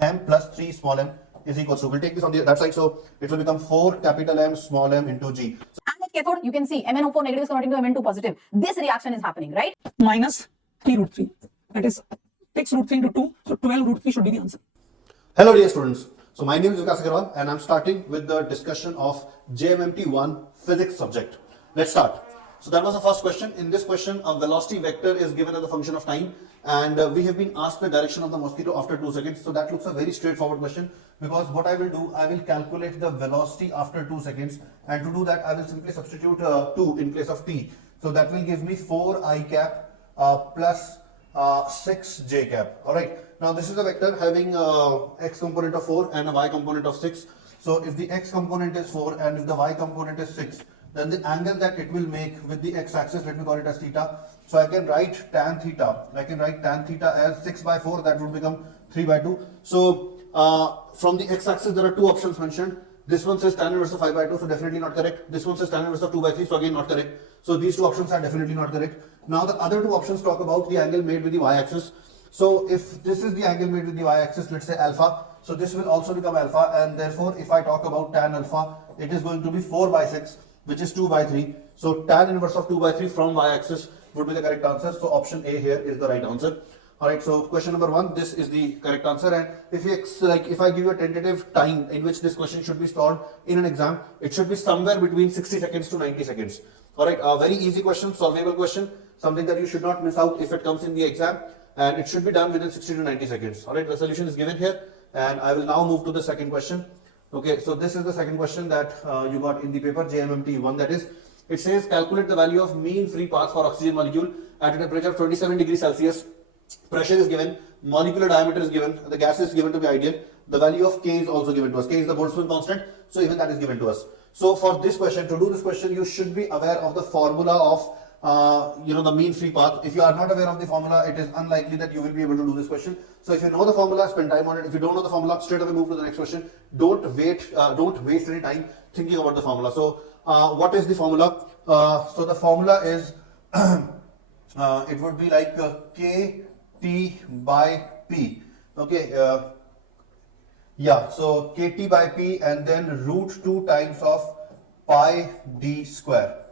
m plus 3 small m is equals to, we'll take this on that side, so it will become 4 capital M small m into G. And at cathode, you can see MnO4 negative is converting to Mn2 positive. This reaction is happening, right? Minus 3 root 3. That is 6 root 3 into 2. So 12 root 3 should be the answer. Hello dear students. So my name is Vikas Agarwal and I'm starting with the discussion of JMMT-01 physics subject. Let's start. So that was the first question. In this question, a velocity vector is given as a function of time, and we have been asked the direction of the mosquito after 2 seconds. So that looks a very straightforward question, because what I will do, I will calculate the velocity after 2 seconds, and to do that I will simply substitute 2 in place of t. So that will give me 4 I cap plus 6 j cap. Alright, now this is a vector having x component of 4 and a y component of 6. So if the x component is 4 and if the y component is 6, then the angle that it will make with the x-axis, let me call it as theta. So I can write tan theta. I can write tan theta as 6 by 4, that would become 3 by 2. So from the x-axis, there are two options mentioned. This one says tan inverse of 5 by 2, so definitely not correct. This one says tan inverse of 2 by 3, so again not correct. So these two options are definitely not correct. Now the other two options talk about the angle made with the y-axis. So if this is the angle made with the y-axis, let's say alpha, so this will also become alpha, and therefore if I talk about tan alpha, it is going to be 4 by 6, which is 2 by 3. So tan inverse of 2 by 3 from y-axis would be the correct answer. So option A here is the right answer. Alright, so question number 1, this is the correct answer. And if I give you a tentative time in which this question should be solved in an exam, it should be somewhere between 60 seconds to 90 seconds. Alright, a very easy question, solvable question, something that you should not miss out if it comes in the exam, and it should be done within 60 to 90 seconds. Alright, the solution is given here, and I will now move to the second question. Okay, so this is the second question that you got in the paper, JMMT-01, that is, it says calculate the value of mean free path for oxygen molecule at a temperature of 27 degrees Celsius. Pressure is given, molecular diameter is given, the gas is given to be ideal, the value of K is also given to us. K is the Boltzmann constant, so even that is given to us. So for this question, to do this question, you should be aware of the formula of the mean free path. If you are not aware of the formula, it is unlikely that you will be able to do this question. So if you know the formula, spend time on it. If you don't know the formula, straight away move to the next question. Don't waste any time thinking about the formula. So what is the formula? So the formula is it would be like KT by P. Okay, so KT by P and then root 2 times of pi d square.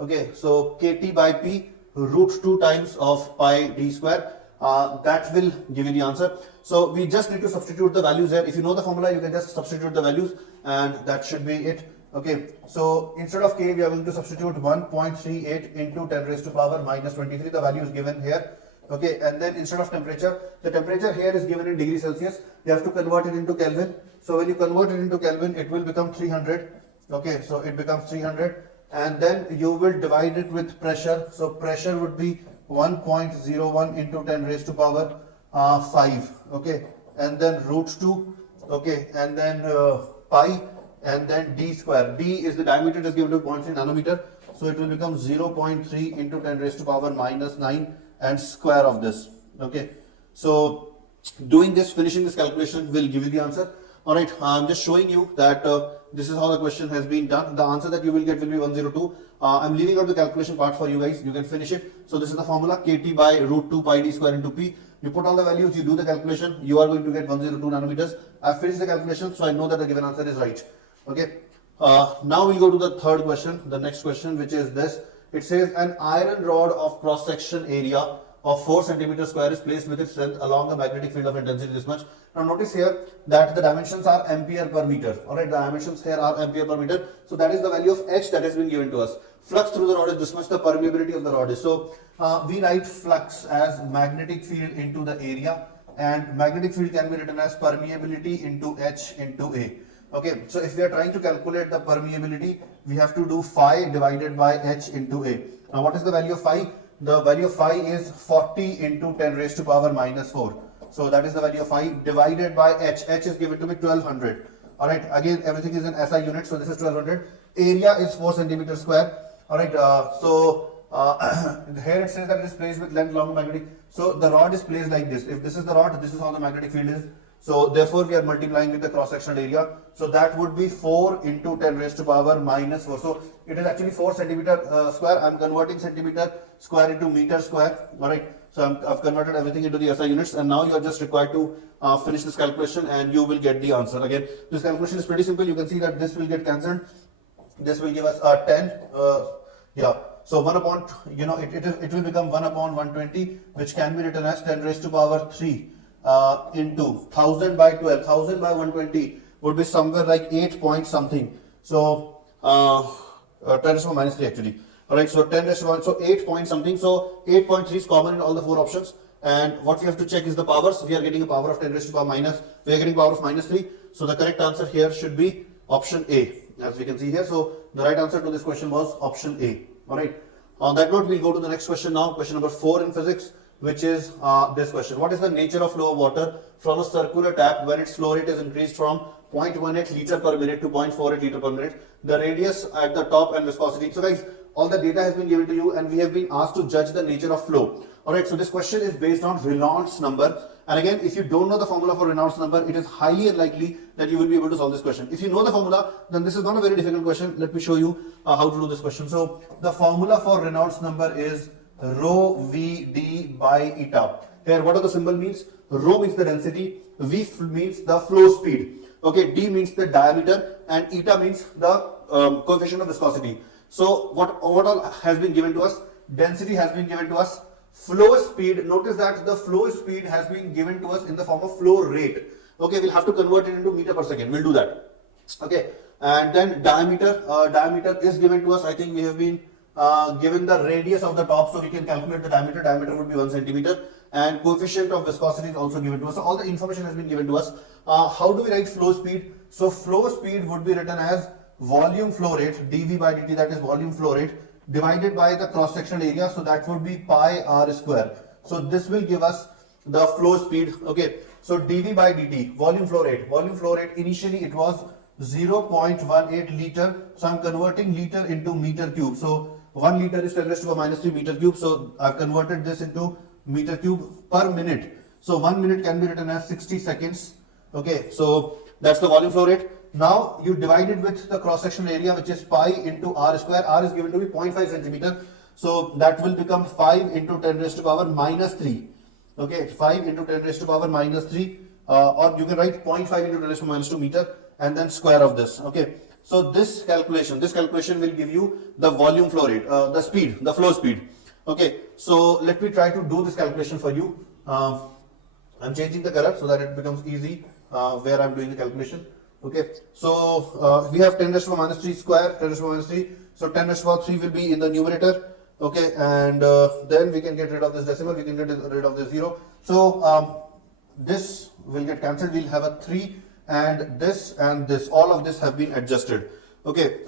Okay, so KT by P root 2 times of pi d square. That will give you the answer. So we just need to substitute the values there. If you know the formula, you can just substitute the values, and that should be it. Okay, so instead of K, we are going to substitute 1.38 into 10 raised to power minus 23. The value is given here. Okay, and then instead of temperature, the temperature here is given in degrees Celsius. You have to convert it into Kelvin. So when you convert it into Kelvin, it will become 300. Okay, so it becomes 300. And then you will divide it with pressure. So pressure would be 1.01 into 10 raised to power 5. Okay, and then root 2. Okay, and then pi, and then d square. D is the diameter, it is given to 0.3 nanometer. So it will become 0.3 into 10 raised to power minus 9 and square of this. Okay, so doing this, finishing this calculation will give you the answer. Alright, I'm just showing you that this is how the question has been done. The answer that you will get will be 102. I'm leaving out the calculation part for you guys. You can finish it. So this is the formula, KT by root 2 pi d square into P. You put all the values, you do the calculation, you are going to get 102 nanometers. I've finished the calculation, so I know that the given answer is right. Okay. Now we'll go to the third question, the next question, which is this. It says an iron rod of cross-section area of 4 centimeter square is placed with its length along a magnetic field of intensity this much. Now notice here that the dimensions are ampere per meter. Alright, the dimensions here are ampere per meter. So that is the value of H that has been given to us. Flux through the rod is this much, the permeability of the rod is. So we write flux as magnetic field into the area, and magnetic field can be written as permeability into H into A. Okay, so if we are trying to calculate the permeability, we have to do phi divided by H into A. Now what is the value of phi? The value of phi is 40 into 10 raised to power minus 4. So that is the value of phi divided by H. H is given to me 1200. Alright, again everything is in SI units, so this is 1200. Area is 4 centimeter square. Alright, here it says that it is placed with length along the magnetic. So the rod is placed like this. If this is the rod, this is how the magnetic field is. So therefore we are multiplying with the cross-sectional area. So that would be 4 into 10 raised to power minus 4. So it is actually 4 centimeter square. I am converting centimeter square into meter square. Alright. So I've converted everything into the SI units, and now you are just required to finish this calculation and you will get the answer. Again, this calculation is pretty simple. You can see that this will get cancelled. This will give us a 10. Yeah. So 1 upon, it will become 1 upon 120, which can be written as 10 raised to power 3 into 1000 by 12. 1000 by 120 would be somewhere like 8 point something. So 10 raised to power minus 3 actually. Alright, so 10 raised to power, so 8 point something. So 8.3 is common in all the 4 options. And what we have to check is the powers. We are getting a power of 10 raised to power minus, we are getting power of minus 3. So the correct answer here should be option A, as we can see here. So the right answer to this question was option A. Alright. On that note, we'll go to the next question now. Question number 4 in physics, which is this question. What is the nature of flow of water from a circular tap when its flow rate is increased from 0.18 liter per minute to 0.48 liter per minute? The radius at the top and viscosity. So guys, all the data has been given to you and we have been asked to judge the nature of flow. Alright, so this question is based on Reynolds number. And again, if you don't know the formula for Reynolds number, it is highly unlikely that you will be able to solve this question. If you know the formula, then this is not a very difficult question. Let me show you how to do this question. So the formula for Reynolds number is rho v d by eta. Here, what are the symbol means? Rho means the density, v means the flow speed. Okay, d means the diameter, and eta means the coefficient of viscosity. So what all has been given to us? Density has been given to us. Flow speed, notice that the flow speed has been given to us in the form of flow rate. Okay, we'll have to convert it into meter per second. We'll do that. Okay, and then diameter. Diameter is given to us. I think we have been given the radius of the top, so we can calculate the diameter. Diameter would be 1 centimeter. And coefficient of viscosity is also given to us. So all the information has been given to us. How do we write flow speed? So flow speed would be written as volume flow rate, dV by dt, that is volume flow rate, divided by the cross sectional area, so that would be pi r square. So this will give us the flow speed. Okay, so dV by dt, volume flow rate, initially it was 0.18 liter, so I'm converting liter into meter cube. So 1 liter is 10 raised to the minus 3 meter cube, so I've converted this into meter cube per minute. So 1 minute can be written as 60 seconds. Okay, so that's the volume flow rate. Now you divide it with the cross sectional area, which is pi into r square. R is given to be 0.5 centimeter. So that will become 5 into 10 raised to power minus 3. Okay, 5 into 10 raised to power minus 3. Or you can write 0.5 into 10 raised to minus 2 meter and then square of this. Okay, so this calculation will give you the volume flow rate, the speed, the flow speed. Okay, so let me try to do this calculation for you. I'm changing the color so that it becomes easy where I'm doing the calculation. Okay, so we have 10 raised to the minus 3 square, 10 raised to the minus 3. So 10 raised to the power 3 will be in the numerator. Okay, and then we can get rid of this decimal, we can get rid of this 0. So this will get cancelled. We'll have a 3 and this, all of this have been adjusted. Okay,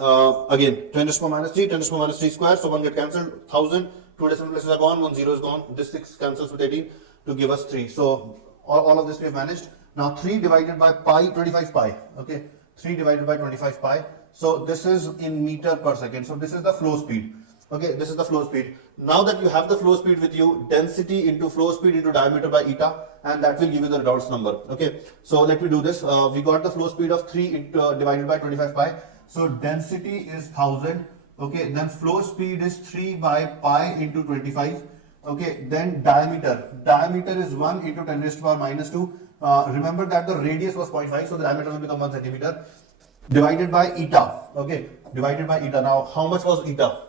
again 10 raised to the minus 3, 10 raised to the minus 3 square. So 1 get cancelled, 1000. 2 decimal places are gone, 1 0 is gone. This 6 cancels with 18 to give us 3. So all of this we have managed. Now 3 divided by pi, 25 pi. Okay, 3 divided by 25 pi. So this is in meter per second. So this is the flow speed. Okay, this is the flow speed. Now that you have the flow speed with you, density into flow speed into diameter by eta, and that will give you the Reynolds number. Okay, so let me do this. We got the flow speed of 3 divided by 25 pi. So density is 1000. Okay, then flow speed is 3 by pi into 25. Okay, then diameter is 1 into 10 raised to power minus 2. Remember that the radius was 0.5, so the diameter will become 1 centimeter, divided by eta. Okay, divided by eta. Now how much was eta?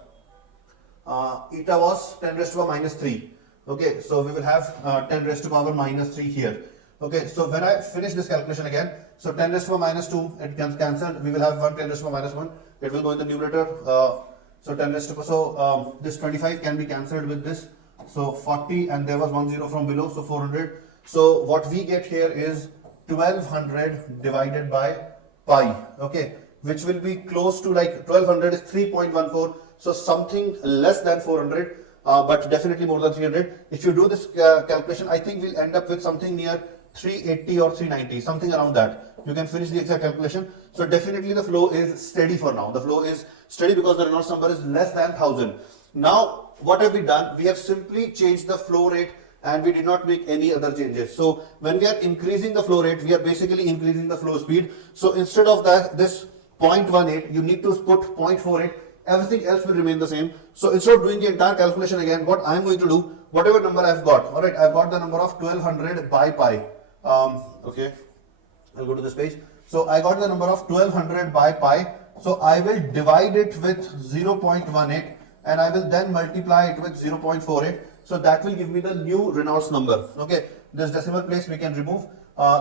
Eta was 10 raised to power minus 3. Okay, so we will have 10 raised to power minus 3 here. Okay, so when I finish this calculation again, so 10 raised to power minus 2, it can cancel. We will have 1 10 raised to power minus 1. It will go in the numerator. So 10 raised to power. So this 25 can be cancelled with this. So 40, and there was 1 0 from below, so 400. So what we get here is 1200 divided by pi. Okay, which will be close to like 1200 is 3.14. So something less than 400. But definitely more than 300. If you do this calculation, I think we'll end up with something near 380 or 390, something around that. You can finish the exact calculation. So definitely the flow is steady for now. The flow is steady because the Reynolds number is less than 1000. Now, what have we done? We have simply changed the flow rate and we did not make any other changes. So when we are increasing the flow rate, we are basically increasing the flow speed. So instead of this 0.18, you need to put 0.48. Everything else will remain the same. So instead of doing the entire calculation again, what I am going to do, whatever number I've got, alright, I've got the number of 1200 by pi. Okay, I'll go to this page. So I got the number of 1200 by pi. So I will divide it with 0.18 and I will then multiply it with 0.48. So that will give me the new Reynolds number. Okay, this decimal place we can remove.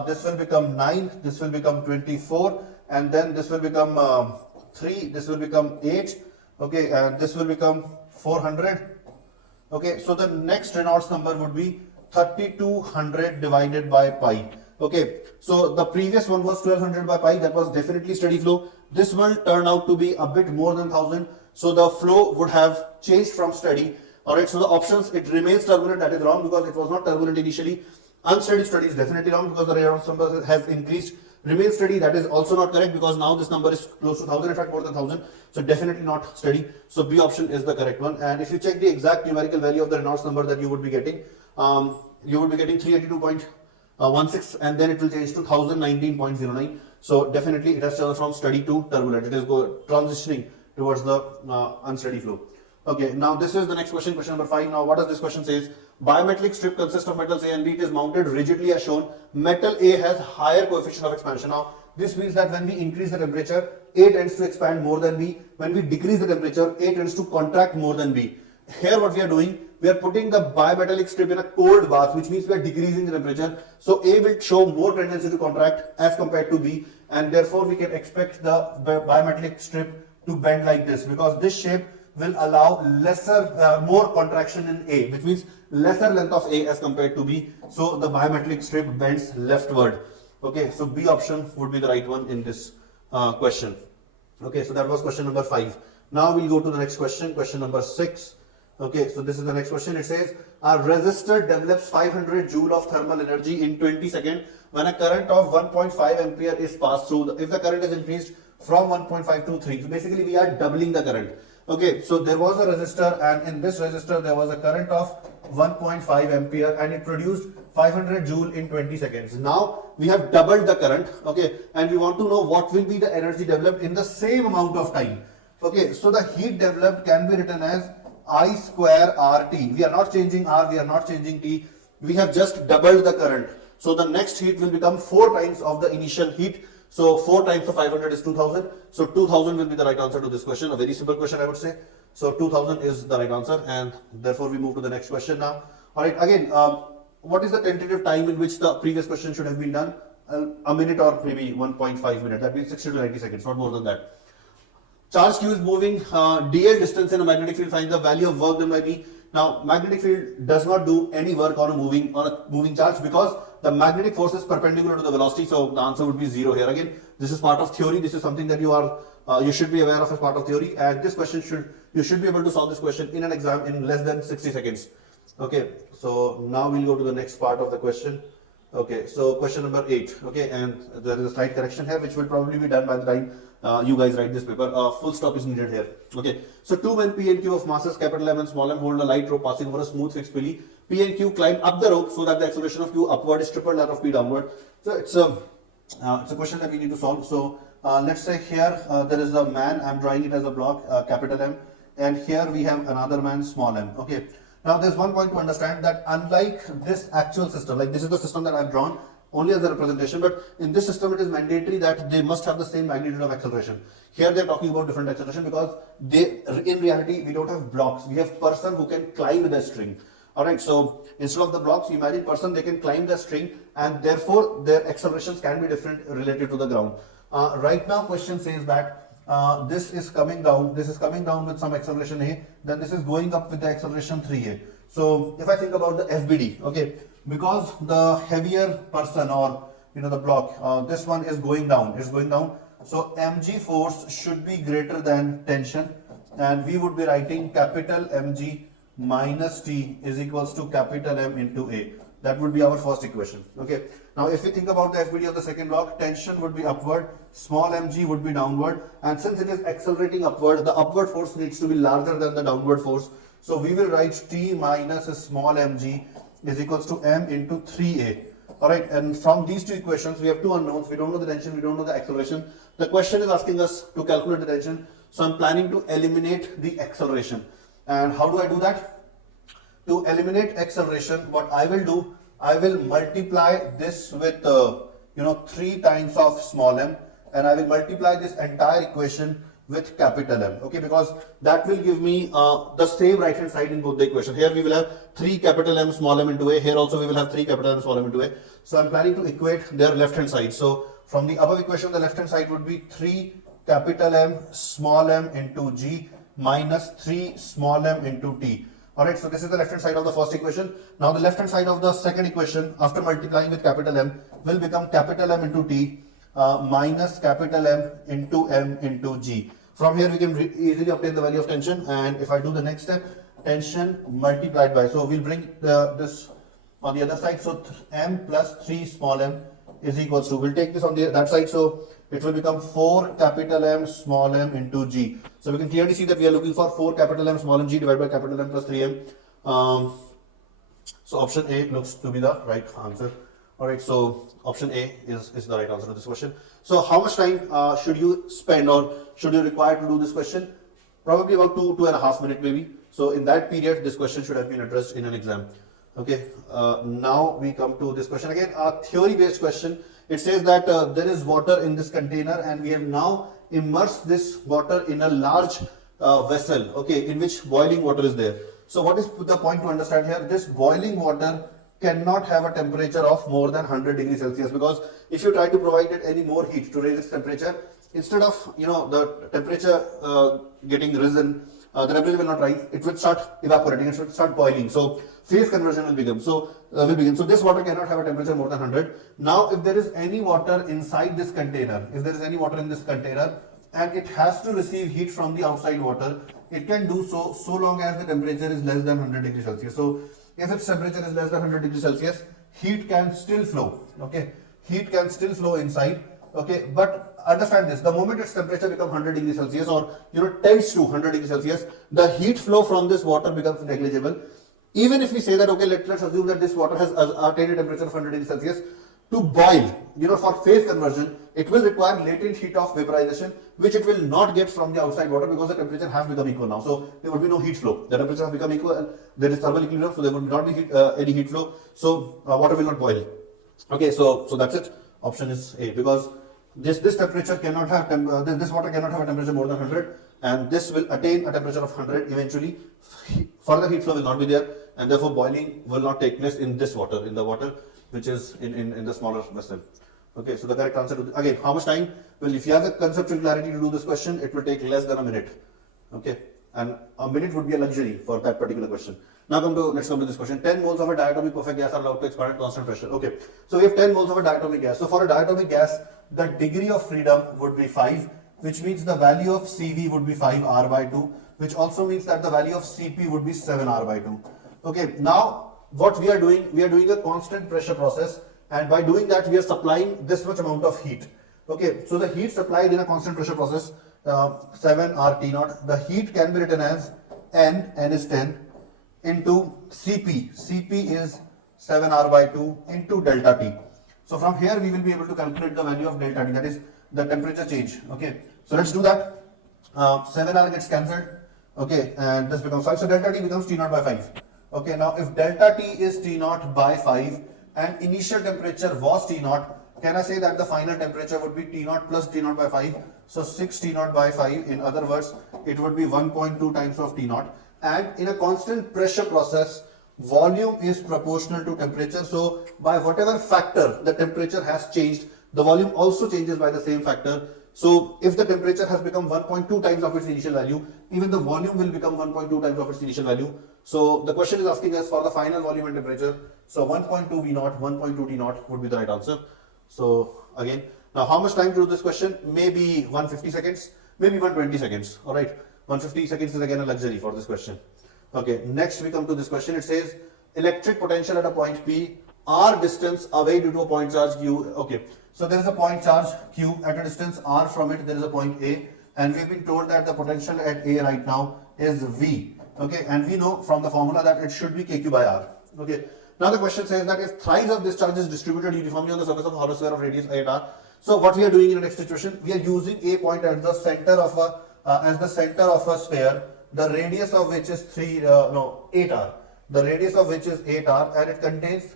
This will become 9, this will become 24, and then this will become 3, this will become 8. Okay, and this will become 400. Okay, so the next Reynolds number would be 3200 divided by pi. Okay, so the previous one was 1200 by pi, that was definitely steady flow. This will turn out to be a bit more than 1000, so the flow would have changed from steady. Alright, so the options, it remains turbulent, that is wrong because it was not turbulent initially. Unsteady steady is definitely wrong because the Reynolds number has increased. Remain steady, that is also not correct because now this number is close to 1000, in fact more than 1000, so definitely not steady. So B option is the correct one. And if you check the exact numerical value of the Reynolds number that you would be getting, 382.16, and then it will change to 1019.09. So definitely it has turned from steady to turbulent. It is transitioning towards the unsteady flow. Okay, now this is the next question, question number 5. Now what does this question says? Bimetallic strip consists of metals A and B. It is mounted rigidly as shown. Metal A has higher coefficient of expansion. Now this means that when we increase the temperature, A tends to expand more than B. When we decrease the temperature, A tends to contract more than B. Here what we are doing, we are putting the bimetallic strip in a cold bath, which means we are decreasing the temperature. So A will show more tendency to contract as compared to B, and therefore we can expect the bimetallic strip to bend like this, because this shape will allow more contraction in A, which means lesser length of A as compared to B. So the bimetallic strip bends leftward. Okay, so B option would be the right one in this question. Okay, so that was question number 5. Now we'll go to the next question, question number 6. Okay, so this is the next question. It says a resistor develops 500 joule of thermal energy in 20 seconds when a current of 1.5 ampere is passed through. If the current is increased from 1.5 to 3, so basically we are doubling the current. Okay, so there was a resistor, and in this resistor there was a current of 1.5 ampere and it produced 500 joule in 20 seconds. Now we have doubled the current, okay, and we want to know what will be the energy developed in the same amount of time. Okay, so the heat developed can be written as I square RT. We are not changing R, we are not changing T, we have just doubled the current. So the next heat will become 4 times of the initial heat. So 4 times of 500 is 2000. So 2000 will be the right answer to this question. A very simple question, I would say. So 2000 is the right answer, and therefore we move to the next question now. Alright, again, what is the tentative time in which the previous question should have been done? A minute or maybe 1.5 minutes. That means 60 to 90 seconds, not more than that. Charge Q is moving dl distance in a magnetic field. Find the value of work done by B. Now, magnetic field does not do any work on a moving charge because the magnetic force is perpendicular to the velocity. So the answer would be 0 here. Again, this is part of theory. This is something that you should be aware of as part of theory. And this question you should be able to solve this question in an exam in less than 60 seconds. Okay, so now we'll go to the next part of the question. Okay, so question number 8. Okay, and there is a slight correction here, which will probably be done by the time you guys write this paper. Full stop is needed here. Okay, so two men P and Q of masses capital M and small m hold a light rope passing over a smooth fixed pulley. P and Q climb up the rope so that the acceleration of Q upward is triple that of P downward. So it's a question that we need to solve. So let's say here there is a man. I'm drawing it as a block, capital M, and here we have another man, small m. Okay. Now there's one point to understand, that unlike this actual system, like this is the system that I've drawn only as a representation, but in this system it is mandatory that they must have the same magnitude of acceleration. Here they're talking about different acceleration because in reality we don't have blocks, we have person who can climb the string. Alright, so instead of the blocks, you imagine person, they can climb the string, and therefore their accelerations can be different related to the ground. Right now question says that this is coming down with some acceleration A, then this is going up with the acceleration 3A. So if I think about the FBD, okay, because the heavier person or the block, this one is going down, so mg force should be greater than tension, and we would be writing capital Mg minus T is equals to capital M into A. That would be our first equation. Okay. Now, if we think about the FBD of the second block, tension would be upward, small mg would be downward, and since it is accelerating upward, the upward force needs to be larger than the downward force. So we will write T minus small mg is equals to M into 3A. Alright, and from these two equations, we have two unknowns. We don't know the tension, we don't know the acceleration. The question is asking us to calculate the tension. So I'm planning to eliminate the acceleration. And how do I do that? To eliminate acceleration, what I will do, I will multiply this with 3 times of small m, and I will multiply this entire equation with capital M, okay, because that will give me the same right hand side in both the equation. Here we will have 3 capital M small m into A, here also we will have 3 capital M small m into A. So I'm planning to equate their left hand side. So from the above equation, the left hand side would be 3 capital M small m into G minus 3 small m into T. Alright, so this is the left hand side of the first equation. Now the left hand side of the second equation, after multiplying with capital M, will become capital M into T minus capital M into G. From here we can easily obtain the value of tension, and if I do the next step, tension multiplied by, so we'll bring this on the other side, so M plus 3 small m is equals to, we'll take this on that side, so it will become 4 capital M small m into G. So we can clearly see that we are looking for 4 capital M small m G divided by capital M plus 3m. So option A looks to be the right answer. Alright, so option A is the right answer to this question. So how much time should you spend, or should you require to do this question? Probably about 2.5 minutes maybe. So in that period, this question should have been addressed in an exam. Okay, now we come to this question again, a theory based question. It says that there is water in this container, and we have now immersed this water in a large vessel, okay, in which boiling water is there. So what is the point to understand here? This boiling water cannot have a temperature of more than 100 degrees Celsius, because if you try to provide it any more heat to raise its temperature, instead of the temperature getting risen, the temperature will not rise, it will start evaporating, it will start boiling. So phase conversion will begin. So this water cannot have a temperature more than 100. Now if there is any water inside this container, if there is any water in this container and it has to receive heat from the outside water, it can do so long as the temperature is less than 100 degrees Celsius. So if its temperature is less than 100 degrees Celsius, heat can still flow, okay, heat can still flow inside, okay, but understand this, the moment its temperature becomes 100 degrees Celsius, or tends to 100 degrees Celsius, the heat flow from this water becomes negligible. Even if we say that, okay, let's assume that this water has attained a temperature of 100 degrees Celsius, to boil, for phase conversion, it will require latent heat of vaporization, which it will not get from the outside water, because the temperature has become equal now. So there would be no heat flow. The temperature has become equal, and there is thermal equilibrium, so there would not be any heat flow. So water will not boil. Okay, so that's it. Option is A, because this temperature cannot have this water cannot have a temperature more than 100, and this will attain a temperature of 100 eventually. Further heat flow will not be there, and therefore boiling will not take place in this water, in the water which is in the smaller vessel. Okay, so the correct answer to again, how much time? Well, if you have the conceptual clarity to do this question, it will take less than a minute. Okay, and a minute would be a luxury for that particular question. Now let's come to this question. 10 moles of a diatomic perfect gas are allowed to expand at constant pressure. Okay, so we have 10 moles of a diatomic gas. So for a diatomic gas, the degree of freedom would be 5, which means the value of CV would be 5 R by 2, which also means that the value of CP would be 7 R by 2. Okay, now what we are doing a constant pressure process, and by doing that we are supplying this much amount of heat. Okay, so the heat supplied in a constant pressure process, 7 R T naught, the heat can be written as N is 10 into CP is 7 R by 2 into delta T. So from here we will be able to calculate the value of delta T, that is the temperature change. Okay, so let's do that. 7 R gets cancelled, okay, and this becomes 5, so delta T becomes T naught by 5. Okay, now if delta T is T naught by 5 and initial temperature was T naught, can I say that the final temperature would be T naught plus T naught by 5? So 6 T naught by 5, in other words, it would be 1.2 times of T naught. And in a constant pressure process, volume is proportional to temperature. So by whatever factor the temperature has changed, the volume also changes by the same factor. So if the temperature has become 1.2 times of its initial value, even the volume will become 1.2 times of its initial value. So the question is asking us for the final volume and temperature. So 1.2 V naught, 1.2 T naught would be the right answer. So again, now how much time to do this question? Maybe 150 seconds, maybe 120 seconds. All right, 150 seconds is again a luxury for this question. Okay, next we come to this question. It says electric potential at a point P, R distance away due to a point charge Q. Okay, so there is a point charge Q at a distance R from it. There is a point A, and we've been told that the potential at A right now is V. Okay, and we know from the formula that it should be KQ by R. Okay, now the question says that if thrice of this charge is distributed uniformly on the surface of a hollow sphere of radius 8R. So what we are doing in the next situation, we are using a point as the center of a sphere, the radius of which is 8R. The radius of which is 8R, and it contains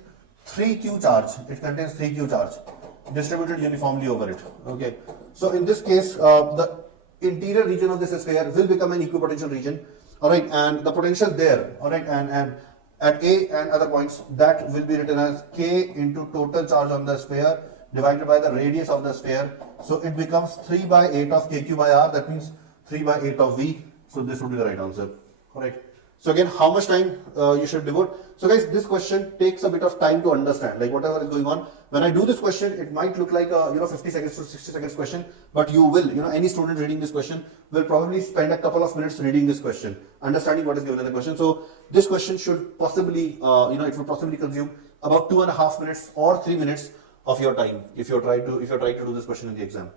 3q charge. It contains 3q charge distributed uniformly over it. Okay. So in this case, the interior region of this sphere will become an equipotential region. All right, and the potential there. All right, and at A and other points, that will be written as k into total charge on the sphere divided by the radius of the sphere. So it becomes 3 by 8 of kq by r. That means 3 by 8 of v. So this would be the right answer. All right. So again, how much time you should devote? So guys, this question takes a bit of time to understand, like whatever is going on. When I do this question, it might look like a 50 seconds to 60 seconds question, but you will, any student reading this question will probably spend a couple of minutes reading this question, understanding what is given in the question. So this question should possibly, it will possibly consume about 2.5 minutes or 3 minutes of your time if you try to do this question in the exam.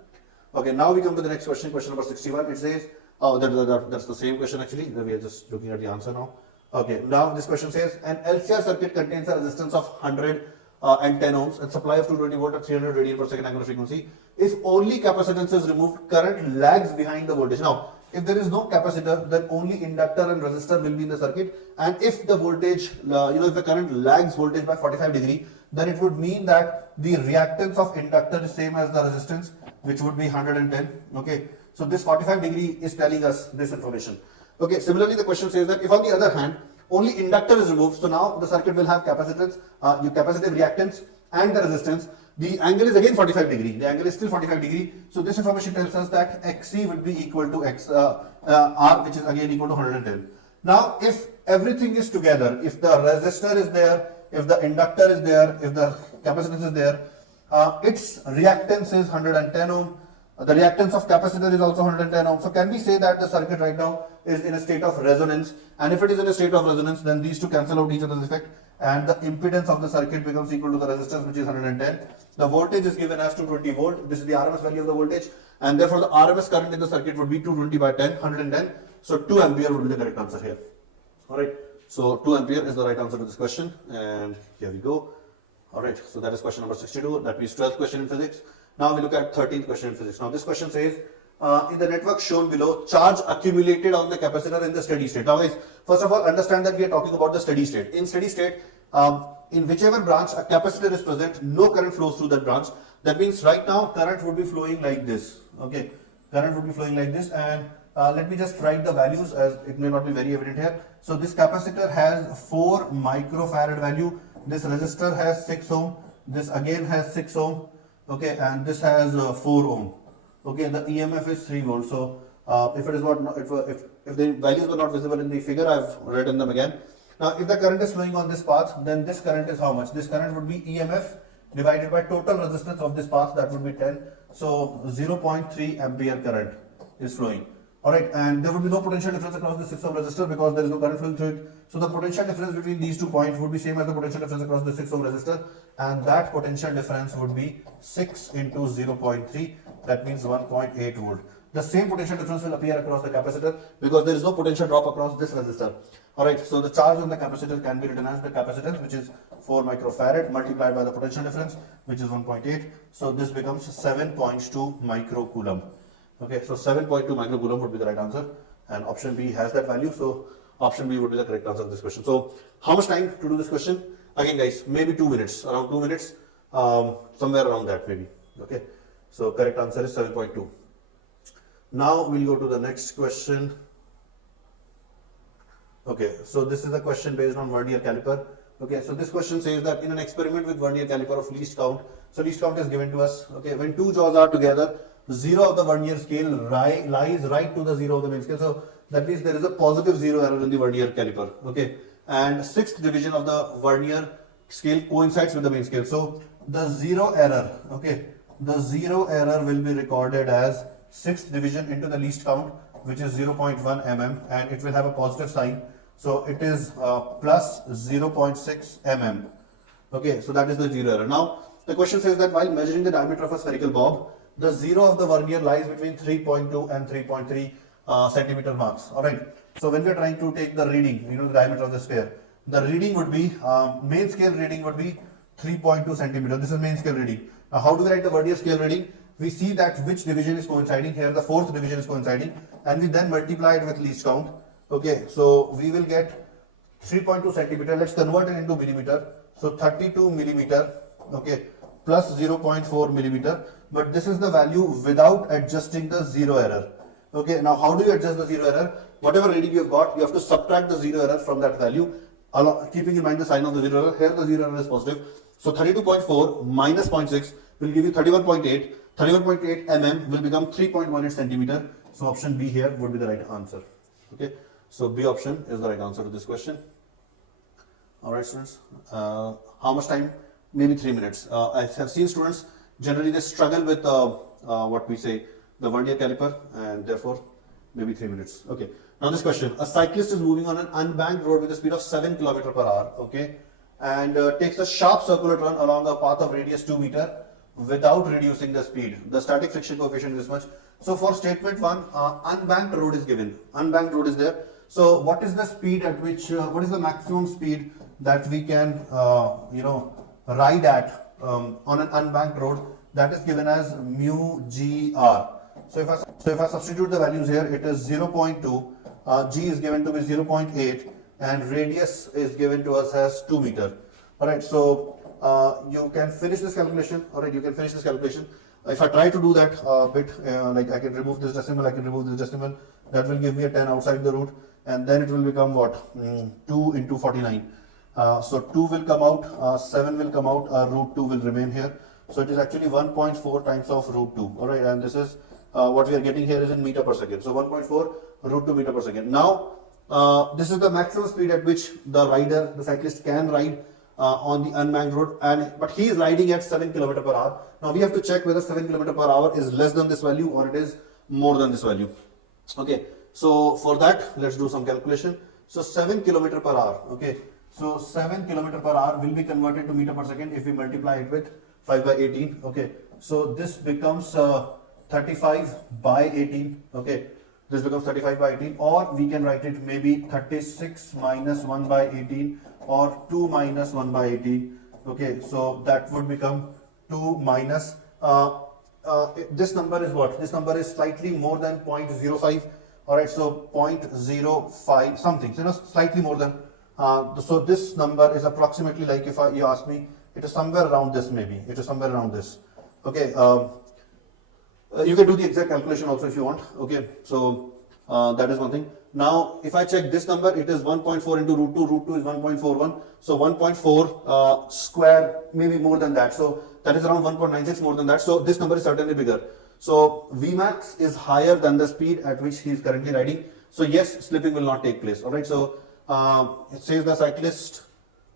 Okay, now we come to the next question, question number 61. It says, that's the same question actually. We are just looking at the answer now. Okay, now this question says an LCR circuit contains a resistance of 110 ohms and supply of 220 volt at 300 radian per second angular frequency. If only capacitance is removed, current lags behind the voltage. Now, if there is no capacitor, then only inductor and resistor will be in the circuit. And if the voltage, if the current lags voltage by 45 degree, then it would mean that the reactance of inductor is same as the resistance, which would be 110. Okay. So this 45 degree is telling us this information. Okay, similarly the question says that if on the other hand, only inductor is removed, so now the circuit will have capacitance, capacitive reactance and the resistance. The angle is again 45 degree. The angle is still 45 degree. So this information tells us that XC will be equal to R, which is again equal to 110. Now, if everything is together, if the resistor is there, if the inductor is there, if the capacitance is there, its reactance is 110 ohm. The reactance of capacitor is also 110 ohm. So can we say that the circuit right now is in a state of resonance? And if it is in a state of resonance, then these two cancel out each other's effect, and the impedance of the circuit becomes equal to the resistance, which is 110. The voltage is given as 220 volt. This is the RMS value of the voltage, and therefore the RMS current in the circuit would be 220 by 10, 110. So 2 ampere would be the correct answer here. All right. So 2 ampere is the right answer to this question, and here we go. All right. So that is question number 62. That means 12th question in physics. Now we look at 13th question in physics. Now this question says, in the network shown below, charge accumulated on the capacitor in the steady state. Now guys, first of all, understand that we are talking about the steady state. In steady state, in whichever branch a capacitor is present, no current flows through that branch. That means right now current would be flowing like this. Okay, current would be flowing like this, and let me just write the values as it may not be very evident here. So this capacitor has 4 microfarad value. This resistor has 6 ohm. This again has 6 ohm. Okay, and this has 4 ohm. Okay, the EMF is 3 volts. So if it is not, if the values were not visible in the figure, I've written them again. Now, if the current is flowing on this path, then this current is how much? This current would be EMF divided by total resistance of this path, that would be 10. So 0.3 ampere current is flowing. Alright, and there would be no potential difference across the 6 ohm resistor because there is no current flowing through it. So the potential difference between these 2 points would be same as the potential difference across the 6 ohm resistor, and that potential difference would be 6 into 0.3, that means 1.8 volt. The same potential difference will appear across the capacitor because there is no potential drop across this resistor. Alright, so the charge on the capacitor can be written as the capacitance, which is 4 microfarad multiplied by the potential difference, which is 1.8. So this becomes 7.2 microcoulomb. Okay, so 7.2 microcoulomb would be the right answer, and option B has that value. So option B would be the correct answer to this question. So how much time to do this question? Again guys, maybe 2 minutes, around 2 minutes, somewhere around that maybe. Okay, so correct answer is 7.2. Now we'll go to the next question. Okay, so this is a question based on vernier caliper. Okay, so this question says that in an experiment with vernier caliper of least count, so least count is given to us. Okay, when 2 jaws are together, 0 of the vernier scale lies right to the 0 of the main scale. So that means there is a positive 0 error in the vernier caliper. Okay, and 6th division of the vernier scale coincides with the main scale. So the 0 error, okay, the 0 error will be recorded as 6th division into the least count, which is 0.1 mm, and it will have a positive sign. So it is plus 0.6 mm. Okay, so that is the 0 error. Now the question says that while measuring the diameter of a spherical bob, the 0 of the vernier lies between 3.2 and 3.3 centimeter marks. Alright, so when we are trying to take the reading, the diameter of the sphere, the reading would be, main scale reading would be 3.2 centimeter. This is main scale reading. Now how do we write the vernier scale reading? We see that which division is coinciding. Here the 4th division is coinciding, and we then multiply it with least count. Okay, so we will get 3.2 centimeter. Let's convert it into millimeter. So 32 millimeter, okay, plus 0.4 millimeter, but this is the value without adjusting the zero error. Okay, now how do you adjust the zero error? Whatever reading you've got, you have to subtract the zero error from that value, keeping in mind the sign of the zero error. Here the zero error is positive. So 32.4 minus 0.6 will give you 31.8. 31.8 mm will become 3.18 centimeter. So option B here would be the right answer. Okay, so B option is the right answer to this question. Alright students, how much time? Maybe 3 minutes. I have seen students, generally they struggle with what we say, the vernier caliper, and therefore maybe 3 minutes. Okay, now this question, a cyclist is moving on an unbanked road with a speed of 7 km per hour, okay, and takes a sharp circular turn along a path of radius 2 meter without reducing the speed. The static friction coefficient is this much. So for statement 1, unbanked road is given, unbanked road is there. So what is the speed at which, what is the maximum speed that we can, ride at on an unbanked road? That is given as mu gr. So if I substitute the values here, it is 0.2, g is given to be 0.8, and radius is given to us as 2 meter. Alright, so you can finish this calculation. Alright, you can finish this calculation. If I try to do that like I can remove this decimal, I can remove this decimal, that will give me a 10 outside the root, and then it will become what? 2 into 49. So 2 will come out, 7 will come out, root 2 will remain here. So it is actually 1.4 times of root 2. Alright, and this is what we are getting here is in meter per second. So 1.4 root 2 meter per second. Now, this is the maximum speed at which the rider, the cyclist can ride on the unbanked road, but he is riding at 7 km per hour. Now we have to check whether 7 km per hour is less than this value or it is more than this value. Okay, so for that, let's do some calculation. So 7 km per hour, okay. So 7 km per hour will be converted to meter per second if we multiply it with 5 by 18, okay. So this becomes 35 by 18, okay. This becomes 35 by 18, or we can write it maybe 36 minus 1 by 18 or 2 minus 1 by 18, okay. So that would become 2 minus, this number is what? This number is slightly more than 0.05, alright, so 0.05 something, so slightly more than, so this number is approximately, like if you ask me, it is somewhere around this maybe, it is somewhere around this, okay. You can do the exact calculation also if you want, okay. So that is one thing. Now if I check this number, it is 1.4 into root 2, root 2 is 1.41, so 1.4 square, maybe more than that, so that is around 1.96 more than that, so this number is certainly bigger. So Vmax is higher than the speed at which he is currently riding, so yes, slipping will not take place, alright. So it says the cyclist,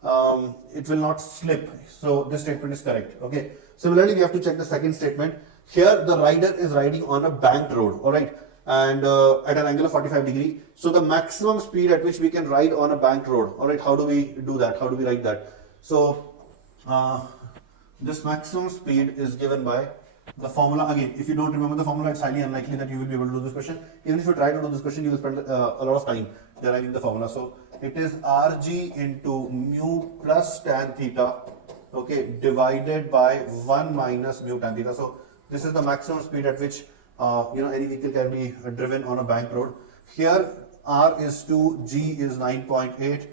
it will not slip, so this statement is correct, okay. Similarly, we have to check the second statement. Here the rider is riding on a banked road, alright, and at an angle of 45 degree. So the maximum speed at which we can ride on a banked road, alright, how do we do that? How do we write that? So this maximum speed is given by the formula. Again, if you don't remember the formula, it's highly unlikely that you will be able to do this question. Even if you try to do this question, you will spend a lot of time deriving the formula. So it is Rg into mu plus tan theta, okay, divided by 1 minus mu tan theta. So this is the maximum speed at which any vehicle can be driven on a bank road. Here R is 2, G is 9.8,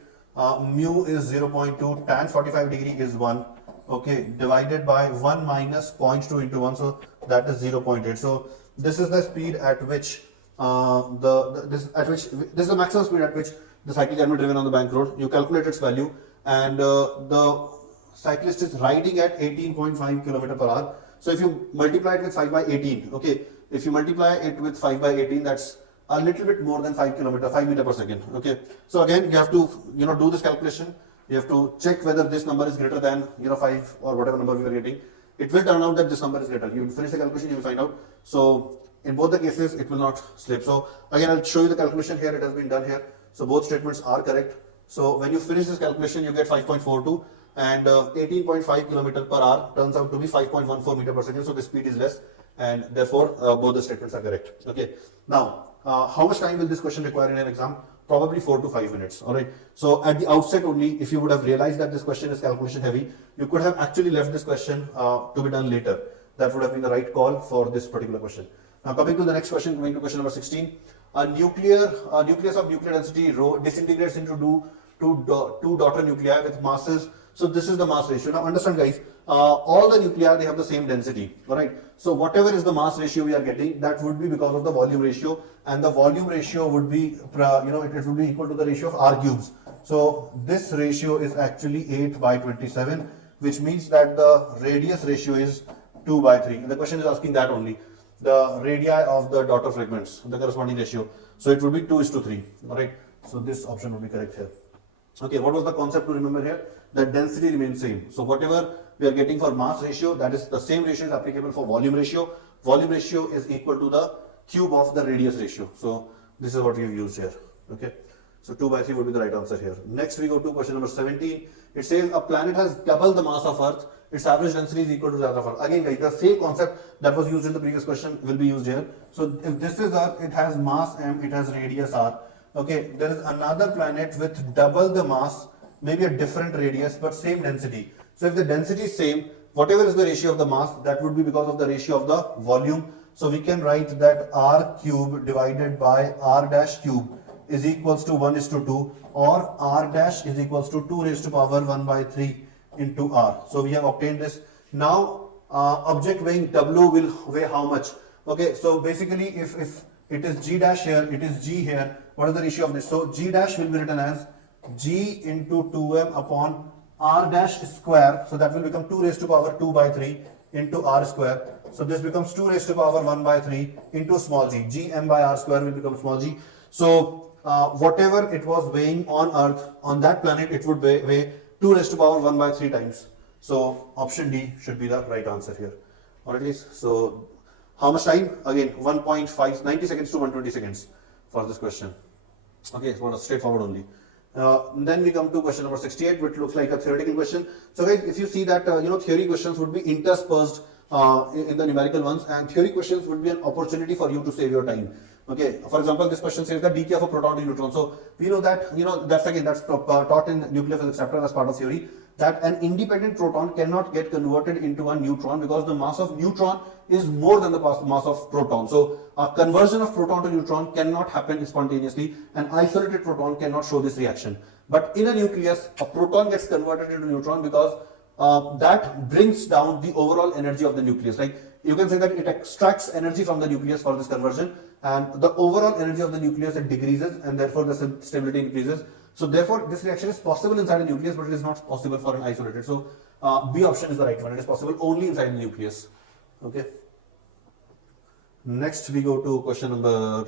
mu is 0.2, tan 45 degree is 1, okay, divided by 1 minus 0.2 into 1, so that is 0.8. So this is the speed at which this is the maximum speed at which the cycle can be driven on the bank road. You calculate its value, and the cyclist is riding at 18.5 km per hour. So if you multiply it with 5 by 18, okay, if you multiply it with 5 by 18, that's a little bit more than 5 meter per second, okay. So again, you have to, do this calculation. You have to check whether this number is greater than, 5 or whatever number we are getting. It will turn out that this number is greater. You finish the calculation, you will find out. So in both the cases, it will not slip. So again, I'll show you the calculation here. It has been done here. So both statements are correct. So when you finish this calculation, you get 5.42. And 18.5 km per hour turns out to be 5.14 meter per second, so the speed is less, and therefore both the statements are correct. Okay. Now, how much time will this question require in an exam? Probably 4 to 5 minutes. All right. So at the outset only, if you would have realized that this question is calculation heavy, you could have actually left this question to be done later. That would have been the right call for this particular question. Now coming to the next question, coming to question number 16, a nucleus of nuclear density rho disintegrates into two daughter nuclei with masses So this is the mass ratio. Now understand guys, all the nuclei, they have the same density, alright? So whatever is the mass ratio we are getting, that would be because of the volume ratio, and the volume ratio would be, it would be equal to the ratio of R cubes. So this ratio is actually 8/27, which means that the radius ratio is 2/3. And the question is asking that only, the radii of the daughter fragments, the corresponding ratio. So it would be 2:3, alright? So this option would be correct here. Okay, what was the concept to remember here? That density remains same. So whatever we are getting for mass ratio, that is the same ratio is applicable for volume ratio. Volume ratio is equal to the cube of the radius ratio. So this is what we have used here. Okay, so 2/3 would be the right answer here. Next we go to question number 17. It says a planet has double the mass of Earth. Its average density is equal to that of Earth. Again, guys, the same concept that was used in the previous question will be used here. So if this is Earth, it has mass m, it has radius r. Okay, there is another planet with double the mass, maybe a different radius, but same density. So if the density is same, whatever is the ratio of the mass, that would be because of the ratio of the volume. So we can write that r cube divided by r dash cube is equals to 1:2, or r dash is equals to 2 raised to power 1/3 into r. So we have obtained this. Now object weighing W will weigh how much? Okay, so basically if it is g dash here, it is g here, what is the ratio of this? So g dash will be written as g into 2m upon r dash square. So that will become 2 raised to power 2/3 into r square. So this becomes 2 raised to power 1/3 into small g. Gm by r square will become small g. So whatever it was weighing on Earth, on that planet, it would weigh 2 raised to power 1/3 times. So option D should be the right answer here. Alright, so how much time? Again, 1.5, 90 seconds to 120 seconds for this question. Okay, it's straightforward only. Then we come to question number 68, which looks like a theoretical question. So guys, if you see that, theory questions would be interspersed in the numerical ones, and theory questions would be an opportunity for you to save your time. Okay, for example, this question says the decay of a proton to neutron. So we know that, that's taught in nuclear physics chapter as part of theory, that an independent proton cannot get converted into a neutron because the mass of neutron is more than the mass of proton. So a conversion of proton to neutron cannot happen spontaneously. An isolated proton cannot show this reaction. But in a nucleus, a proton gets converted into neutron because that brings down the overall energy of the nucleus. Like you can say that it extracts energy from the nucleus for this conversion, and the overall energy of the nucleus it decreases, and therefore the stability increases. So therefore this reaction is possible inside a nucleus, but it is not possible for an isolated. So B option is the right one. It is possible only inside the nucleus. Okay. Next we go to question number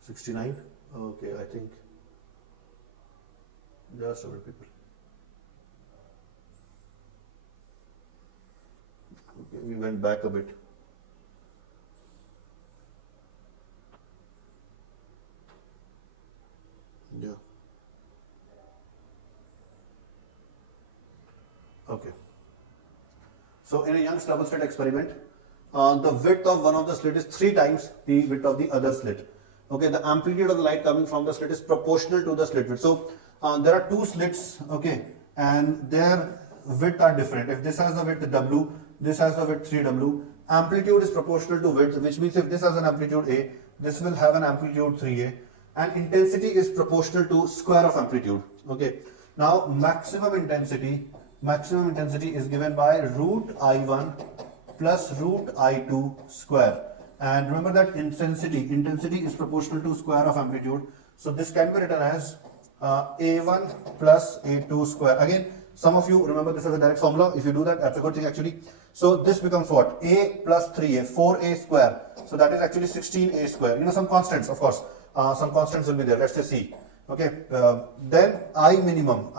69. Okay, I think there are several people. Okay, we went back a bit. Yeah. Okay. So in a Young's double slit experiment, the width of one of the slit is 3 times the width of the other slit. Okay, the amplitude of the light coming from the slit is proportional to the slit width. So there are 2 slits, okay, and their width are different. If this has the width W, this has the width 3W. Amplitude is proportional to width, which means if this has an amplitude A, this will have an amplitude 3A, and intensity is proportional to square of amplitude. Okay, now maximum intensity is given by root I1 plus root I2 square. And remember that intensity is proportional to square of amplitude. So this can be written as A1 plus A2 square. Again, some of you remember this as a direct formula. If you do that, that's a good thing actually. So this becomes what? A plus 3A, 4A square. So that is actually 16A square. Some constants, of course. Some constants will be there. Let's say C. Okay. Then I minimum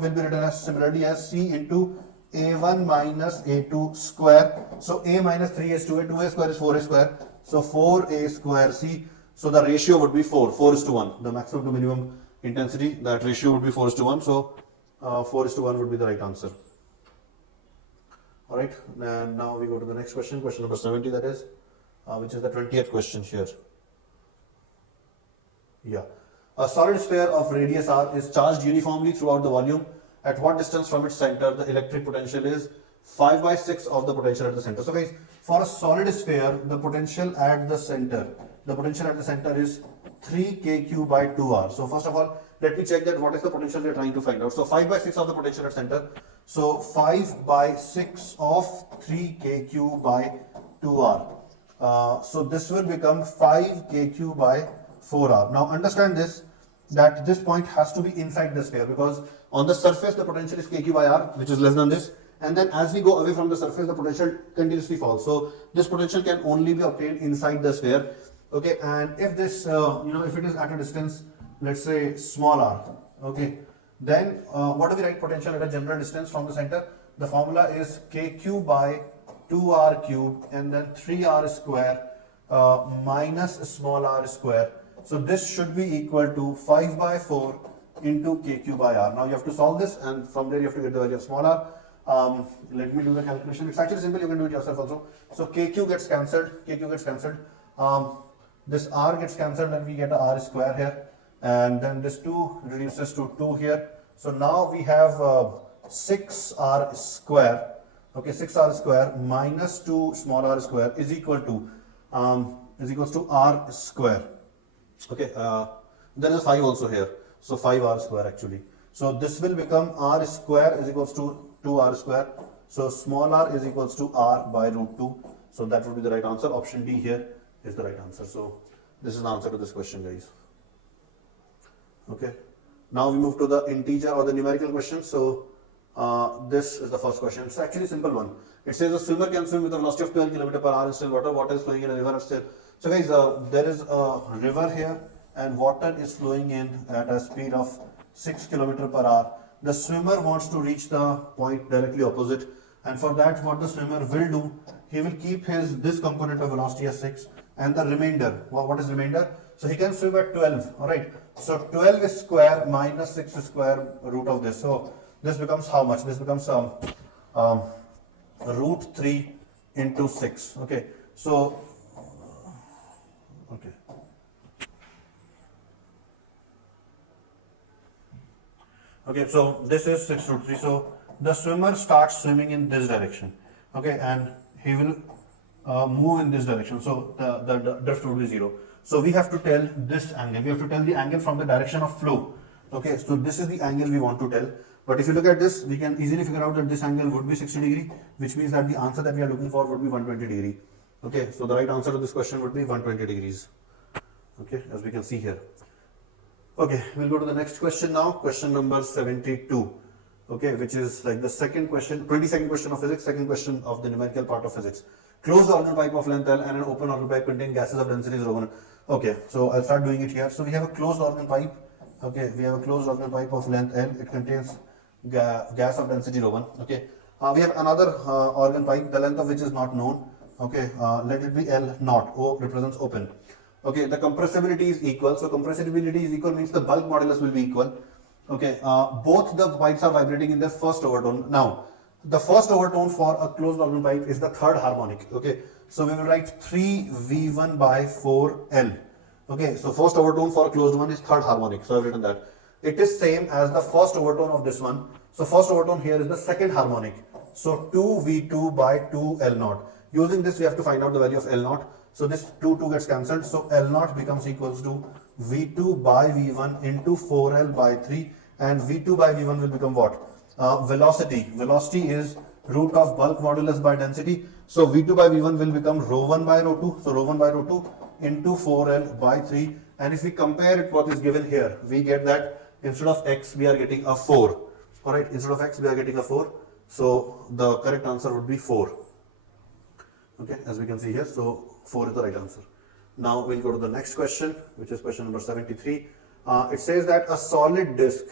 will be written as similarly as C into A1 minus A2 square. So A minus 3A is 2A. 2A square is 4A square. So 4A square C. So the ratio would be 4:1. The maximum to minimum intensity, that ratio would be 4:1. So 4:1 would be the right answer. Alright, and now we go to the next question, question number 70, that is, which is the 20th question here. Yeah. A solid sphere of radius r is charged uniformly throughout the volume. At what distance from its center the electric potential is 5/6 of the potential at the center. So guys, for a solid sphere, the potential at the center is 3 kq by 2r. So first of all, let me check that what is the potential we are trying to find out. So 5 by 6 of the potential at center. So 5 by 6 of 3kq by 2r. So this will become 5kq by 4r. Now understand this, that this point has to be inside the sphere, because on the surface the potential is kq by r, which is less than this, and then as we go away from the surface the potential continuously falls. So this potential can only be obtained inside the sphere. Okay, and if this if it is at a distance, let's say small r, okay, then what do we write potential at a general distance from the center? The formula is kq by 2r cube and then 3r square minus small r square. So this should be equal to 5 by 4 into kq by r. Now you have to solve this, and from there you have to get the value of small r. Let me do the calculation. It's actually simple, you can do it yourself also. So kq gets cancelled, this r gets cancelled, and we get a r square here, and then this 2 reduces to 2 here. So now we have 6r square, okay, 6r square minus 2 small r square is equal to r square. Okay, there is a 5 also here, so 5r square actually. So this will become r square is equals to 2r square. So small r is equals to r by root 2. So that would be the right answer. Option D here is the right answer. So this is the answer to this question, guys. Okay. Now we move to the integer or the numerical question. So this is the first question. It's actually a simple one. It says a swimmer can swim with a velocity of 12 km per hour in still water. Water is flowing in a river at still. So guys, there is a river here and water is flowing in at a speed of 6 km per hour. The swimmer wants to reach the point directly opposite, and for that what the swimmer will do, he will keep this component of velocity as 6 and the remainder, what is remainder? So he can swim at 12, alright. So 12 square minus 6 square root of this. So this becomes how much? This becomes root 3 into 6. Okay. So, okay. Okay, so this is 6 root 3. So the swimmer starts swimming in this direction. Okay, and he will move in this direction. So the drift will be 0. So we have to tell this angle. We have to tell the angle from the direction of flow. Okay, so this is the angle we want to tell. But if you look at this, we can easily figure out that this angle would be 60 degree, which means that the answer that we are looking for would be 120 degree. Okay, so the right answer to this question would be 120 degrees. Okay, as we can see here. Okay, we'll go to the next question now, question number 72, okay, which is like the second question, 22nd question of physics, second question of the numerical part of physics. Closed organ pipe of length L and an open organ pipe containing gases of densities rho1. Okay, so I'll start doing it here. So we have a closed organ pipe, okay, we have a closed organ pipe of length L, it contains gas of density rho1, okay. We have another organ pipe, the length of which is not known, okay, let it be L naught, O represents open. Okay, the compressibility is equal. So compressibility is equal means the bulk modulus will be equal. Okay, both the pipes are vibrating in their first overtone. Now, the first overtone for a closed organ pipe is the third harmonic. Okay, so we will write 3V1 by 4L. Okay, so first overtone for a closed one is third harmonic. So I've written that. It is same as the first overtone of this one. So first overtone here is the second harmonic. So 2V2 by 2L naught. Using this, we have to find out the value of L naught. So this 2 gets cancelled. So L naught becomes equals to V2 by V1 into 4L by 3. And V2 by V1 will become what? Velocity. Velocity is root of bulk modulus by density. So V2 by V1 will become rho1 by rho2. So rho1 by rho2 into 4L by 3. And if we compare it what is given here, we get that instead of x, we are getting a 4. Alright, instead of x, we are getting a 4. So the correct answer would be 4. Okay, as we can see here, so 4 is the right answer. Now we'll go to the next question, which is question number 73. It says that a solid disk,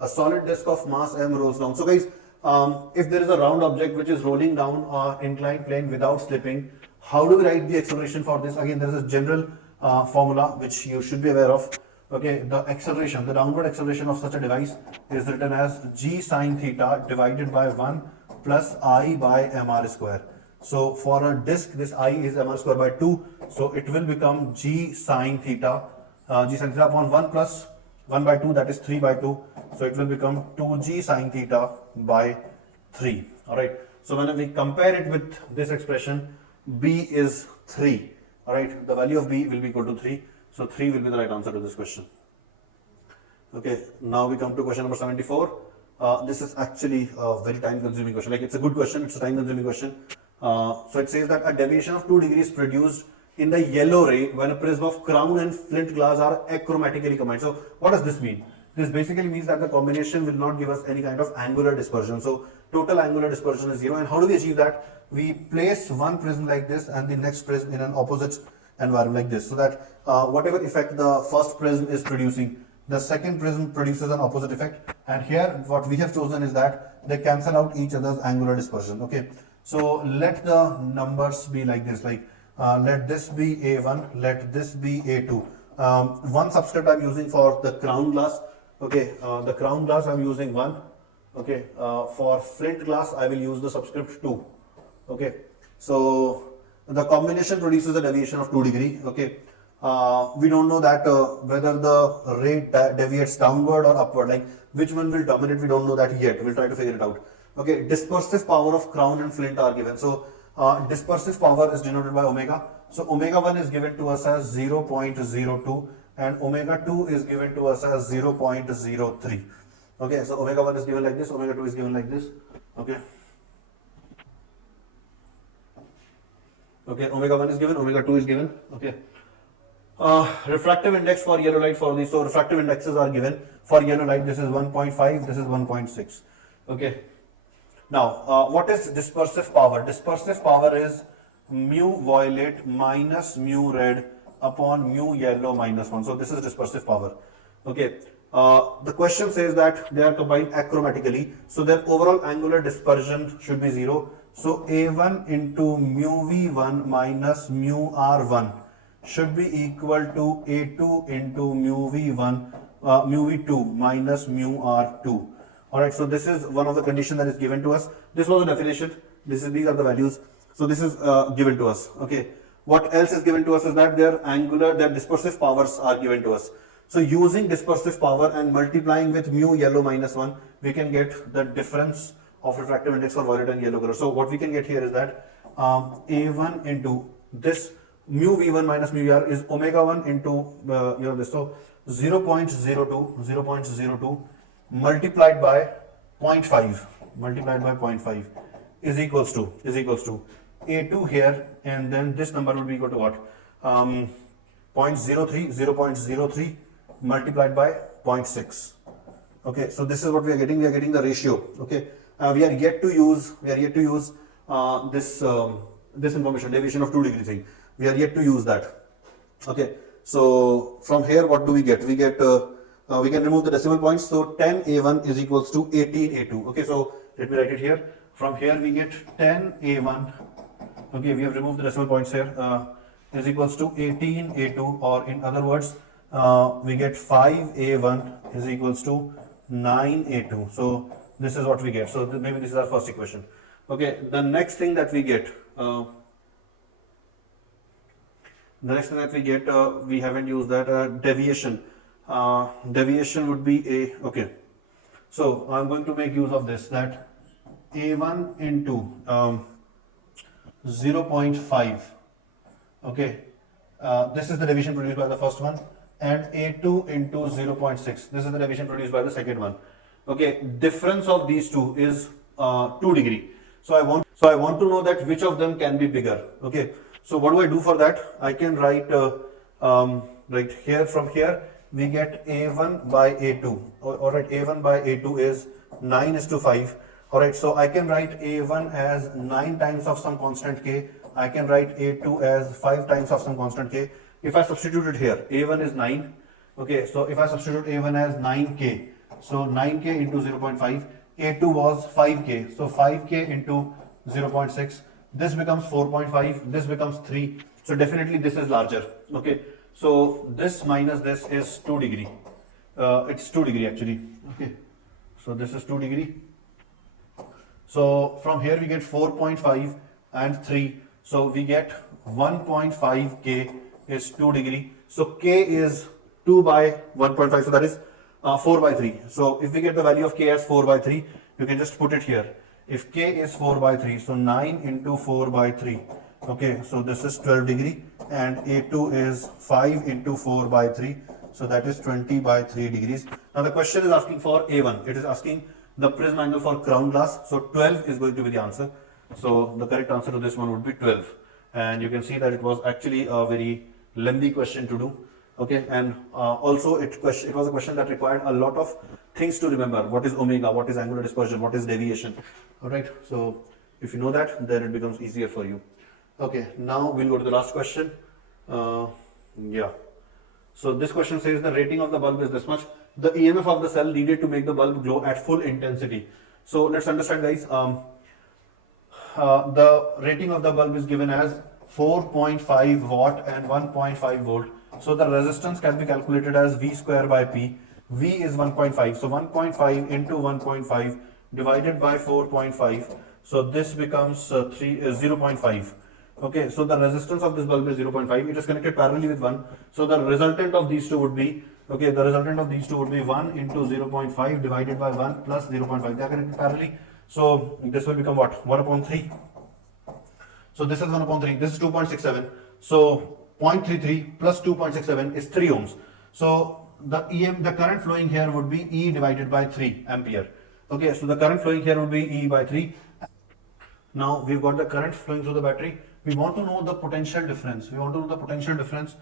a solid disk of mass m rolls down. So guys, if there is a round object which is rolling down an inclined plane without slipping, how do we write the acceleration for this? Again, there is a general formula which you should be aware of. Okay, the acceleration, the downward acceleration of such a device is written as g sine theta divided by 1 plus I by mr square. So for a disk, this I is mr square by 2. So it will become g sine theta upon 1 plus 1 by 2, that is 3 by 2. So it will become 2g sine theta by 3. Alright. So when we compare it with this expression, b is 3. Alright. The value of b will be equal to 3. So 3 will be the right answer to this question. Okay, now we come to question number 74. This is actually a very time consuming question. Like, it's a good question, it's a time consuming question. So it says that a deviation of 2 degrees produced in the yellow ray when a prism of crown and flint glass are achromatically combined. So what does this mean? This basically means that the combination will not give us any kind of angular dispersion. So total angular dispersion is 0. And how do we achieve that? We place one prism like this and the next prism in an opposite environment like this, so that whatever effect the first prism is producing, the second prism produces an opposite effect. And here what we have chosen is that they cancel out each other's angular dispersion. Okay, so let the numbers be like this, like let this be A1, let this be A2. One subscript I'm using for the crown glass. Okay, the crown glass I'm using 1. Okay, for flint glass I will use the subscript 2. Okay, so the combination produces a deviation of 2 degree. Okay, we don't know that whether the ray deviates downward or upward, like which one will dominate, we don't know that yet. We'll try to figure it out. Okay, dispersive power of crown and flint are given. So dispersive power is denoted by omega. So omega 1 is given to us as 0.02 and omega 2 is given to us as 0.03. Okay, so omega 1 is given like this, omega 2 is given like this. Okay. Okay, omega 1 is given, omega 2 is given. Okay. Refractive index for yellow light for these. So refractive indexes are given for yellow light. This is 1.5, this is 1.6. Okay. Now, what is dispersive power? Dispersive power is mu violet minus mu red upon mu yellow minus 1. So this is dispersive power. Okay. The question says that they are combined achromatically, so their overall angular dispersion should be 0. So A1 into mu V1 minus mu R1 should be equal to A2 into mu V1, mu V2 minus mu R2. Alright, so this is one of the conditions that is given to us. This was the definition. These are the values. So this is given to us. Okay. What else is given to us is that their dispersive powers are given to us. So using dispersive power and multiplying with mu yellow minus 1, we can get the difference of refractive index for violet and yellow color. So what we can get here is that A1 into this mu V1 minus mu R is omega 1 into this. So 0.02 multiplied by 0.5 is equals to A2 here, and then this number will be equal to what? 0.03 multiplied by 0.6. Okay, so this is what we are getting. We are getting the ratio. Okay, we are yet to use this information, deviation of 2 degree thing. We are yet to use that. Okay, so from here what do we get? We get we can remove the decimal points. So 10A1 is equals to 18A2. Okay, so let me write it here. From here we get 10A1. Okay, we have removed the decimal points here. Is equals to 18A2, or in other words, we get 5A1 is equals to 9A2. So this is what we get. So maybe this is our first equation. Okay, the next thing that we get, we haven't used that, deviation. Deviation would be a, okay. So I'm going to make use of this, that A1 into 0.5. Okay, this is the deviation produced by the first one, and A2 into 0.6. This is the deviation produced by the second one. Okay, difference of these two is 2 degree. So I want to know that which of them can be bigger. Okay, so what do I do for that? I can write right here, from here we get A1 by A2. Alright, A1 by A2 is 9:5. Alright, so I can write A1 as 9 times of some constant k. I can write A2 as 5 times of some constant k. If I substitute it here, A1 is 9. Okay, so if I substitute A1 as 9k, so 9k into 0.5, A2 was 5k, so 5k into 0.6, this becomes 4.5, this becomes 3, so definitely this is larger. Okay, so this minus this is 2 degree. It's 2 degree actually. Okay, so this is 2 degree. So from here we get 4.5 and 3. So we get 1.5k is 2 degree. So k is 2 by 1.5. So that is 4 by 3. So if we get the value of k as 4 by 3, you can just put it here. If k is 4 by 3, so 9 into 4 by 3. Okay, so this is 12 degree. and A2 is 5 into 4 by 3. So that is 20 by 3 degrees. Now the question is asking for A1. It is asking the prism angle for crown glass. So 12 is going to be the answer. So the correct answer to this one would be 12. And you can see that it was actually a very lengthy question to do. Okay, and also it was a question that required a lot of things to remember. What is omega? What is angular dispersion? What is deviation? All right. So if you know that, then it becomes easier for you. Okay, now we'll go to the last question. Yeah. So this question says the rating of the bulb is this much. The EMF of the cell needed to make the bulb glow at full intensity. So let's understand, guys. The rating of the bulb is given as 4.5 watt and 1.5 volt. So the resistance can be calculated as V square by P. V is 1.5. So 1.5 into 1.5 divided by 4.5. So this becomes 0.5. Okay, so the resistance of this bulb is 0.5. It is connected parallelly with 1. So the resultant of these two would be, okay, the resultant of these two would be 1 into 0.5 divided by 1 plus 0.5. They are connected parallelly. So this will become what? 1 upon 3. So this is 1 upon 3. This is 2.67. So 0.33 plus 2.67 is 3 ohms. So the current flowing here would be E divided by 3 ampere. Okay, so the current flowing here would be E by 3. Now we've got the current flowing through the battery. We want to know the potential difference. We want to know the potential difference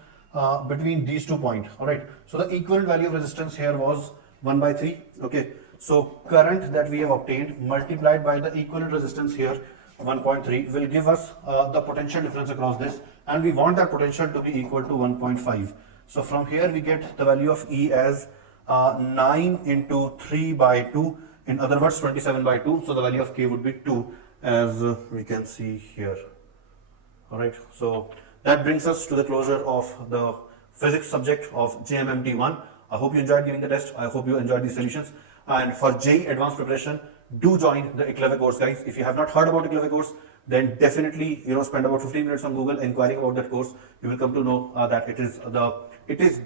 between these 2 points. All right. So the equivalent value of resistance here was 1 by 3. Okay. So current that we have obtained multiplied by the equivalent resistance here 1.3 will give us the potential difference across this, and we want that potential to be equal to 1.5. So from here we get the value of E as 9 into 3 by 2. In other words, 27 by 2. So the value of K would be 2, as we can see here. Alright, so that brings us to the closure of the physics subject of JMMT-01. I hope you enjoyed giving the test. I hope you enjoyed the solutions. And for JEE advanced preparation, do join the Eklavya course, guys. If you have not heard about Eklavya course, then definitely spend about 15 minutes on Google inquiring about that course. You will come to know that it is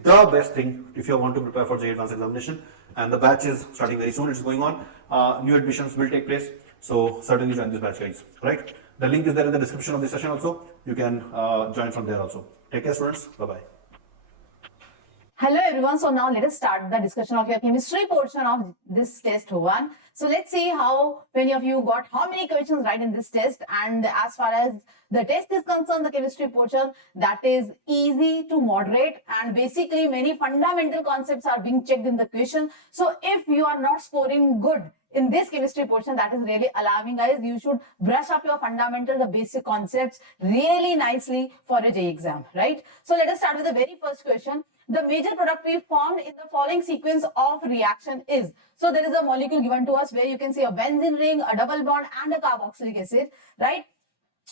the best thing if you want to prepare for JEE advanced examination. And the batch is starting very soon. It's going on. New admissions will take place. So certainly join this batch, guys. Right? The link is there in the description of this session also. You can join from there also. Take care, students. Bye-bye. Hello everyone, so now let us start the discussion of your chemistry portion of this test 1. So let's see how many of you got how many questions right in this test. And as far as the test is concerned, the chemistry portion, that is easy to moderate, and basically many fundamental concepts are being checked in the question. So if you are not scoring good in this chemistry portion, that is really alarming, guys. You should brush up your fundamentals, the basic concepts really nicely for a JEE exam, right? So let us start with the very first question. The major product we formed in the following sequence of reaction is. So there is a molecule given to us where you can see a benzene ring, a double bond and a carboxylic acid, right?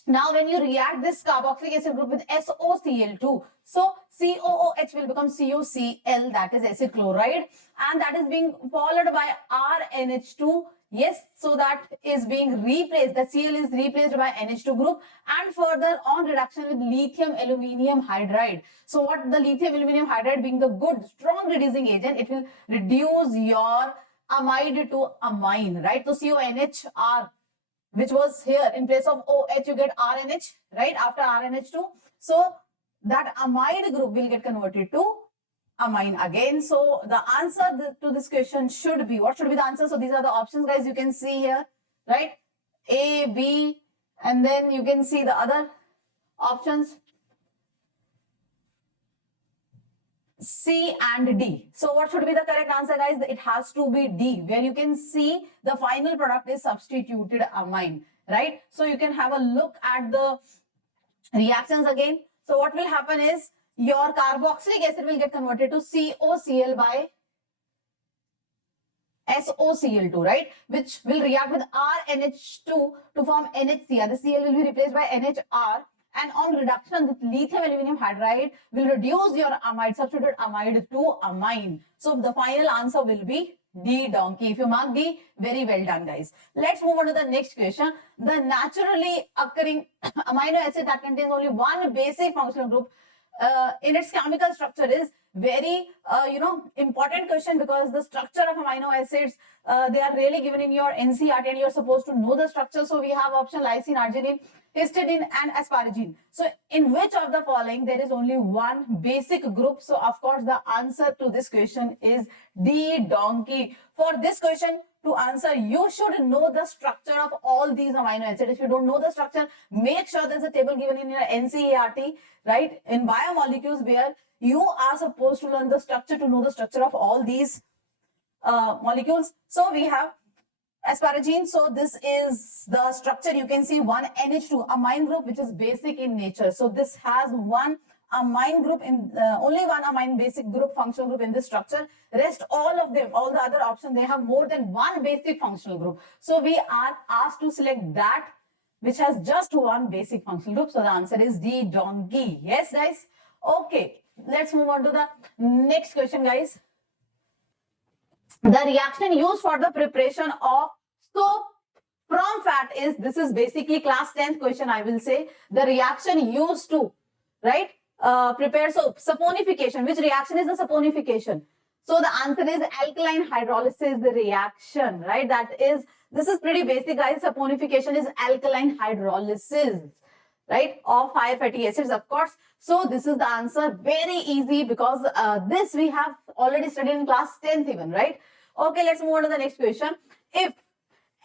Now when you react this carboxylic acid group with SOCl2, so COOH will become COCl, that is acid chloride, and that is being followed by RNH2. Yes, so that is being replaced, the Cl is replaced by NH2 group, and further on reduction with lithium aluminium hydride. So what the lithium aluminium hydride being the good strong reducing agent, it will reduce your amide to amine, right? So CONHR, which was here in place of OH, you get RNH, right? After RNH2, so that amide group will get converted to amine again. So the answer to this question should be, what should be the answer? So these are the options, guys. You can see here, right? A, B, and then you can see the other options, C and D. So what should be the correct answer, guys? It has to be D, where you can see the final product is substituted amine, right? So you can have a look at the reactions again. So what will happen is your carboxylic acid will get converted to COCl by SOCl2, right? Which will react with RNH2 to form NHCl. The Cl will be replaced by NHR. And on reduction with lithium aluminium hydride will reduce your amide, substitute amide to amine. So the final answer will be D, donkey. If you mark D, very well done, guys. Let's move on to the next question. The naturally occurring amino acid that contains only one basic functional group in its chemical structure is very important question, because the structure of amino acids they are really given in your NCERT and you're supposed to know the structure. So we have option lysine, arginine, histidine and asparagine. So in which of the following there is only one basic group? So of course the answer to this question is D, donkey. For this question to answer, you should know the structure of all these amino acids. If you don't know the structure, make sure there's a table given in your NCERT, right, in biomolecules, where you are supposed to learn the structure to know the structure of all these molecules. So we have asparagine. So this is the structure. You can see one NH2 amine group, which is basic in nature. So this has one amine group in only one amine basic group, functional group in this structure. Rest all of them, all the other options, they have more than one basic functional group. So we are asked to select that which has just one basic functional group. So the answer is D, donkey. Yes, guys. Okay, let's move on to the next question, guys. The reaction used for the preparation of soap from fat is, this is basically class 10th question, I will say. The reaction used to, right, prepare soap. Saponification. Which reaction is the saponification? So the answer is alkaline hydrolysis, the reaction, right? This is pretty basic, guys. Saponification is alkaline hydrolysis, right, of higher fatty acids, of course. So this is the answer. Very easy, because this we have already studied in class 10th even, right? Okay, let's move on to the next question. If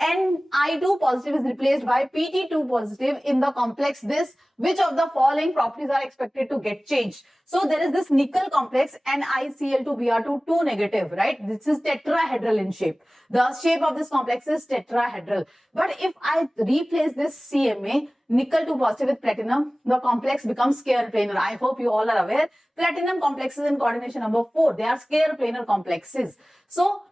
Ni2 positive is replaced by Pt2 positive in the complex this, which of the following properties are expected to get changed? So there is this nickel complex NiCl2Br2 2 negative, right? This is tetrahedral in shape. The shape of this complex is tetrahedral. But if I replace this CMA, nickel 2 positive with platinum, the complex becomes scale planar. I hope you all are aware. Platinum complexes in coordination number 4, they are scale planar complexes. So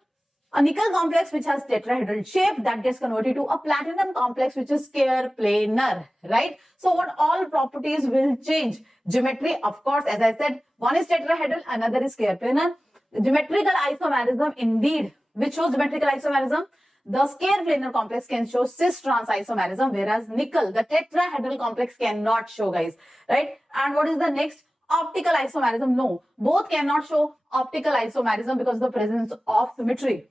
a nickel complex which has tetrahedral shape, that gets converted to a platinum complex which is scale planar, right? So what all properties will change? Geometry, of course, as I said, one is tetrahedral, another is scale planar. Geometrical isomerism, indeed, which shows geometrical isomerism. The scale planar complex can show cis-trans isomerism, whereas nickel, the tetrahedral complex, cannot show, guys, right? And what is the next? Optical isomerism. No, both cannot show optical isomerism because of the presence of symmetry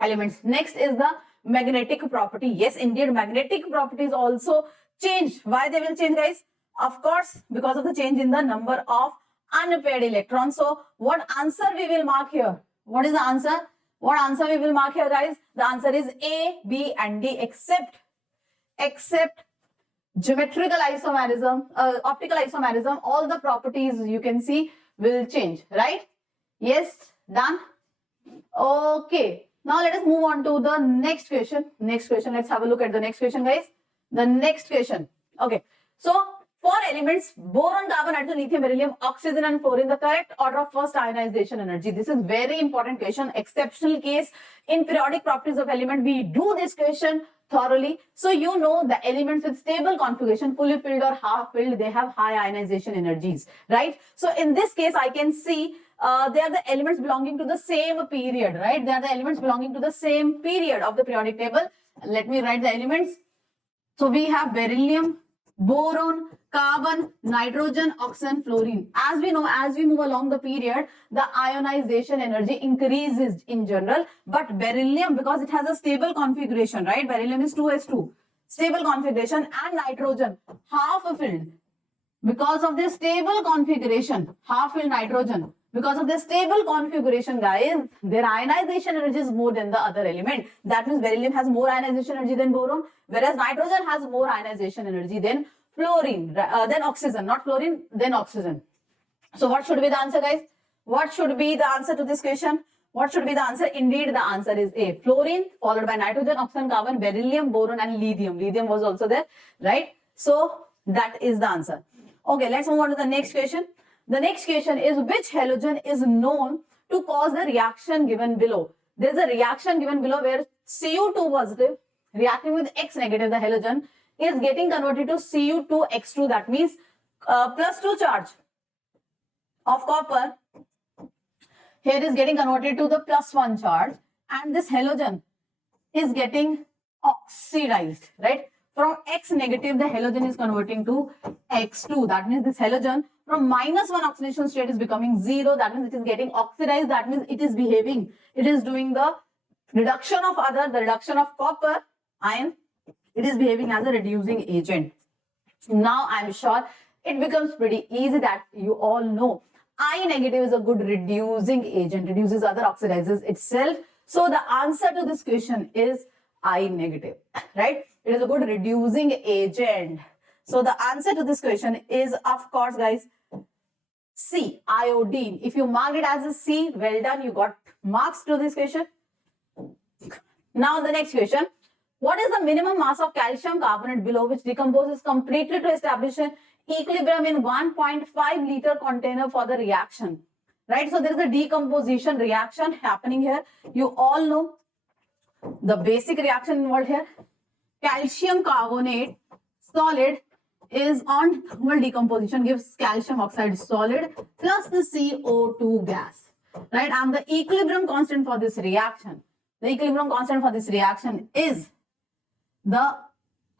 elements. Next is the magnetic property. Yes, indeed, magnetic properties also change. Why they will change, guys? Of course, because of the change in the number of unpaired electrons. So what answer we will mark here? What is the answer? What answer we will mark here, guys? The answer is A, B and D, except geometrical isomerism, optical isomerism, all the properties you can see will change, right? Yes, done. Okay. Now let us move on to the next question. Let's have a look at the next question, guys. The next question. Okay. So for elements boron, carbon, nitrogen, lithium, beryllium, oxygen and fluorine, the correct order of first ionization energy. This is very important question. Exceptional case. In periodic properties of element, we do this question thoroughly. So you know the elements with stable configuration, fully filled or half filled, they have high ionization energies, right? So in this case, I can see they are the elements belonging to the same period, right? They are the elements belonging to the same period of the periodic table. Let me write the elements. So we have beryllium, boron, carbon, nitrogen, oxygen, fluorine. As we know, as we move along the period, the ionization energy increases in general. But beryllium, because it has a stable configuration, right? Beryllium is 2s2, stable configuration, and nitrogen, half filled. Because of this stable configuration, half filled nitrogen, because of this stable configuration, guys, their ionization energy is more than the other element. That means beryllium has more ionization energy than boron, whereas nitrogen has more ionization energy than fluorine, then oxygen, not fluorine, then oxygen. So what should be the answer, guys? What should be the answer to this question? What should be the answer? Indeed, the answer is A, fluorine, followed by nitrogen, oxygen, carbon, beryllium, boron and lithium. Lithium was also there, right? So that is the answer. Okay, let's move on to the next question. The next question is, which halogen is known to cause the reaction given below? There is a reaction given below where Cu2 positive reacting with X negative, the halogen, is getting converted to Cu2X2. That means +2 charge of copper here is getting converted to the +1 charge, and this halogen is getting oxidized, right? From X negative, the halogen is converting to X2. That means this halogen from -1 oxidation state is becoming 0. That means it is getting oxidized. That means it is behaving. It is doing the reduction of the reduction of copper ion. It is behaving as a reducing agent. Now I'm sure it becomes pretty easy that you all know I negative is a good reducing agent, reduces other, oxidizes itself. So the answer to this question is I negative, right? It is a good reducing agent. So the answer to this question is, of course, guys, C, iodine. If you marked it as a C, well done, you got marks to this question. Now the next question. What is the minimum mass of calcium carbonate below which decomposes completely to establish an equilibrium in 1.5 liter container for the reaction? Right? So there is a decomposition reaction happening here. You all know the basic reaction involved here. Calcium carbonate solid is on thermal decomposition, gives calcium oxide solid plus the CO2 gas. Right? And the equilibrium constant for this reaction. The equilibrium constant for this reaction is the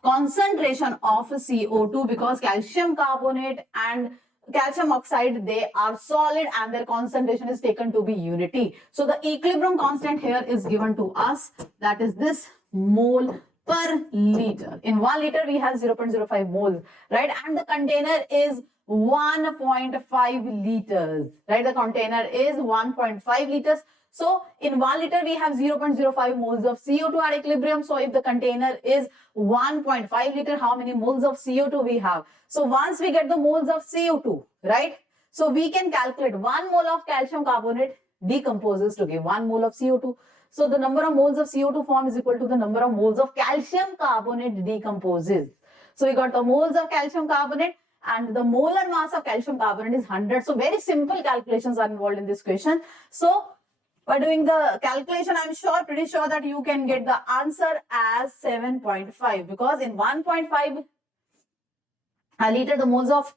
concentration of CO2, because calcium carbonate and calcium oxide, they are solid and their concentration is taken to be unity. So the equilibrium constant here is given to us, that is this mole per liter. In 1 liter we have 0.05 moles, right? And the container is 1.5 liters, right? The container is 1.5 liters. So in 1 liter we have 0.05 moles of CO2 at equilibrium. So if the container is 1.5 liter, how many moles of CO2 we have? So once we get the moles of CO2, right? So we can calculate 1 mole of calcium carbonate decomposes to give 1 mole of CO2. So the number of moles of CO2 formed is equal to the number of moles of calcium carbonate decomposes. So we got the moles of calcium carbonate, and the molar mass of calcium carbonate is 100. So very simple calculations are involved in this question. So by doing the calculation, I'm pretty sure that you can get the answer as 7.5, because in 1.5 liter, the moles of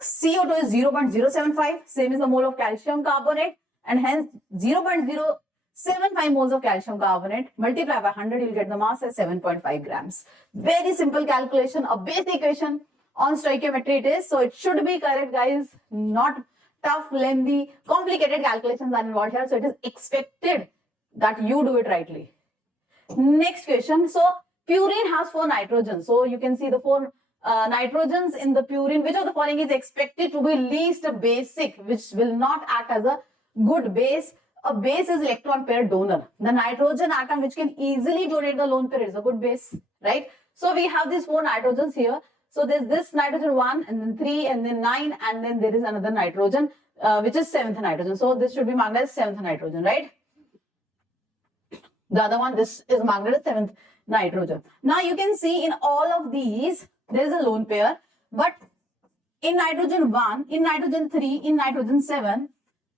CO2 is 0.075, same is the mole of calcium carbonate, and hence 0.075 moles of calcium carbonate multiply by 100, you'll get the mass as 7.5 grams. Very simple calculation, a basic equation on stoichiometry it is, so it should be correct, guys, not tough, lengthy, complicated calculations are involved here. So it is expected that you do it rightly. Next question. So purine has 4 nitrogens. So you can see the 4 nitrogens in the purine. Which of the following is expected to be least basic, which will not act as a good base? A base is electron pair donor. The nitrogen atom which can easily donate the lone pair is a good base, right? So we have these 4 nitrogens here. So there's this nitrogen 1, and then 3, and then 9, and then there is another nitrogen, which is 7th nitrogen. So this should be marked as 7th nitrogen, right? The other one, this is marked as 7th nitrogen. Now you can see in all of these, there is a lone pair, but in nitrogen 1, in nitrogen 3, in nitrogen 7,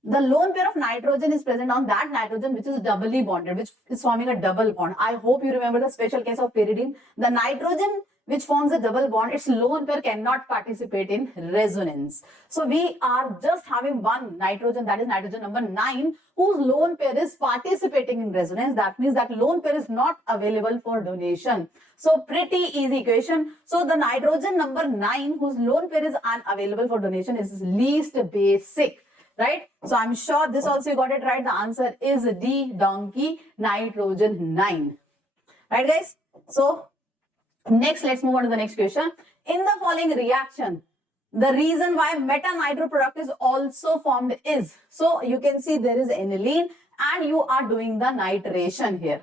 the lone pair of nitrogen is present on that nitrogen which is doubly bonded, which is forming a double bond. I hope you remember the special case of pyridine. The nitrogen which forms a double bond, its lone pair cannot participate in resonance. So we are just having one nitrogen, that is nitrogen number 9, whose lone pair is participating in resonance. That means that lone pair is not available for donation. So pretty easy equation. So the nitrogen number 9, whose lone pair is unavailable for donation, is least basic. Right? So I'm sure this also you got it right. The answer is D, donkey, nitrogen 9. Right, guys? So next, let's move on to the next question. In the following reaction, the reason why meta-nitro product is also formed is, so you can see there is aniline and you are doing the nitration here,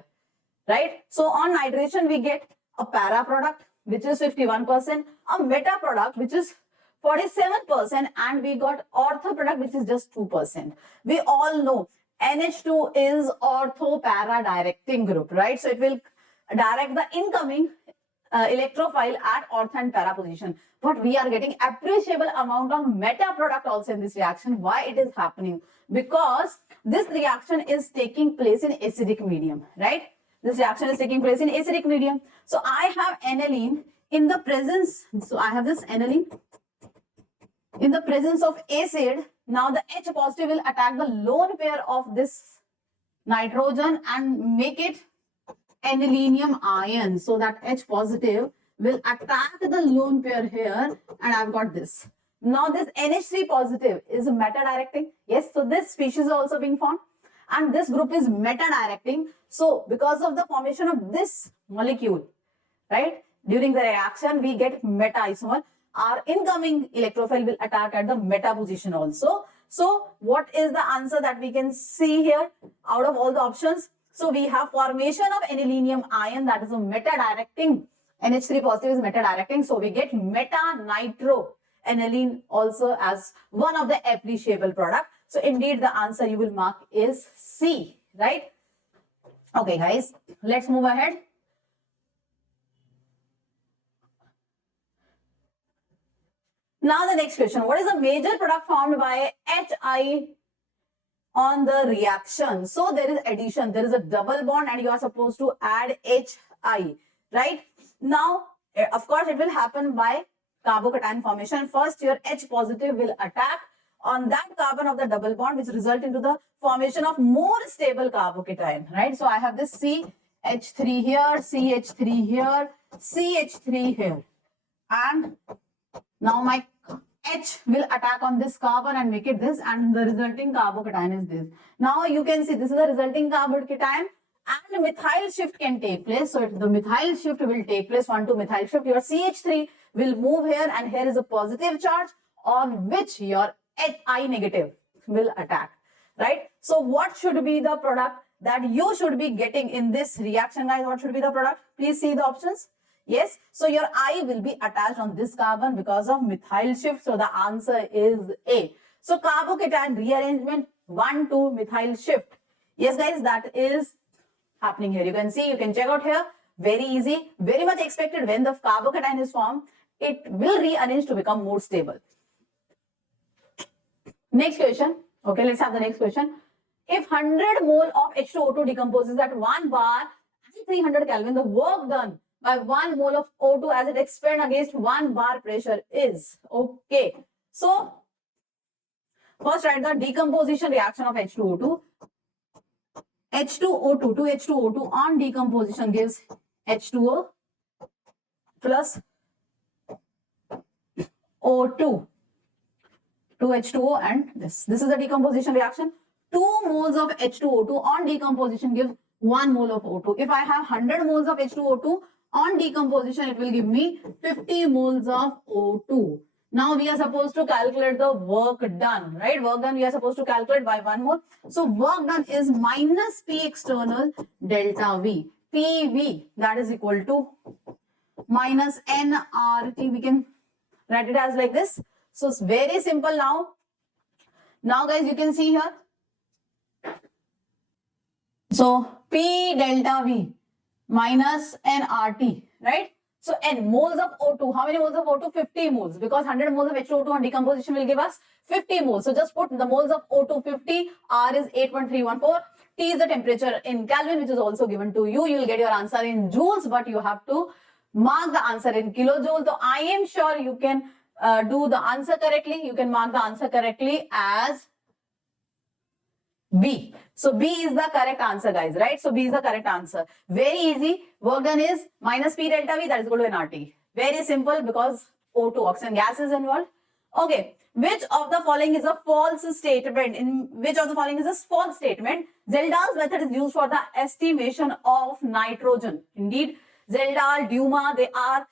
right? So on nitration, we get a para product, which is 51%, a meta product, which is 47%, and we got ortho product, which is just 2%. We all know NH2 is ortho para directing group, right? So it will direct the incoming electrophile at ortho and para position. But we are getting appreciable amount of meta product also in this reaction. Why it is happening? Because this reaction is taking place in acidic medium, right? This reaction is taking place in acidic medium. So I have aniline in the presence, so I have this aniline in the presence of acid. Now the H positive will attack the lone pair of this nitrogen and make it anilinium ion. So that H positive will attack the lone pair here, and I've got this. Now this NH3 positive is meta directing. Yes, so this species is also being formed, and this group is meta directing. So because of the formation of this molecule, right, during the reaction, we get meta isomer. Our incoming electrophile will attack at the meta position also. So what is the answer that we can see here out of all the options? So we have formation of anilinium ion, that is a meta directing. NH3 positive is meta directing. So we get meta nitro aniline also as one of the appreciable product. So indeed the answer you will mark is C, right? Okay guys, let's move ahead. Now the next question, what is the major product formed by HI on the reaction? So there is addition, there is a double bond and you are supposed to add HI, right? Now, of course, it will happen by carbocation formation. First, your H positive will attack on that carbon of the double bond, which result into the formation of more stable carbocation, right? So I have this CH3 here, CH3 here, CH3 here. And now my H will attack on this carbon and make it this, and the resulting carbocation is this. Now you can see this is the resulting carbocation and methyl shift can take place. So the methyl shift will take place, 1,2 methyl shift. Your CH3 will move here and here is a positive charge on which your HI negative will attack, right? So what should be the product that you should be getting in this reaction, guys? What should be the product? Please see the options. Yes, so your I will be attached on this carbon because of methyl shift. So the answer is A. So carbocation rearrangement 1,2 methyl shift. Yes, guys, that is happening here. You can see, you can check out here. Very easy, very much expected. When the carbocation is formed, it will rearrange to become more stable. Next question. Okay, let's have the next question. If 100 mole of H2O2 decomposes at 1 bar and 300 Kelvin, the work done by 1 mole of O2 as it expands against 1 bar pressure is, okay. So, first write the decomposition reaction of H2O2. H2O2 to H2O2 on decomposition gives H2O plus O2 to H2O and this. This is the decomposition reaction. 2 moles of H2O2 on decomposition gives 1 mole of O2. If I have 100 moles of H2O2 on decomposition, it will give me 50 moles of O2. Now we are supposed to calculate the work done, right? Work done we are supposed to calculate by 1 mole. So work done is minus P external delta V. PV, that is equal to minus nRT. We can write it as like this. So it's very simple now. Now guys, you can see here. So P delta V minus nRT, right? So N moles of O2. How many moles of O2? 50 moles. Because 100 moles of H2O2 on decomposition will give us 50 moles. So just put the moles of O2 50. R is 8.314. T is the temperature in Kelvin, which is also given to you. You will get your answer in joules, but you have to mark the answer in kilojoules. So I am sure you can do the answer correctly. You can mark the answer correctly as B. So B is the correct answer, guys, right? So B is the correct answer. Very easy. Work done is minus P delta V, that is equal to nRT. Very simple because O2, oxygen gas, is involved. Okay. Which of the following is a false statement? In which of the following is a false statement? Zeldal's method is used for the estimation of nitrogen. Indeed, Zeldal, Duma, they are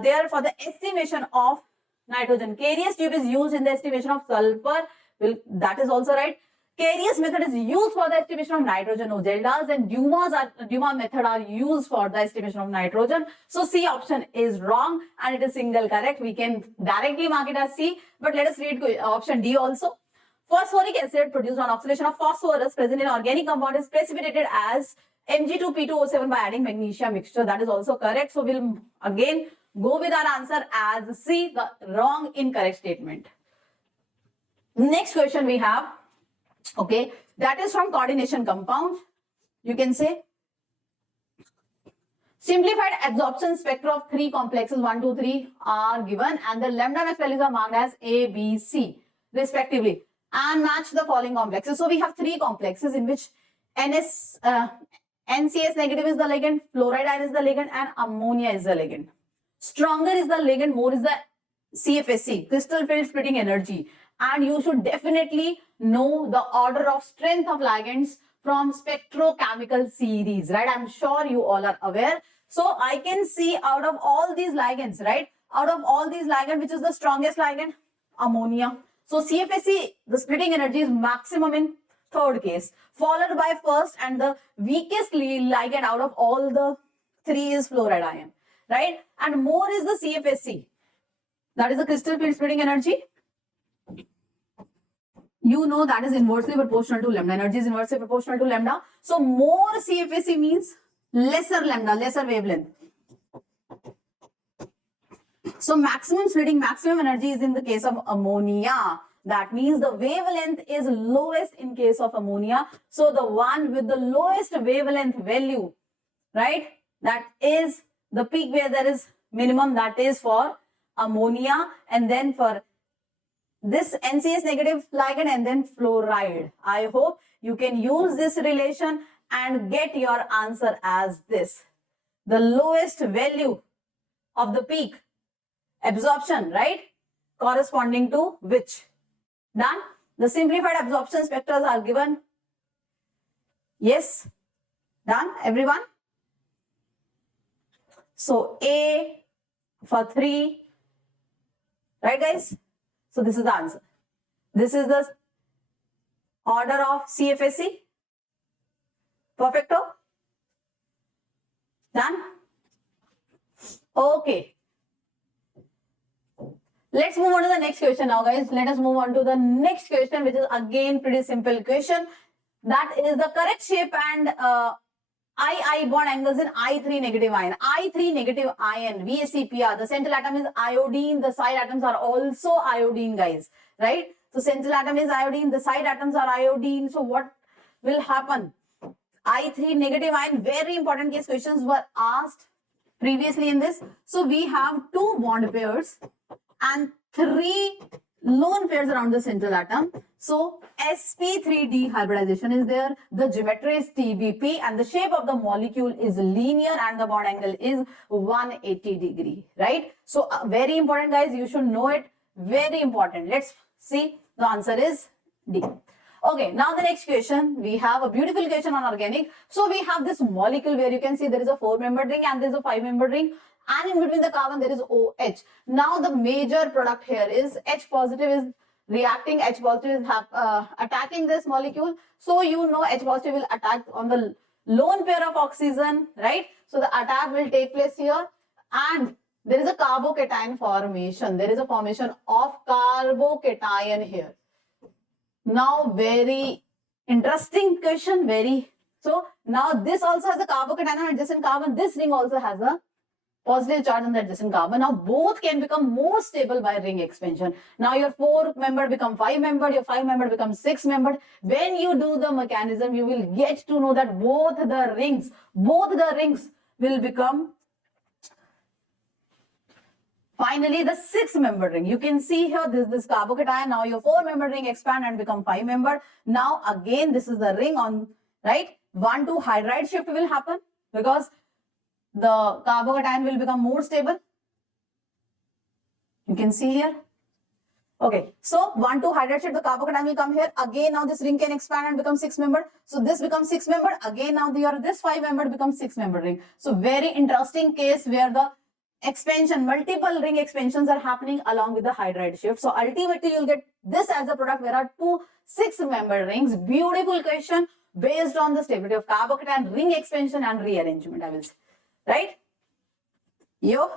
there for the estimation of nitrogen. Carious tube is used in the estimation of sulfur. Well, that is also right. Carious method is used for the estimation of nitrogen. No, Zeldal's and Duma method are used for the estimation of nitrogen. So C option is wrong and it is single correct. We can directly mark it as C, but let us read option D also. Phosphoric acid produced on oxidation of phosphorus present in organic compound is precipitated as Mg2P2O7 by adding magnesium mixture. That is also correct. So we'll again go with our answer as C, the wrong incorrect statement. Next question we have. Okay, that is from coordination compound. You can say simplified absorption spectra of 3 complexes 1, 2, 3 are given and the lambda max values are marked as A, B, C respectively and match the following complexes. So we have 3 complexes in which NCS negative is the ligand, fluoride ion is the ligand and ammonia is the ligand. Stronger is the ligand, more is the CFSC, crystal field splitting energy. And you should definitely know the order of strength of ligands from spectrochemical series, right? I'm sure you all are aware. So I can see out of all these ligands, right? Out of all these ligands, which is the strongest ligand? Ammonia. So CFSE, the splitting energy is maximum in third case, followed by first, and the weakest ligand out of all the three is fluoride ion, right? And more is the CFSE. That is the crystal field splitting energy. You know that is inversely proportional to lambda. Energy is inversely proportional to lambda. So more CFSE means lesser lambda, lesser wavelength. So maximum splitting, maximum energy is in the case of ammonia. That means the wavelength is lowest in case of ammonia. So the one with the lowest wavelength value, right? That is the peak where there is minimum, that is for ammonia, and then for this NCS negative ligand, and then fluoride. I hope you can use this relation and get your answer as this. The lowest value of the peak absorption, right? Corresponding to which? Done? The simplified absorption spectra are given. Yes? Done, everyone? So A for 3, right guys? So this is the answer. This is the order of CFSE. Perfecto? Done? Okay. Let's move on to the next question now, guys. Let us move on to the next question, which is again pretty simple question. That is the correct shape and I bond angles in I3 negative ion. I3 negative ion, VSEPR. The central atom is iodine. The side atoms are also iodine, guys. Right? So central atom is iodine. The side atoms are iodine. So what will happen? I3 negative ion. Very important case questions were asked previously in this. So we have 2 bond pairs and 3 lone pairs around the central atom. So sp3d hybridization is there. The geometry is TBP and the shape of the molecule is linear and the bond angle is 180 degree, right? So very important, guys. You should know it. Very important. Let's see. The answer is D. Okay, now the next question. We have a beautiful question on organic. So we have this molecule where you can see there is a 4-membered ring and there is a 5-membered ring. And in between the carbon there is OH. Now the major product here is H positive is reacting, H positive is attacking this molecule. So you know H positive will attack on the lone pair of oxygen, right? So the attack will take place here and there is a carbocation formation. There is a formation of carbocation here. Now very interesting question, so now this also has a carbocation on adjacent carbon. This ring also has a positive charge on the adjacent carbon. Now both can become more stable by ring expansion. Now your 4-membered become 5-membered, your 5-membered becomes 6-membered. When you do the mechanism, you will get to know that both the rings will become finally the 6-membered ring. You can see here this carbocation. Now your 4-membered ring expand and become 5-membered. Now again this is the ring on, right? 1,2 hydride shift will happen because the carbocation will become more stable. You can see here. Okay, so 1,2 hydride shift, the carbocation will come here. Again, now this ring can expand and become 6-membered. So this becomes 6-membered. Again, now this 5-membered becomes 6-membered ring. So very interesting case where the expansion, multiple ring expansions are happening along with the hydride shift. So ultimately, you'll get this as a product where are 2 6-membered rings. Beautiful question based on the stability of carbocation, ring expansion and rearrangement, I will say. Right? Yo.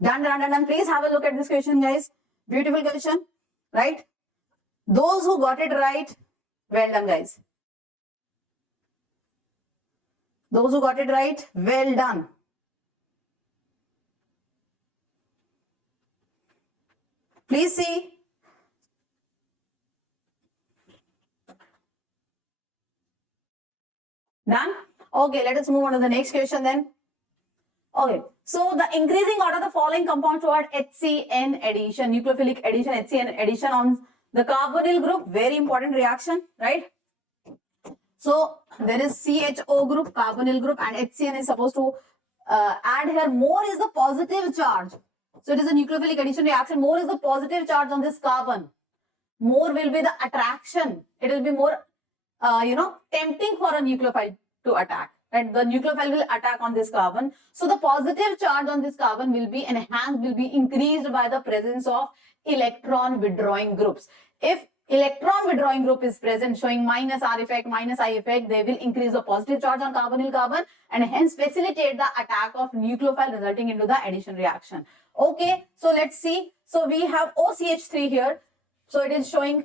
Done. Please have a look at this question, guys. Beautiful question, right? Those who got it right, well done, guys. Those who got it right, well done. Please see. Done? Okay, let us move on to the next question then. Okay, so the increasing order of the following compound toward HCN addition, nucleophilic addition, HCN addition on the carbonyl group, very important reaction, right? So there is CHO group, carbonyl group, and HCN is supposed to add here. More is the positive charge. So it is a nucleophilic addition reaction. More is the positive charge on this carbon. More will be the attraction. It will be more, tempting for a nucleophile to attack. Right? The nucleophile will attack on this carbon. So the positive charge on this carbon will be enhanced, will be increased by the presence of electron withdrawing groups. If electron withdrawing group is present showing minus R effect, minus I effect, they will increase the positive charge on carbonyl carbon and hence facilitate the attack of nucleophile resulting into the addition reaction. Okay, so let's see. So we have OCH3 here. So it is showing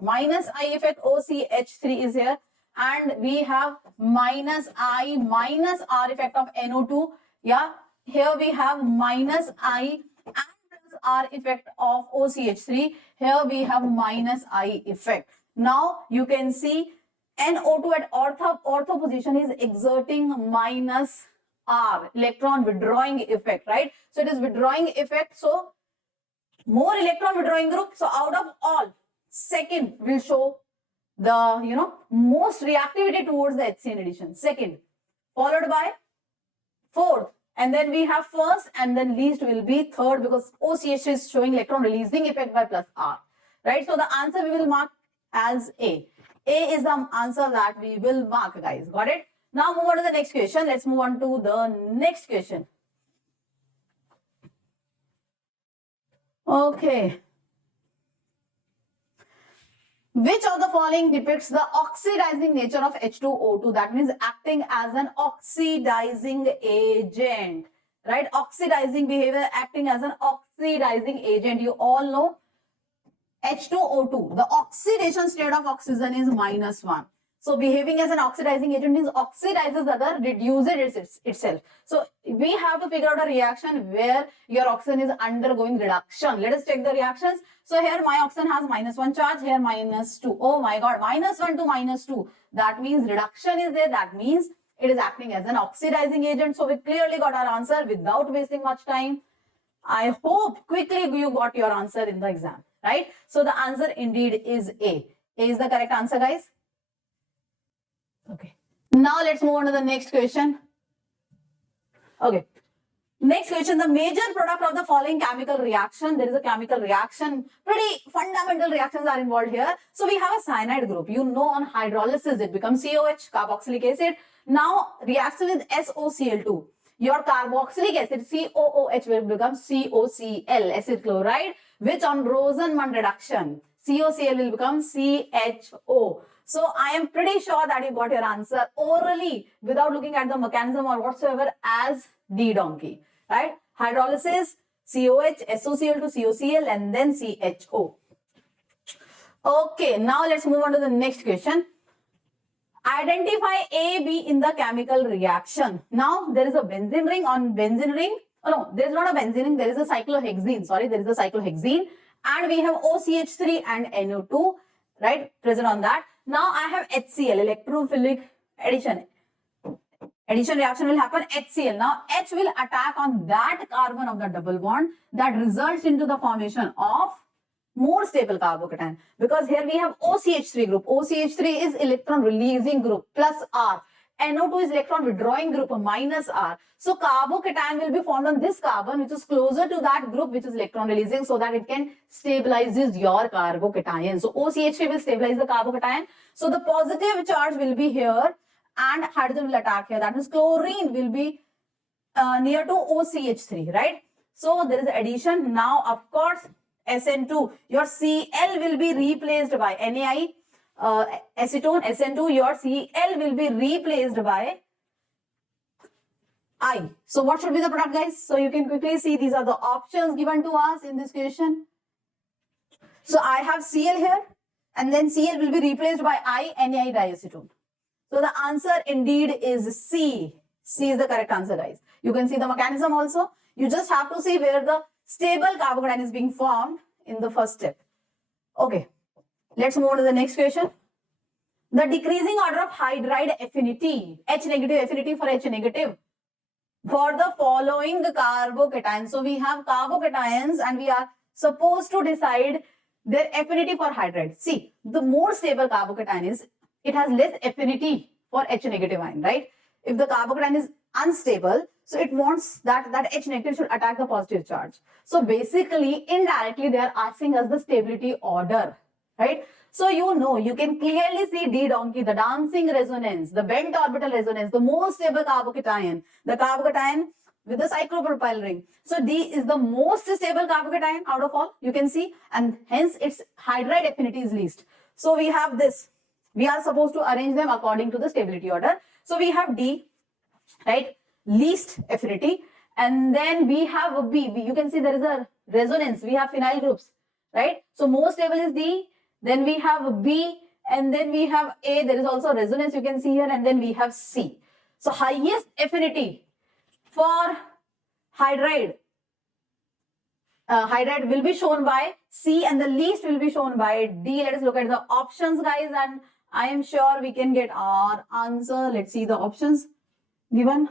minus I effect, OCH3 is here. And we have minus I minus R effect of NO2. Yeah, here we have minus I and plus R effect of OCH3. Here we have minus I effect. Now you can see NO2 at ortho position is exerting minus R, electron withdrawing effect, right? So it is withdrawing effect. So more electron withdrawing group. So out of all, second will show the most reactivity towards the HCN addition. Second, followed by fourth, and then we have first, and then least will be third because OCH is showing electron releasing effect by plus R. Right? So the answer we will mark as A. A is the answer that we will mark, guys. Got it? Now move on to the next question. Let's move on to the next question. Okay. Which of the following depicts the oxidizing nature of H2O2? That means acting as an oxidizing agent, right? Oxidizing behavior, acting as an oxidizing agent. You all know H2O2, the oxidation state of oxygen is -1. So behaving as an oxidizing agent means oxidizes the other, reduces itself. So we have to figure out a reaction where your oxygen is undergoing reduction. Let us check the reactions. So here my oxygen has -1 charge, here -2. Oh my god, -1 to -2. That means reduction is there. That means it is acting as an oxidizing agent. So we clearly got our answer without wasting much time. I hope quickly you got your answer in the exam, right? So the answer indeed is A. A is the correct answer, guys. Okay. Now let's move on to the next question. Okay. Next question, the major product of the following chemical reaction. There is a chemical reaction. Pretty fundamental reactions are involved here. So we have a cyanide group. You know on hydrolysis it becomes COH, carboxylic acid. Now reaction with SOCl2. Your carboxylic acid COOH will become COCl, acid chloride, which on Rosenmund reduction, COCl will become CHO. So I am pretty sure that you got your answer orally without looking at the mechanism or whatsoever as D donkey, right? Hydrolysis, COH, SOCl2, COCl, and then CHO. Okay, now let's move on to the next question. Identify A, B in the chemical reaction. Now there is a benzene ring on benzene ring. Oh no, there is not a benzene ring. There is a cyclohexene. Sorry, there is a cyclohexene, and we have OCH3 and NO2, right, present on that. Now I have HCl, electrophilic addition. Addition reaction will happen, HCl. Now H will attack on that carbon of the double bond that results into the formation of more stable carbocation. Because here we have OCH3 group. OCH3 is electron releasing group plus R. NO2 is electron withdrawing group minus R. So carbocation will be formed on this carbon which is closer to that group which is electron releasing so that it can stabilizes your carbocation. So OCH3 will stabilize the carbocation. So the positive charge will be here and hydrogen will attack here. That means chlorine will be near to OCH3, right? So there is addition. Now of course SN2, your Cl will be replaced by NaI. Acetone, SN2, your Cl will be replaced by I. So what should be the product, guys? So you can quickly see these are the options given to us in this question. So I have Cl here and then Cl will be replaced by I, NaI diacetone. So the answer indeed is C. C is the correct answer, guys. You can see the mechanism also. You just have to see where the stable carbocation is being formed in the first step. Okay. Let's move on to the next question. The decreasing order of hydride affinity, H negative affinity for H negative for the following carbocations. So we have carbocations and we are supposed to decide their affinity for hydride. See, the more stable carbocation is, it has less affinity for H negative ion, right? If the carbocation is unstable, so it wants that H negative should attack the positive charge. So basically, indirectly, they are asking us the stability order. Right? So you know, you can clearly see D donkey, the dancing resonance, the bent orbital resonance, the most stable carbocation, the carbocation with the cyclopropyl ring. So D is the most stable carbocation out of all, you can see, and hence its hydride affinity is least. So we have this. We are supposed to arrange them according to the stability order. So we have D, right, least affinity, and then we have B. You can see there is a resonance. We have phenyl groups, right? So most stable is D, then we have B, and then we have A. There is also resonance, you can see here, and then we have C. So highest affinity for hydride, hydride will be shown by C, and the least will be shown by D. Let us look at the options, guys, and I am sure we can get our answer. Let's see the options given.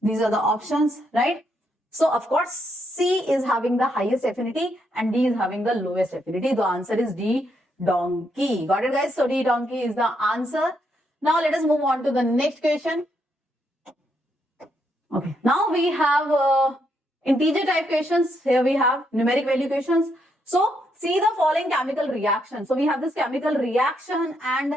These are the options, right? So of course C is having the highest affinity and D is having the lowest affinity. The answer is D donkey. Got it, guys? So D donkey is the answer. Now let us move on to the next question. Okay, now we have integer type questions. Here we have numeric value questions. So see the following chemical reaction. So we have this chemical reaction, and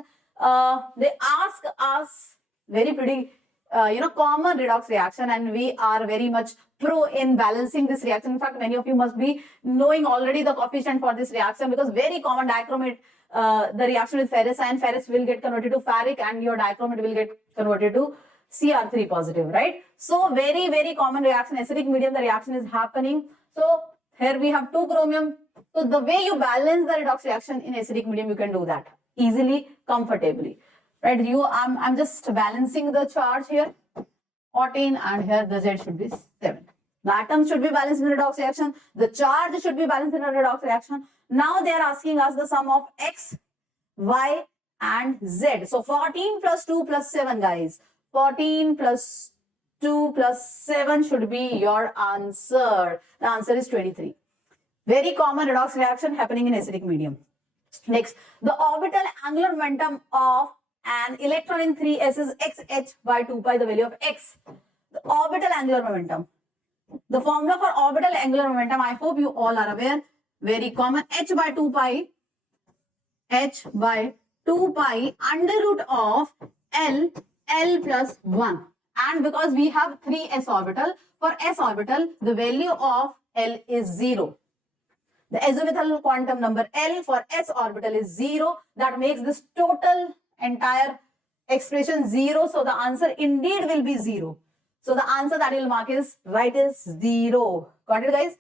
they ask us very pretty common redox reaction, and we are very much pro in balancing this reaction. In fact, many of you must be knowing already the coefficient for this reaction, because very common dichromate, the reaction with ferrous ion, ferrous will get converted to ferric, and your dichromate will get converted to Cr3 positive, right? So very, very common reaction, acidic medium, the reaction is happening. So here we have 2 chromium. So the way you balance the redox reaction in acidic medium, you can do that easily, comfortably. Right, I'm just balancing the charge here, 14, and here the Z should be 7. The atoms should be balanced in the redox reaction. The charge should be balanced in the redox reaction. Now they are asking us the sum of X, Y, and Z. So 14 plus 2 plus 7, guys. 14 plus 2 plus 7 should be your answer. The answer is 23. Very common redox reaction happening in acidic medium. Next, the orbital angular momentum of an electron in 3s is xh by 2 pi, the value of x. The orbital angular momentum. The formula for orbital angular momentum, I hope you all are aware. Very common. H by 2 pi. H by 2 pi under root of L plus 1. And because we have 3s orbital, for s orbital, the value of L is 0. The azimuthal quantum number L for s orbital is 0. That makes this total entire expression 0. So the answer indeed will be 0. So the answer that you'll mark is right is 0. Got it, guys?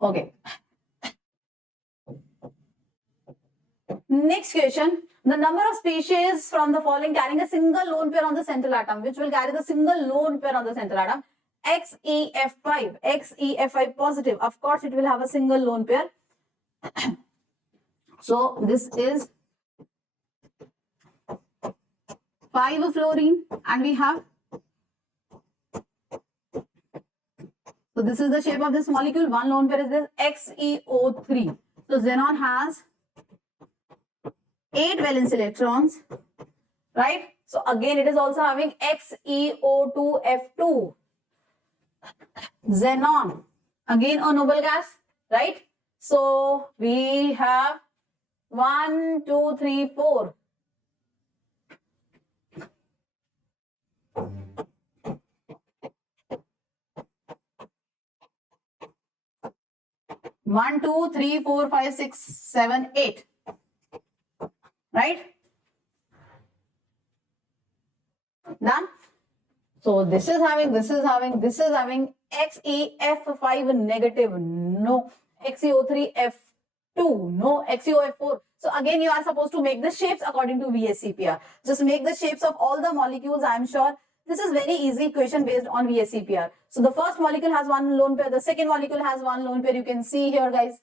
Okay. Next question. The number of species from the following carrying a single lone pair on the central atom, which will carry the single lone pair on the central atom, XeF5. XeF5 positive. Of course, it will have a single lone pair. So this is 5 fluorine, and we have, so this is the shape of this molecule. One lone pair is this XeO3. So xenon has 8 valence electrons, right? So again, it is also having XeO2F2. Xenon, again a noble gas, right? So we have 1, 2, 3, 4. One, 2, 3, 4, 5, 6, 7, 8. Right? Done? So this is having XeF5 negative, no. XeO3F2, no. XeOF4. So again, you are supposed to make the shapes according to VSCPR. Just make the shapes of all the molecules. I am sure this is very easy equation based on VSCPR. So the first molecule has one lone pair. The second molecule has one lone pair. You can see here, guys.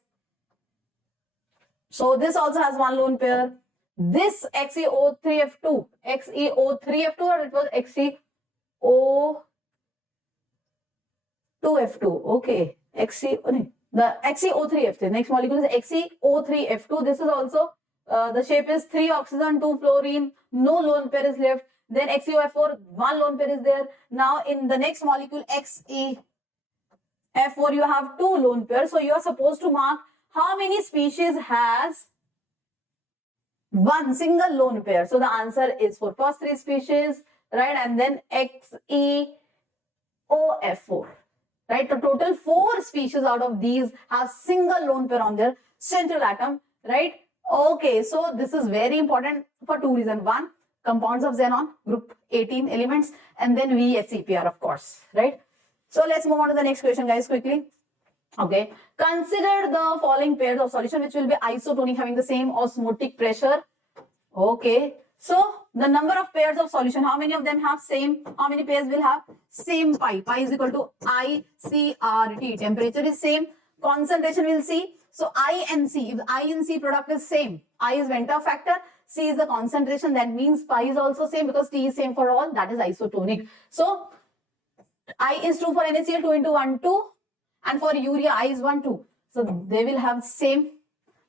So this also has one lone pair. This XeO3F2, or it was XeO2F2. Okay, the XeO3F3. Next molecule is XeO3F2. This is also the shape is 3 oxygen, 2 fluorine. No lone pair is left. Then XeOF4, one lone pair is there. Now in the next molecule XeF4, you have 2 lone pairs. So you are supposed to mark how many species has one single lone pair. So the answer is for first three species, right? And then XeOF4, right? The total 4 species out of these have single lone pair on their central atom, right? Okay, so this is very important for 2 reasons. One, compounds of xenon, group 18 elements, and then VSEPR, of course, right? So let's move on to the next question, guys, quickly. Okay, consider the following pairs of solution which will be isotonic, having the same osmotic pressure. Okay, so the number of pairs of solution, how many of them have same, how many pairs will have same pi? Pi is equal to ICRT. Temperature is same, concentration we'll see. So I and C, if I and C product is same, I is Venta factor, C is the concentration, that means pi is also same because T is same for all, that is isotonic. So I is 2 for NaCl, 2 into 1, 2. And for urea, I is 1, 2. So they will have same.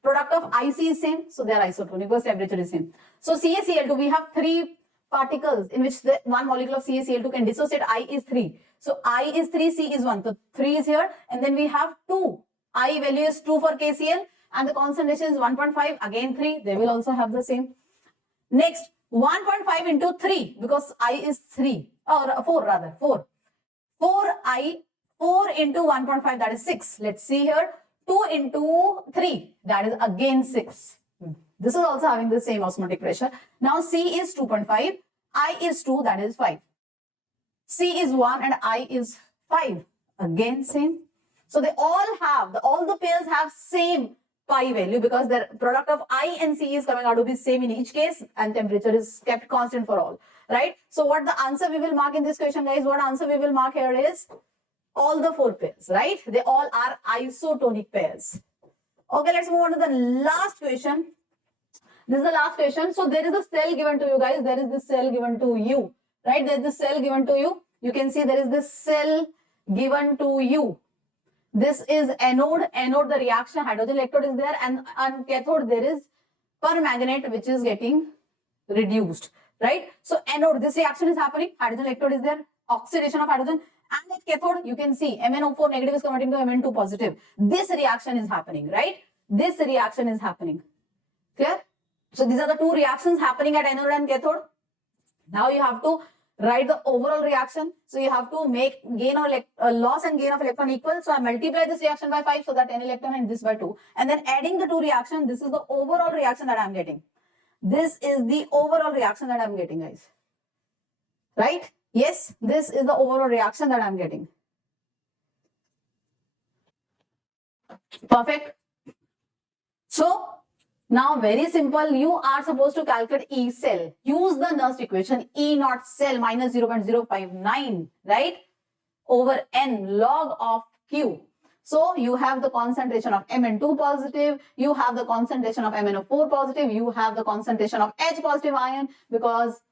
Product of IC is same. So they are isotonic because temperature is same. So CaCl2, we have 3 particles in which the one molecule of CaCl2 can dissociate. I is 3. So I is 3, C is 1. So 3 is here. And then we have 2. I value is 2 for KCl. And the concentration is 1.5. Again 3. They will also have the same. Next, 1.5 into 3 because I is 3. Or 4 rather. 4. 4 into 1.5, that is 6. Let's see here. 2 into 3, that is again 6. This is also having the same osmotic pressure. Now C is 2.5, I is 2, that is 5. C is 1 and I is 5. Again same. So they all have, all the pairs have same pi value because their product of I and C is coming out to be same in each case and temperature is kept constant for all. Right? So what the answer we will mark in this question, guys, what answer we will mark here is all the 4 pairs, right? They all are isotonic pairs. Okay, let's move on to the last question. This is the last question. So there is a cell given to you, guys. There is this cell given to you, right? There is this cell given to you. You can see there is this cell given to you. This is anode. Anode, the reaction, hydrogen electrode is there. And on cathode, there is permanganate, which is getting reduced, right? So anode, this reaction is happening. Hydrogen electrode is there. Oxidation of hydrogen. And at cathode, you can see MnO4 negative is converting to Mn2 positive. This reaction is happening, right? This reaction is happening. Clear? So these are the 2 reactions happening at anode and cathode. Now you have to write the overall reaction. So you have to make gain or loss and gain of electron equal. So I multiply this reaction by 5, so that 10 electron and this by 2. And then adding the 2 reactions, this is the overall reaction that I am getting. This is the overall reaction that I am getting, guys. Right? Yes, this is the overall reaction that I am getting. Perfect. So, now very simple, you are supposed to calculate E cell. Use the Nernst equation, E naught cell minus 0.059, right? Over N log of Q. So, you have the concentration of Mn2 positive, you have the concentration of MnO4 positive, you have the concentration of H positive ion because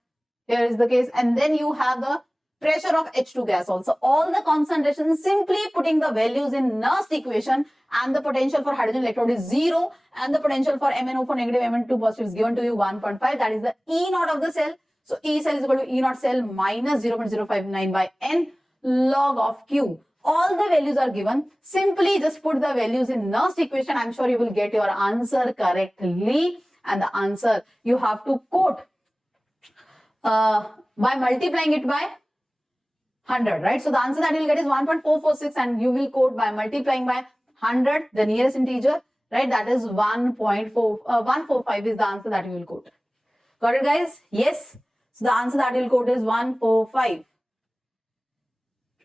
here is the case, and then you have the pressure of H2 gas also. All the concentrations, simply putting the values in Nernst equation, and the potential for hydrogen electrode is 0 and the potential for MnO4 negative Mn2 positive is given to you 1.5. That is the E naught of the cell. So E cell is equal to E naught cell minus 0.059 by N log of Q. All the values are given. Simply just put the values in Nernst equation. I'm sure you will get your answer correctly. And the answer you have to quote by multiplying it by 100, right? So the answer that you will get is 1.446 and you will quote by multiplying by 100, the nearest integer, right? That is 145 is the answer that you will quote. Got it, guys? Yes. So the answer that you will quote is 145.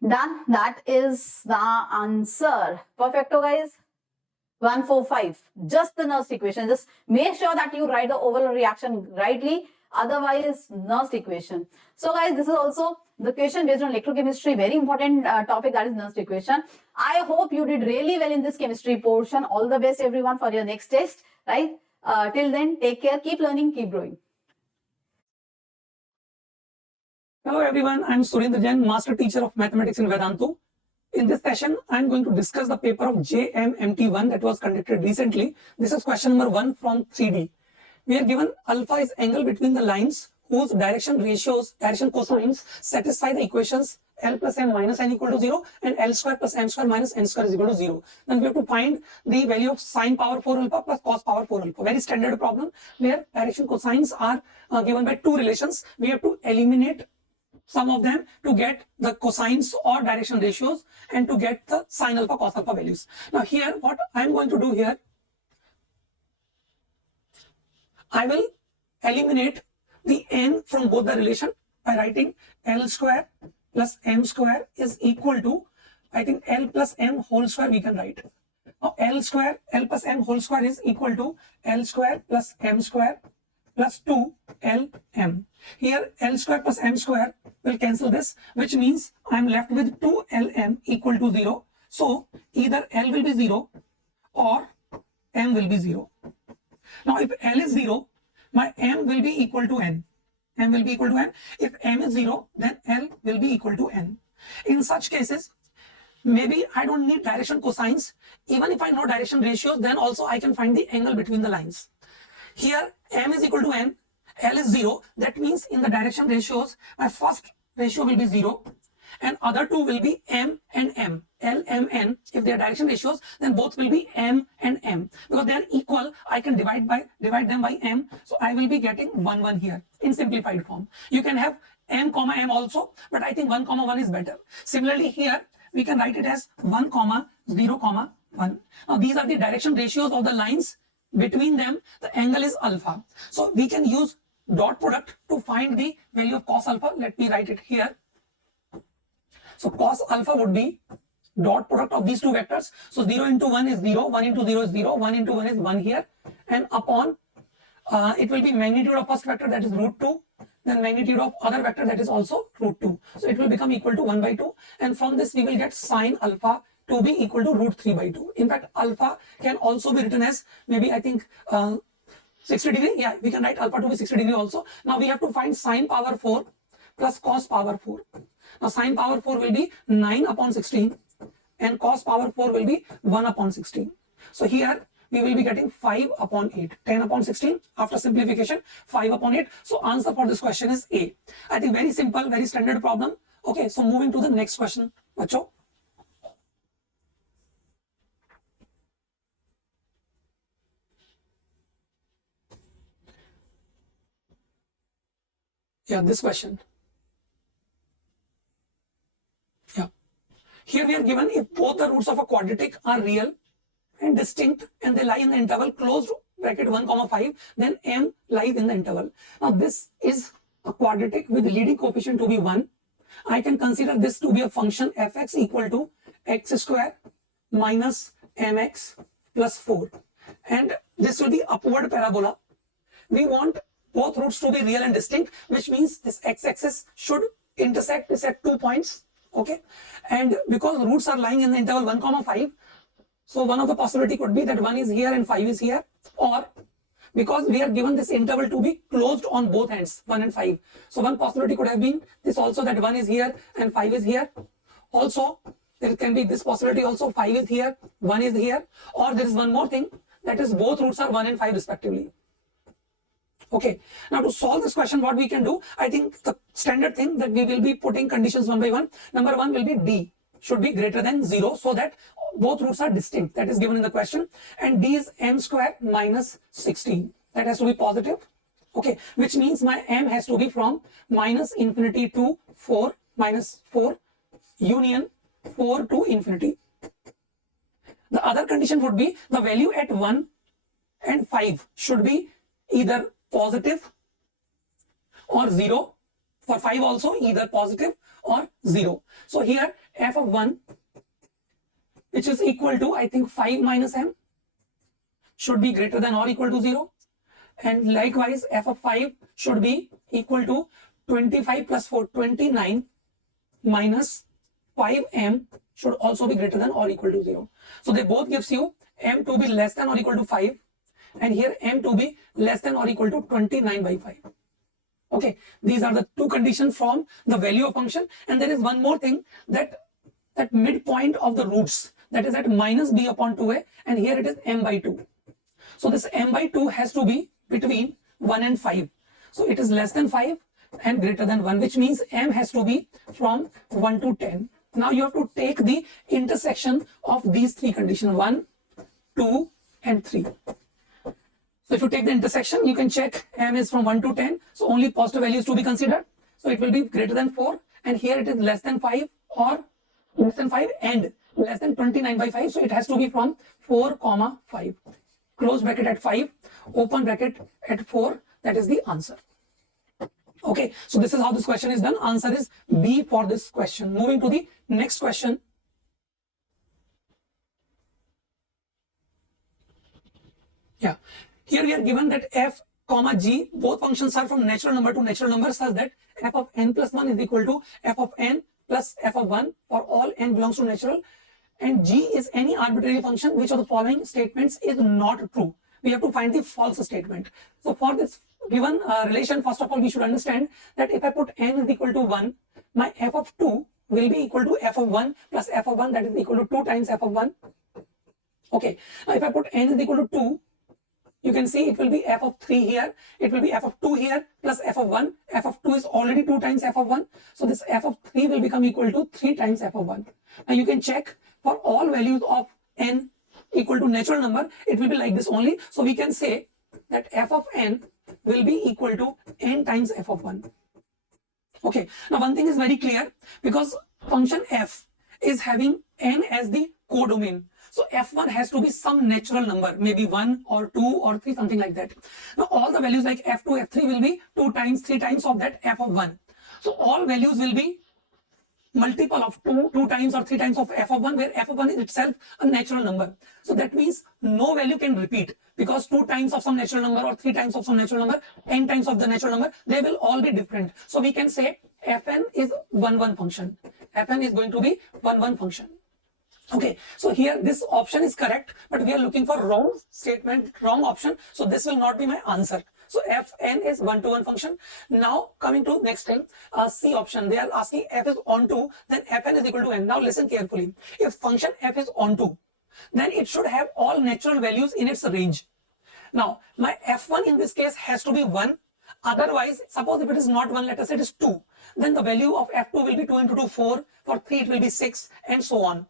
Done. That is the answer. Perfecto, guys. 145. Just the Nernst equation. Just make sure that you write the overall reaction rightly. Otherwise, Nernst equation. So, guys, this is also the question based on electrochemistry. Very important topic, that is Nernst equation. I hope you did really well in this chemistry portion. All the best, everyone, for your next test. Right? Till then, take care. Keep learning. Keep growing. Hello everyone, I am Surendra Jain, Master Teacher of Mathematics in Vedantu. In this session, I am going to discuss the paper of JMMT-01 that was conducted recently. This is question number 1 from 3D. We are given alpha is angle between the lines whose direction ratios, direction cosines satisfy the equations L plus M minus N equal to 0 and L square plus M square minus N square is equal to 0. Then we have to find the value of sine power 4 alpha plus cos power 4 alpha. Very standard problem where direction cosines are given by two relations. We have to eliminate some of them to get the cosines or direction ratios and to get the sine alpha cos alpha values. Now here what I am going to do here, I will eliminate the n from both the relation by writing L square plus M square is equal to, I think L plus M whole square we can write. Now L plus M whole square is equal to L square plus M square plus 2LM. Here L square plus M square will cancel this, which means I am left with 2LM equal to 0. So either L will be 0 or M will be 0. Now if L is 0, my M will be equal to N. M will be equal to N. If M is 0, then L will be equal to N. In such cases, maybe I don't need direction cosines. Even if I know direction ratios, then also I can find the angle between the lines. Here M is equal to N, L is 0. That means in the direction ratios, my first ratio will be 0 and other two will be M and M. L, M, N. If they are direction ratios, then both will be M and M. Because they are equal, I can divide them by M. So I will be getting 1, 1 here in simplified form. You can have M, comma M also, but I think 1, comma 1 is better. Similarly here, we can write it as 1, comma 0, comma 1. Now these are the direction ratios of the lines. Between them, the angle is alpha. So we can use dot product to find the value of cos alpha. Let me write it here. So cos alpha would be dot product of these two vectors. So 0 into 1 is 0, 1 into 0 is 0, 1 into 1 is 1 here. And upon, it will be magnitude of first vector, that is root 2. Then magnitude of other vector, that is also root 2. So it will become equal to 1 by 2. And from this we will get sine alpha to be equal to root 3 by 2. In fact, alpha can also be written as maybe I think 60 degree. Yeah, we can write alpha to be 60 degree also. Now we have to find sine power 4 plus cos power 4. Now sine power 4 will be 9 upon 16 and cos power 4 will be 1 upon 16. So here we will be getting 5 upon 8. 10 upon 16 after simplification, 5 upon 8. So answer for this question is A. I think very simple, very standard problem. Okay, so moving to the next question. Bacho. Yeah, this question. Yeah. Here we are given if both the roots of a quadratic are real and distinct and they lie in the interval closed bracket 1, 5, then M lies in the interval. Now this is a quadratic with leading coefficient to be 1. I can consider this to be a function fx equal to x square minus mx plus 4. And this will be upward parabola. We want both roots to be real and distinct, which means this x-axis should intersect this at 2 points. Okay, and because roots are lying in the interval 1, 5, so one of the possibility could be that 1 is here and 5 is here, or because we are given this interval to be closed on both ends, 1 and 5. So one possibility could have been this also, that 1 is here and 5 is here. Also, there can be this possibility also, 5 is here, 1 is here, or there is one more thing, that is both roots are 1 and 5 respectively. Okay, now to solve this question, what we can do, I think the standard thing that we will be putting conditions one by one. Number 1 will be D should be greater than 0 so that both roots are distinct. That is given in the question. And D is M square minus 16. That has to be positive. Okay, which means my M has to be from minus infinity to 4, minus 4, union 4 to infinity. The other condition would be the value at 1 and 5 should be either positive or 0. For 5 also either positive or 0. So here f of 1, which is equal to I think 5 minus m, should be greater than or equal to 0. And likewise f of 5 should be equal to 25 plus 4, 29 minus 5m should also be greater than or equal to 0. So they both gives you m to be less than or equal to 5 and here m to be less than or equal to 29 by 5. Okay, these are the two conditions from the value of function. And there is one more thing, that midpoint of the roots, that is at minus b upon 2a, and here it is m by 2. So this m by 2 has to be between 1 and 5. So it is less than 5 and greater than 1, which means m has to be from 1 to 10. Now you have to take the intersection of these three conditions, 1, 2 and 3. So if you take the intersection, you can check m is from 1 to 10. So only positive values to be considered. So it will be greater than 4, and here it is less than 5 or less than 5 and less than 29 by 5. So it has to be from 4 comma 5. Close bracket at 5, open bracket at 4. That is the answer. Okay, so this is how this question is done. Answer is B for this question. Moving to the next question. Yeah, here we are given that f comma g, both functions are from natural number to natural number, such that f of n plus 1 is equal to f of n plus f of 1 for all n belongs to natural, and g is any arbitrary function. Which of the following statements is not true? We have to find the false statement. So for this given relation, first of all, we should understand that if I put n is equal to 1, my f of 2 will be equal to f of 1 plus f of 1, that is equal to 2 times f of 1. Okay, now if I put n is equal to 2, you can see it will be f of 3 here, it will be f of 2 here plus f of 1. F of 2 is already 2 times f of 1. So this f of 3 will become equal to 3 times f of 1. Now you can check for all values of n equal to natural number, it will be like this only. So we can say that f of n will be equal to n times f of 1. Okay, now one thing is very clear, because function f is having n as the codomain. So f1 has to be some natural number, maybe 1 or 2 or 3, something like that. Now all the values like f2, f3 will be 2 times, 3 times of that f of 1. So all values will be multiple of 2 times or 3 times of f of 1, where f of 1 is itself a natural number. So that means no value can repeat, because 2 times of some natural number or 3 times of some natural number, n times of the natural number, they will all be different. So we can say fn is 1 function. Fn is going to be 1 function. Okay, so here this option is correct, but we are looking for wrong statement, wrong option. So this will not be my answer. So fn is 1-to-1 function. Now coming to next time, C option, they are asking f is onto, then fn is equal to n. Now listen carefully. If function f is onto, then it should have all natural values in its range. Now my f1 in this case has to be 1. Otherwise, suppose if it is not 1, let us say it is 2, then the value of f2 will be 2 into 2, 4, for 3 it will be 6, and so on.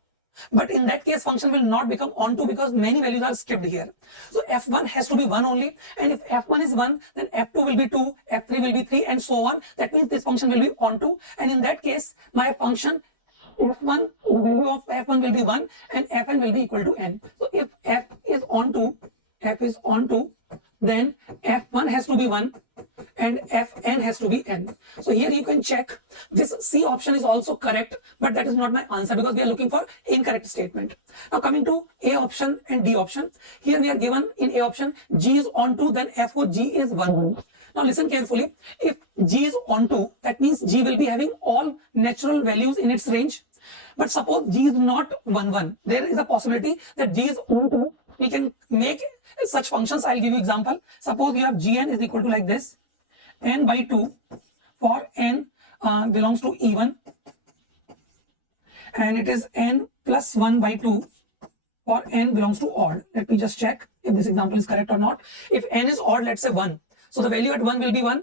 But in that case, function will not become onto, because many values are skipped here. So f1 has to be 1 only, and if f1 is 1, then f2 will be 2, f3 will be 3, and so on. That means this function will be onto, and in that case, my function f1, the value of f1 will be 1, and fn will be equal to n. So if f is onto, then f1 has to be 1 and fn has to be n. So here you can check this C option is also correct, but that is not my answer, because we are looking for incorrect statement. Now coming to A option and D option, here we are given in A option G is onto, then f of G is 1. Now listen carefully. If G is onto, that means G will be having all natural values in its range. But suppose G is not 1. There is a possibility that G is onto. We can make such functions. I'll give you example. Suppose you have Gn is equal to like this, n by 2 for n belongs to even, and it is n plus 1 by 2 for n belongs to odd. Let me just check if this example is correct or not. If n is odd, let's say 1. So the value at 1 will be 1.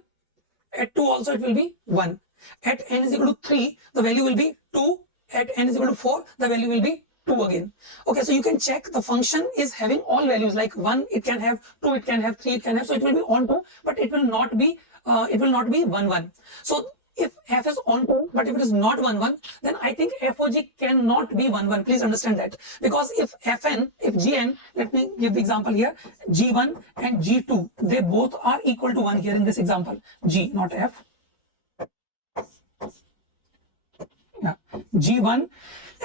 At 2 also it will be 1. At n is equal to 3, the value will be 2. At n is equal to 4, the value will be 2 again. Okay, so you can check the function is having all values, like 1 it can have, 2 it can have, 3 it can have, so it will be onto, but it will not be 1. So if f is onto, but if it is not 1, then I think f of g cannot be 1. Please understand that, because if gn, let me give the example here, g1 and g2, they both are equal to 1 here in this example, g not f. Yeah. G1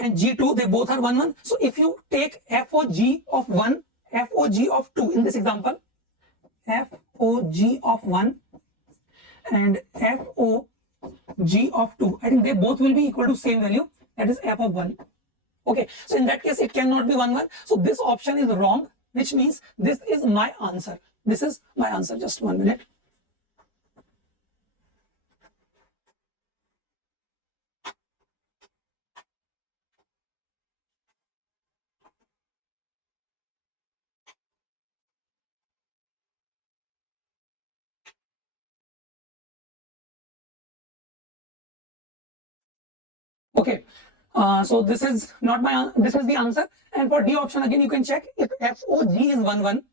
and G2, they both are 1. So if you take FOG of 1, FOG of 2 in this example, FOG of 1 and FOG of 2, I think they both will be equal to same value, that is f of 1. Okay, so in that case, it cannot be 1. So this option is wrong, which means this is my answer. This is my answer. Just 1 minute. Okay, so this is not my, this is the answer. And for D option, again, you can check if FOG is 1, 1,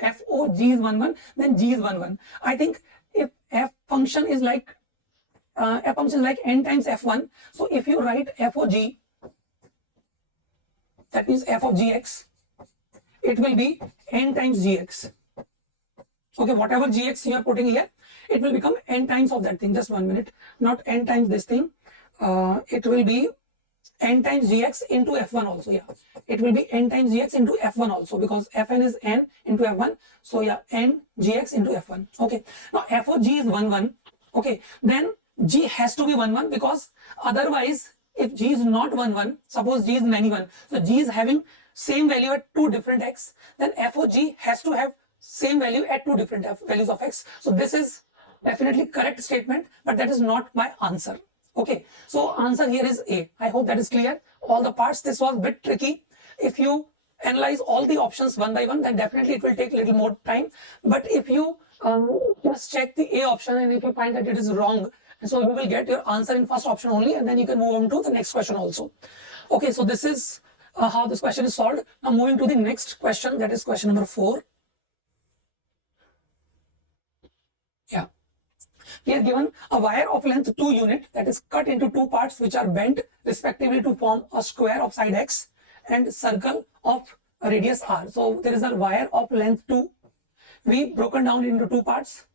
FOG is 1, 1, then G is 1, 1. I think if F function is like n times F1, so if you write FOG, that means F of Gx, it will be n times Gx. Okay, whatever Gx you are putting here, it will become n times of that thing. Just 1 minute, not n times this thing. It will be n times Gx into F1 also. Yeah, it will be n times Gx into F1 also, because Fn is n into F1. So yeah, n Gx into F1. Okay, now F of G is 1, 1. Okay, then G has to be 1, 1, because otherwise, if G is not 1, 1, suppose G is many 1, so G is having same value at two different x, then F of G has to have same value at two different values of x. So this is definitely correct statement, but that is not my answer. Okay, so answer here is A. I hope that is clear. All the parts, this was a bit tricky. If you analyze all the options one by one, then definitely it will take a little more time. But if you just check the A option, and if you find that it is wrong, so you will get your answer in first option only, and then you can move on to the next question also. Okay, so this is how this question is solved. Now moving to the next question, that is question number 4. Yeah. We are given a wire of length 2 unit that is cut into two parts which are bent respectively to form a square of side x and circle of radius r. So there is a wire of length 2. We broken down into two parts.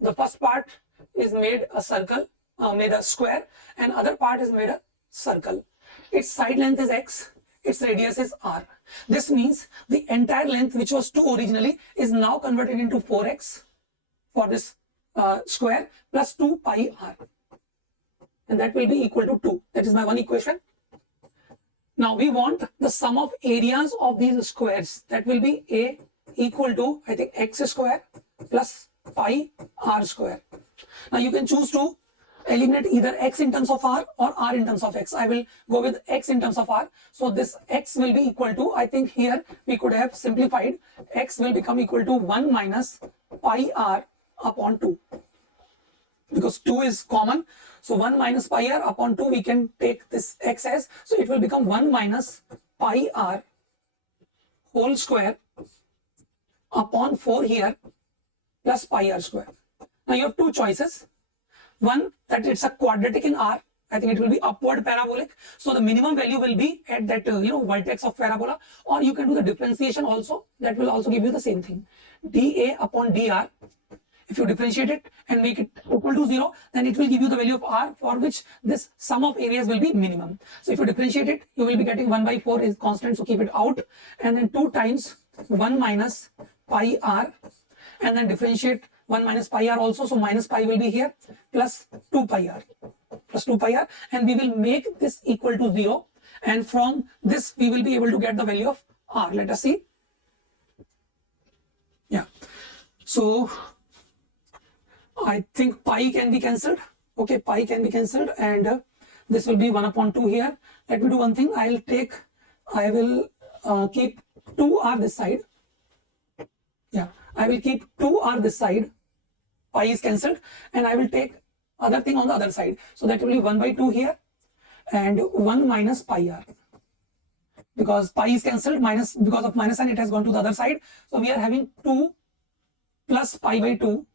The first part is made a circle, made a square, and other part is made a circle. Its side length is x, its radius is r. This means the entire length, which was 2 originally, is now converted into 4x for this square plus 2 pi r, and that will be equal to 2. That is my one equation. Now we want the sum of areas of these squares. That will be A equal to, I think, x square plus pi r square. Now you can choose to eliminate either x in terms of r or r in terms of x. I will go with x in terms of r. So this x will be equal to, I think here we could have simplified, x will become equal to 1 minus pi r upon 2, because 2 is common. So 1 minus pi r upon 2, we can take this x as, so it will become 1 minus pi r whole square upon 4 here plus pi r square. Now you have two choices. One, that it's a quadratic in r. I think it will be upward parabolic. So the minimum value will be at that vertex of parabola, or you can do the differentiation also. That will also give you the same thing. dA upon dr. If you differentiate it and make it equal to 0, then it will give you the value of r, for which this sum of areas will be minimum. So if you differentiate it, you will be getting 1 by 4 is constant, so keep it out, and then 2 times 1 minus pi r, and then differentiate 1 minus pi r also, so minus pi will be here, plus 2 pi r, and we will make this equal to 0, and from this we will be able to get the value of r. Let us see. Yeah, so I think pi can be cancelled. Okay, pi can be cancelled, and this will be 1 upon 2 here. Let me do one thing. I will keep 2r this side. Yeah, I will keep 2r this side. Pi is cancelled, and I will take other thing on the other side. So that will be 1 by 2 here, and 1 minus pi r. Because pi is cancelled, minus, because of minus sign, it has gone to the other side. So we are having 2 plus pi by 2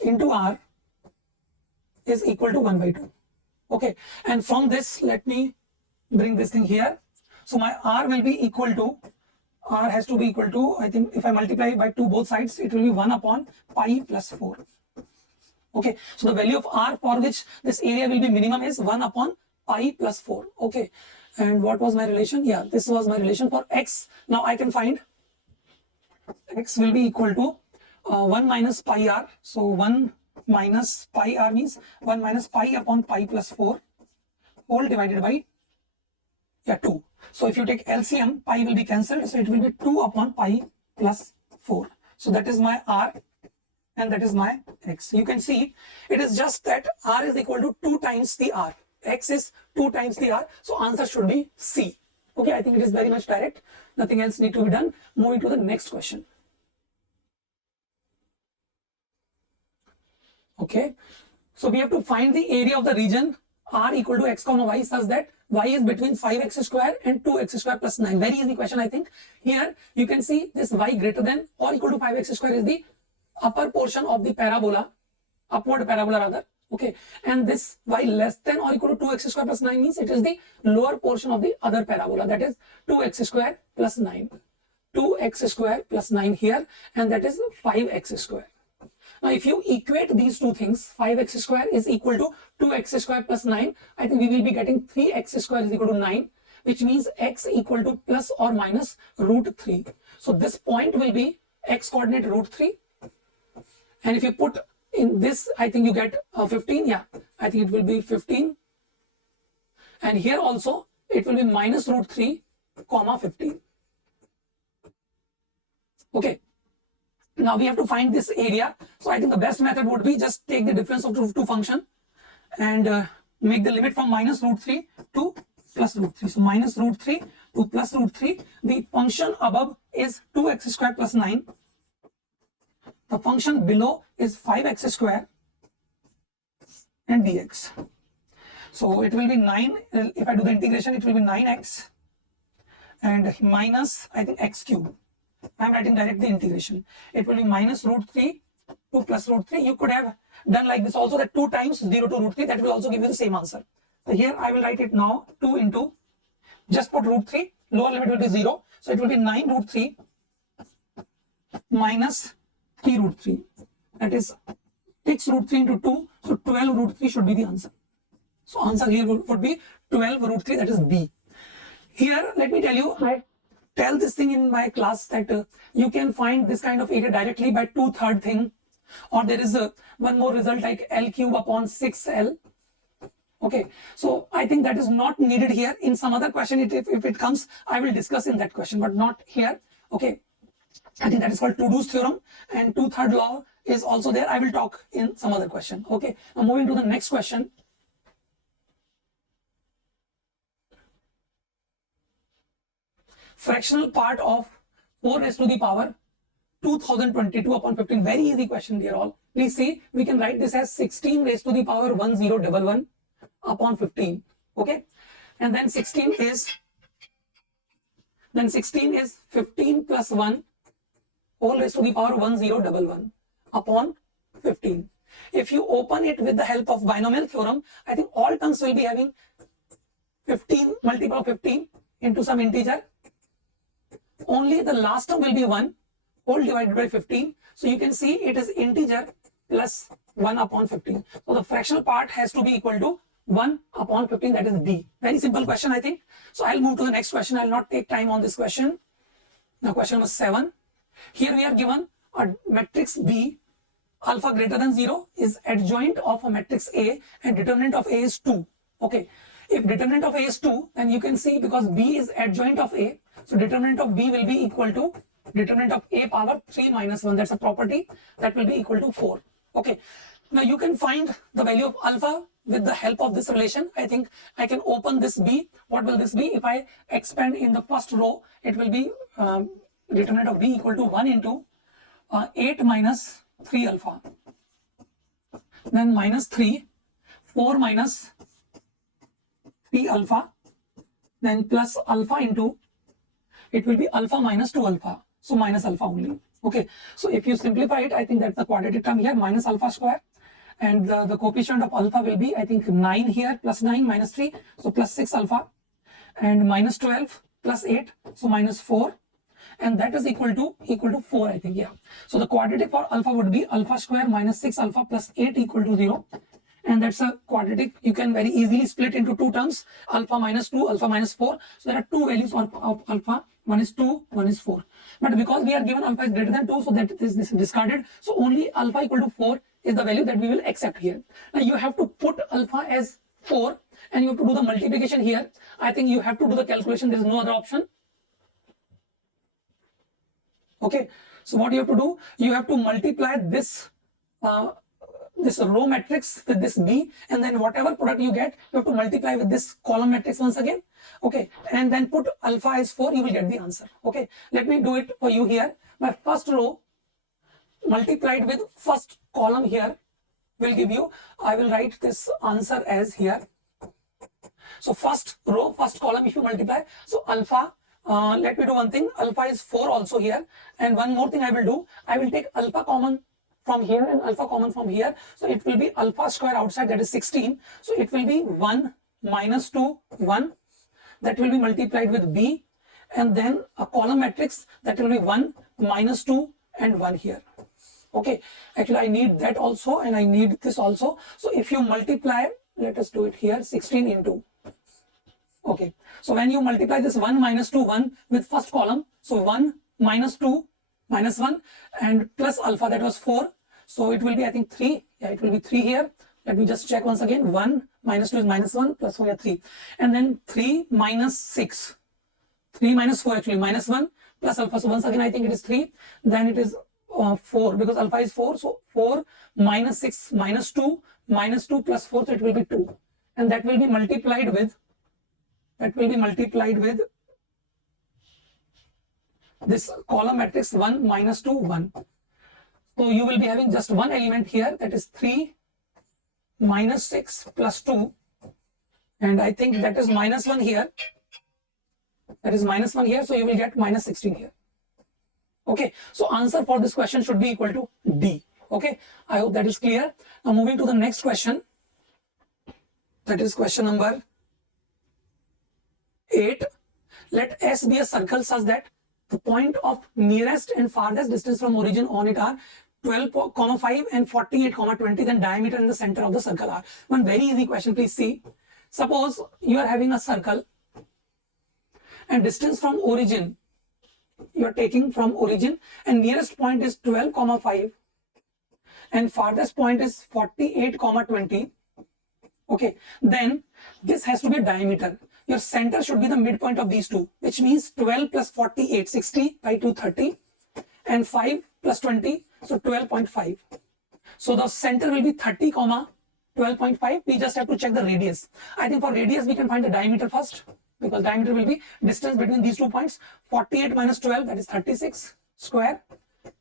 into r is equal to 1 by 2. Okay, and from this, let me bring this thing here. So my r will be equal to, r has to be equal to, I think if I multiply by 2 both sides, it will be 1 upon pi plus 4. Okay, so the value of r for which this area will be minimum is 1 upon pi plus 4. Okay, and what was my relation? Yeah, this was my relation for x. Now I can find x will be equal to 1 minus pi r. So 1 minus pi r means 1 minus pi upon pi plus 4 whole divided by 2. So if you take LCM, pi will be cancelled. So it will be 2 upon pi plus 4. So that is my r, and that is my x. You can see it is just that r is equal to 2 times the r. X is 2 times the r. So answer should be C. Okay, I think it is very much direct. Nothing else need to be done. Moving to the next question. Okay, so we have to find the area of the region r equal to x comma y such that y is between 5x square and 2x square plus 9. Very easy question, I think. Here you can see this y greater than or equal to 5x square is the upper portion of the parabola, upward parabola rather. Okay, and this y less than or equal to 2x square plus 9 means it is the lower portion of the other parabola, that is 2x square plus 9. 2x square plus 9 here, and that is 5x square. Now, if you equate these two things, 5x square is equal to 2x square plus 9, I think we will be getting 3x square is equal to 9, which means x equal to plus or minus root 3. So this point will be x coordinate root 3. And if you put in this, I think you get 15. Yeah, I think it will be 15. And here also, it will be minus root 3, comma 15. Okay. Now we have to find this area. So I think the best method would be just take the difference of two functions and make the limit from minus root 3 to plus root 3. So minus root 3 to plus root 3. The function above is 2x square plus 9. The function below is 5x square and dx. So it will be 9. If I do the integration, it will be 9x and minus, I think, x cube. I am writing directly integration. It will be minus root 3 to plus root 3. You could have done like this also, that 2 times 0 to root 3. That will also give you the same answer. So here I will write it now 2 into, just put root 3. Lower limit will be 0. So it will be 9 root 3 minus 3 root 3. That is 6 root 3 into 2. So 12 root 3 should be the answer. So answer here would be 12 root 3. That is B. Here, let me tell you, I tell this thing in my class that you can find this kind of area directly by 2/3 thing, or there is one more result like L cube upon 6L. Okay, so I think that is not needed here. In some other question, if it comes, I will discuss in that question, but not here. Okay, I think that is called Trudeau's theorem, and 2/3 law is also there. I will talk in some other question. Okay, now moving to the next question. Fractional part of 4 raised to the power 2022 upon 15. Very easy question, dear all. Please see, we can write this as 16 raised to the power 1011 upon 15. Okay, and then 16 is 15 plus 1 whole raised to the power 1011 upon 15. If you open it with the help of binomial theorem, I think all terms will be having 15 multiple of 15 into some integer. Only the last term will be 1 whole divided by 15. So you can see it is integer plus 1 upon 15. So the fractional part has to be equal to 1 upon 15, that is D. Very simple question, I think. So I'll move to the next question. I'll not take time on this question. Now question number 7. Here we are given a matrix B, alpha greater than 0 is adjoint of a matrix A and determinant of A is 2. Okay. If determinant of A is 2, then you can see because B is adjoint of A, so determinant of B will be equal to determinant of A power 3 minus 1. That's a property that will be equal to 4. Okay. Now you can find the value of alpha with the help of this relation. I think I can open this B. What will this be? If I expand in the first row, it will be determinant of B equal to 1 into 8 minus 3 alpha. Then minus 3, 4 minus 3 alpha, then plus alpha into, it will be alpha minus 2 alpha. So minus alpha only. Okay. So if you simplify it, I think that's the quadratic term here, minus alpha square. And the coefficient of alpha will be, I think, 9 here, plus 9 minus 3. So plus 6 alpha. And minus 12 plus 8. So minus 4. And that is equal to 4, I think. Yeah. So the quadratic for alpha would be alpha square minus 6 alpha plus 8 equal to 0. And that's a quadratic. You can very easily split into 2 terms, alpha minus 2, alpha minus 4. So there are 2 values of alpha. One is 2, one is 4. But because we are given alpha is greater than 2, so that this is discarded. So only alpha equal to 4 is the value that we will accept here. Now you have to put alpha as 4 and you have to do the multiplication here. I think you have to do the calculation. There is no other option. Okay. So what you have to do? You have to multiply this this row matrix with this B, and then whatever product you get, you have to multiply with this column matrix once again. Okay, and then put alpha as 4, you will get the answer. Okay, let me do it for you here. My first row multiplied with first column here will give you, I will write this answer as here So first row, first column, if you multiply, so alpha, let me do one thing, alpha is 4 also here, and one more thing I will do, I will take alpha common from here and alpha common from here, so it will be alpha square outside, that is 16, so it will be 1 minus 2, 1, that will be multiplied with b, and then a column matrix, that will be 1 minus 2 and 1 here. Okay, actually I need that also and I need this also. So if you multiply, let us do it here, 16 into, okay, so when you multiply this 1 minus 2, 1 with first column, so 1 minus 2 minus 1 and plus alpha, that was 4, so it will be I think 3, yeah, it will be 3 here. Let me just check once again, 1 minus 2 is minus 1 plus 4, yeah, 3, and then 3 minus 6, 3 minus 4 actually, minus 1 plus alpha, so once again I think it is 3, then it is 4 because alpha is 4, so 4 minus 6 minus 2 plus 4, so it will be 2, and that will be multiplied with this column matrix 1 minus 2 1. So you will be having just one element here, that is 3 minus 6 plus 2, and I think that is minus 1 here, so you will get minus 16 here. Okay, so answer for this question should be equal to D. Okay, I hope that is clear. Now moving to the next question, that is question number 8. Let S be a circle such that the point of nearest and farthest distance from origin on it are 12,5 and 48,20, then diameter in the center of the circle are. One very easy question, please see. Suppose you are having a circle and distance from origin, you are taking from origin, and nearest point is 12,5 and farthest point is 48,20. Okay, then this has to be a diameter. Your center should be the midpoint of these two, which means 12 plus 48, 60 by 2, 30, and 5 plus 20, so 12.5. So the center will be 30, 12.5. We just have to check the radius. I think for radius we can find the diameter first, because diameter will be distance between these 2 points. 48 minus 12, that is 36 square,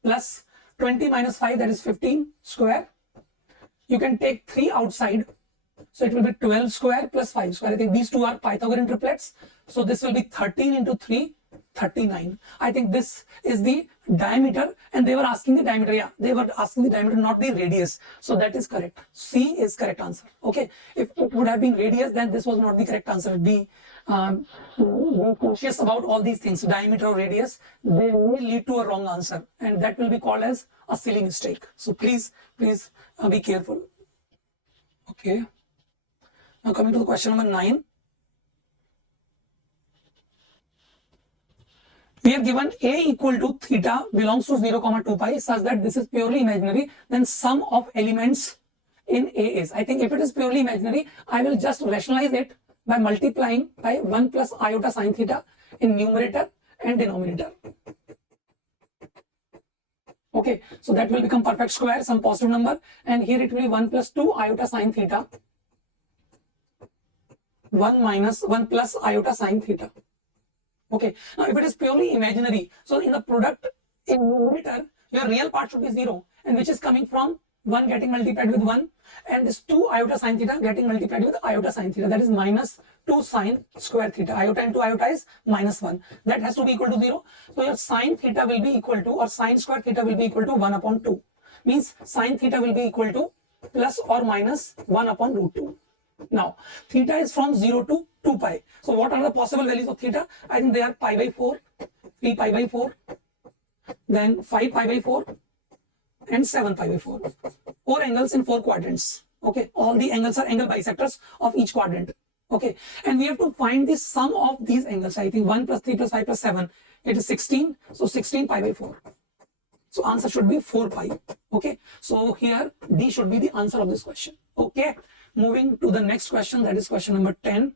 plus 20 minus 5, that is 15 square. You can take 3 outside, so it will be 12 square plus 5 square. I think these two are Pythagorean triplets, so this will be 13 into 3, 39. I think this is the diameter, and they were asking the diameter. Yeah, they were asking the diameter, not the radius. So that is correct. C is correct answer. Okay, if it would have been radius, then this was not the correct answer. Be cautious about all these things. Diameter or radius, they may lead to a wrong answer, and that will be called as a silly mistake. So please be careful. Okay. Now coming to the question number 9. We are given A equal to theta belongs to 0, 2 pi such that this is purely imaginary, then sum of elements in A is. I think if it is purely imaginary, I will just rationalize it by multiplying by 1 plus iota sine theta in numerator and denominator. Okay, so that will become perfect square, some positive number, and here it will be 1 plus 2 iota sine theta, 1 plus iota sine theta. Okay, now if it is purely imaginary, so in the product in numerator, your real part should be 0, and which is coming from 1 getting multiplied with 1, and this 2 iota sine theta getting multiplied with iota sine theta, that is minus 2 sine square theta. Iota into iota is minus 1. That has to be equal to 0. So your sine theta will be equal to, or sine square theta will be equal to 1 upon 2. Means sine theta will be equal to plus or minus 1 upon root 2. Now, theta is from 0 to 2 pi. So what are the possible values of theta? I think they are pi by 4, 3 pi by 4, then 5 pi by 4, and 7 pi by 4. 4 angles in 4 quadrants. Okay, all the angles are angle bisectors of each quadrant. Okay, and we have to find the sum of these angles. I think 1 plus 3 plus 5 plus 7, it is 16. So 16 pi by 4. So answer should be 4 pi. Okay, so here D should be the answer of this question. Okay, moving to the next question, that is question number 10.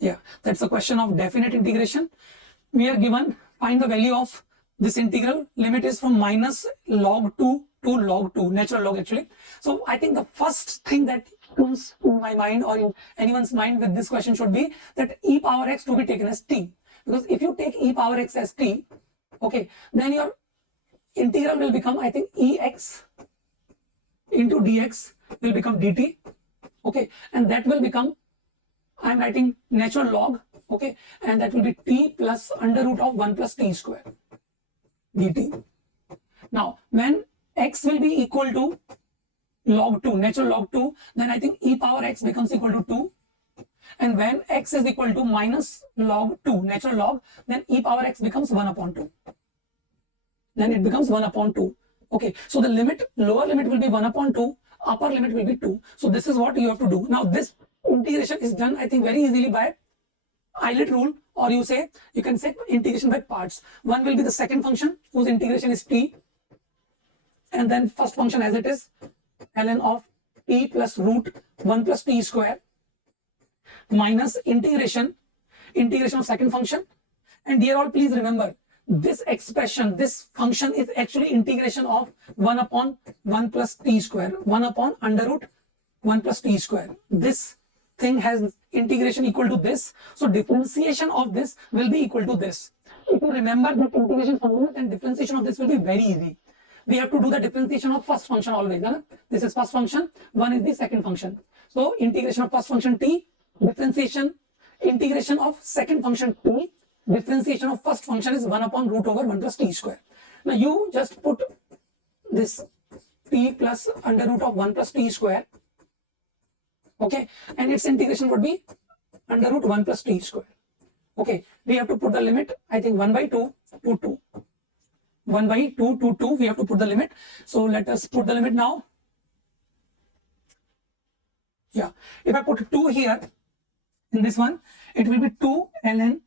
Yeah, that's a question of definite integration. We are given, find the value of this integral. Limit is from minus log 2 to log 2, natural log actually. So I think the first thing that comes in my mind or in anyone's mind with this question should be that e power x to be taken as t. Because if you take e power x as t, okay, then your integral will become, I think, ex into dx will become dt. Okay, and that will become I'm writing natural log, okay, and that will be t plus under root of 1 plus t square dt. Now, when x will be equal to log 2, natural log 2, then I think e power x becomes equal to 2. And when x is equal to minus log 2, natural log, then e power x becomes 1 upon 2. Then it becomes 1 upon 2. Okay, so the limit, lower limit will be 1 upon 2, upper limit will be 2. So this is what you have to do. Now this integration is done, I think, very easily by Eilert rule, or you can say integration by parts. One will be the second function whose integration is t, and then first function as it is ln of t plus root 1 plus t square minus integration of second function. And dear all, please remember, this expression, this function is actually integration of 1 upon 1 plus t square, 1 upon under root 1 plus t square. This thing has integration equal to this, so differentiation of this will be equal to this. If you remember that integration formula, then differentiation of this will be very easy. We have to do the differentiation of first function always. Huh? This is first function, one is the second function. So integration of first function t, differentiation, integration of second function t, differentiation of first function is 1 upon root over 1 plus t square. Now you just put this t plus under root of 1 plus t square, okay, and its integration would be under root 1 plus t square. Okay, we have to put the limit, I think 1 by 2 to 2. 1 by 2 to 2, we have to put the limit. So let us put the limit now. Yeah, if I put 2 here in this one, it will be 2 ln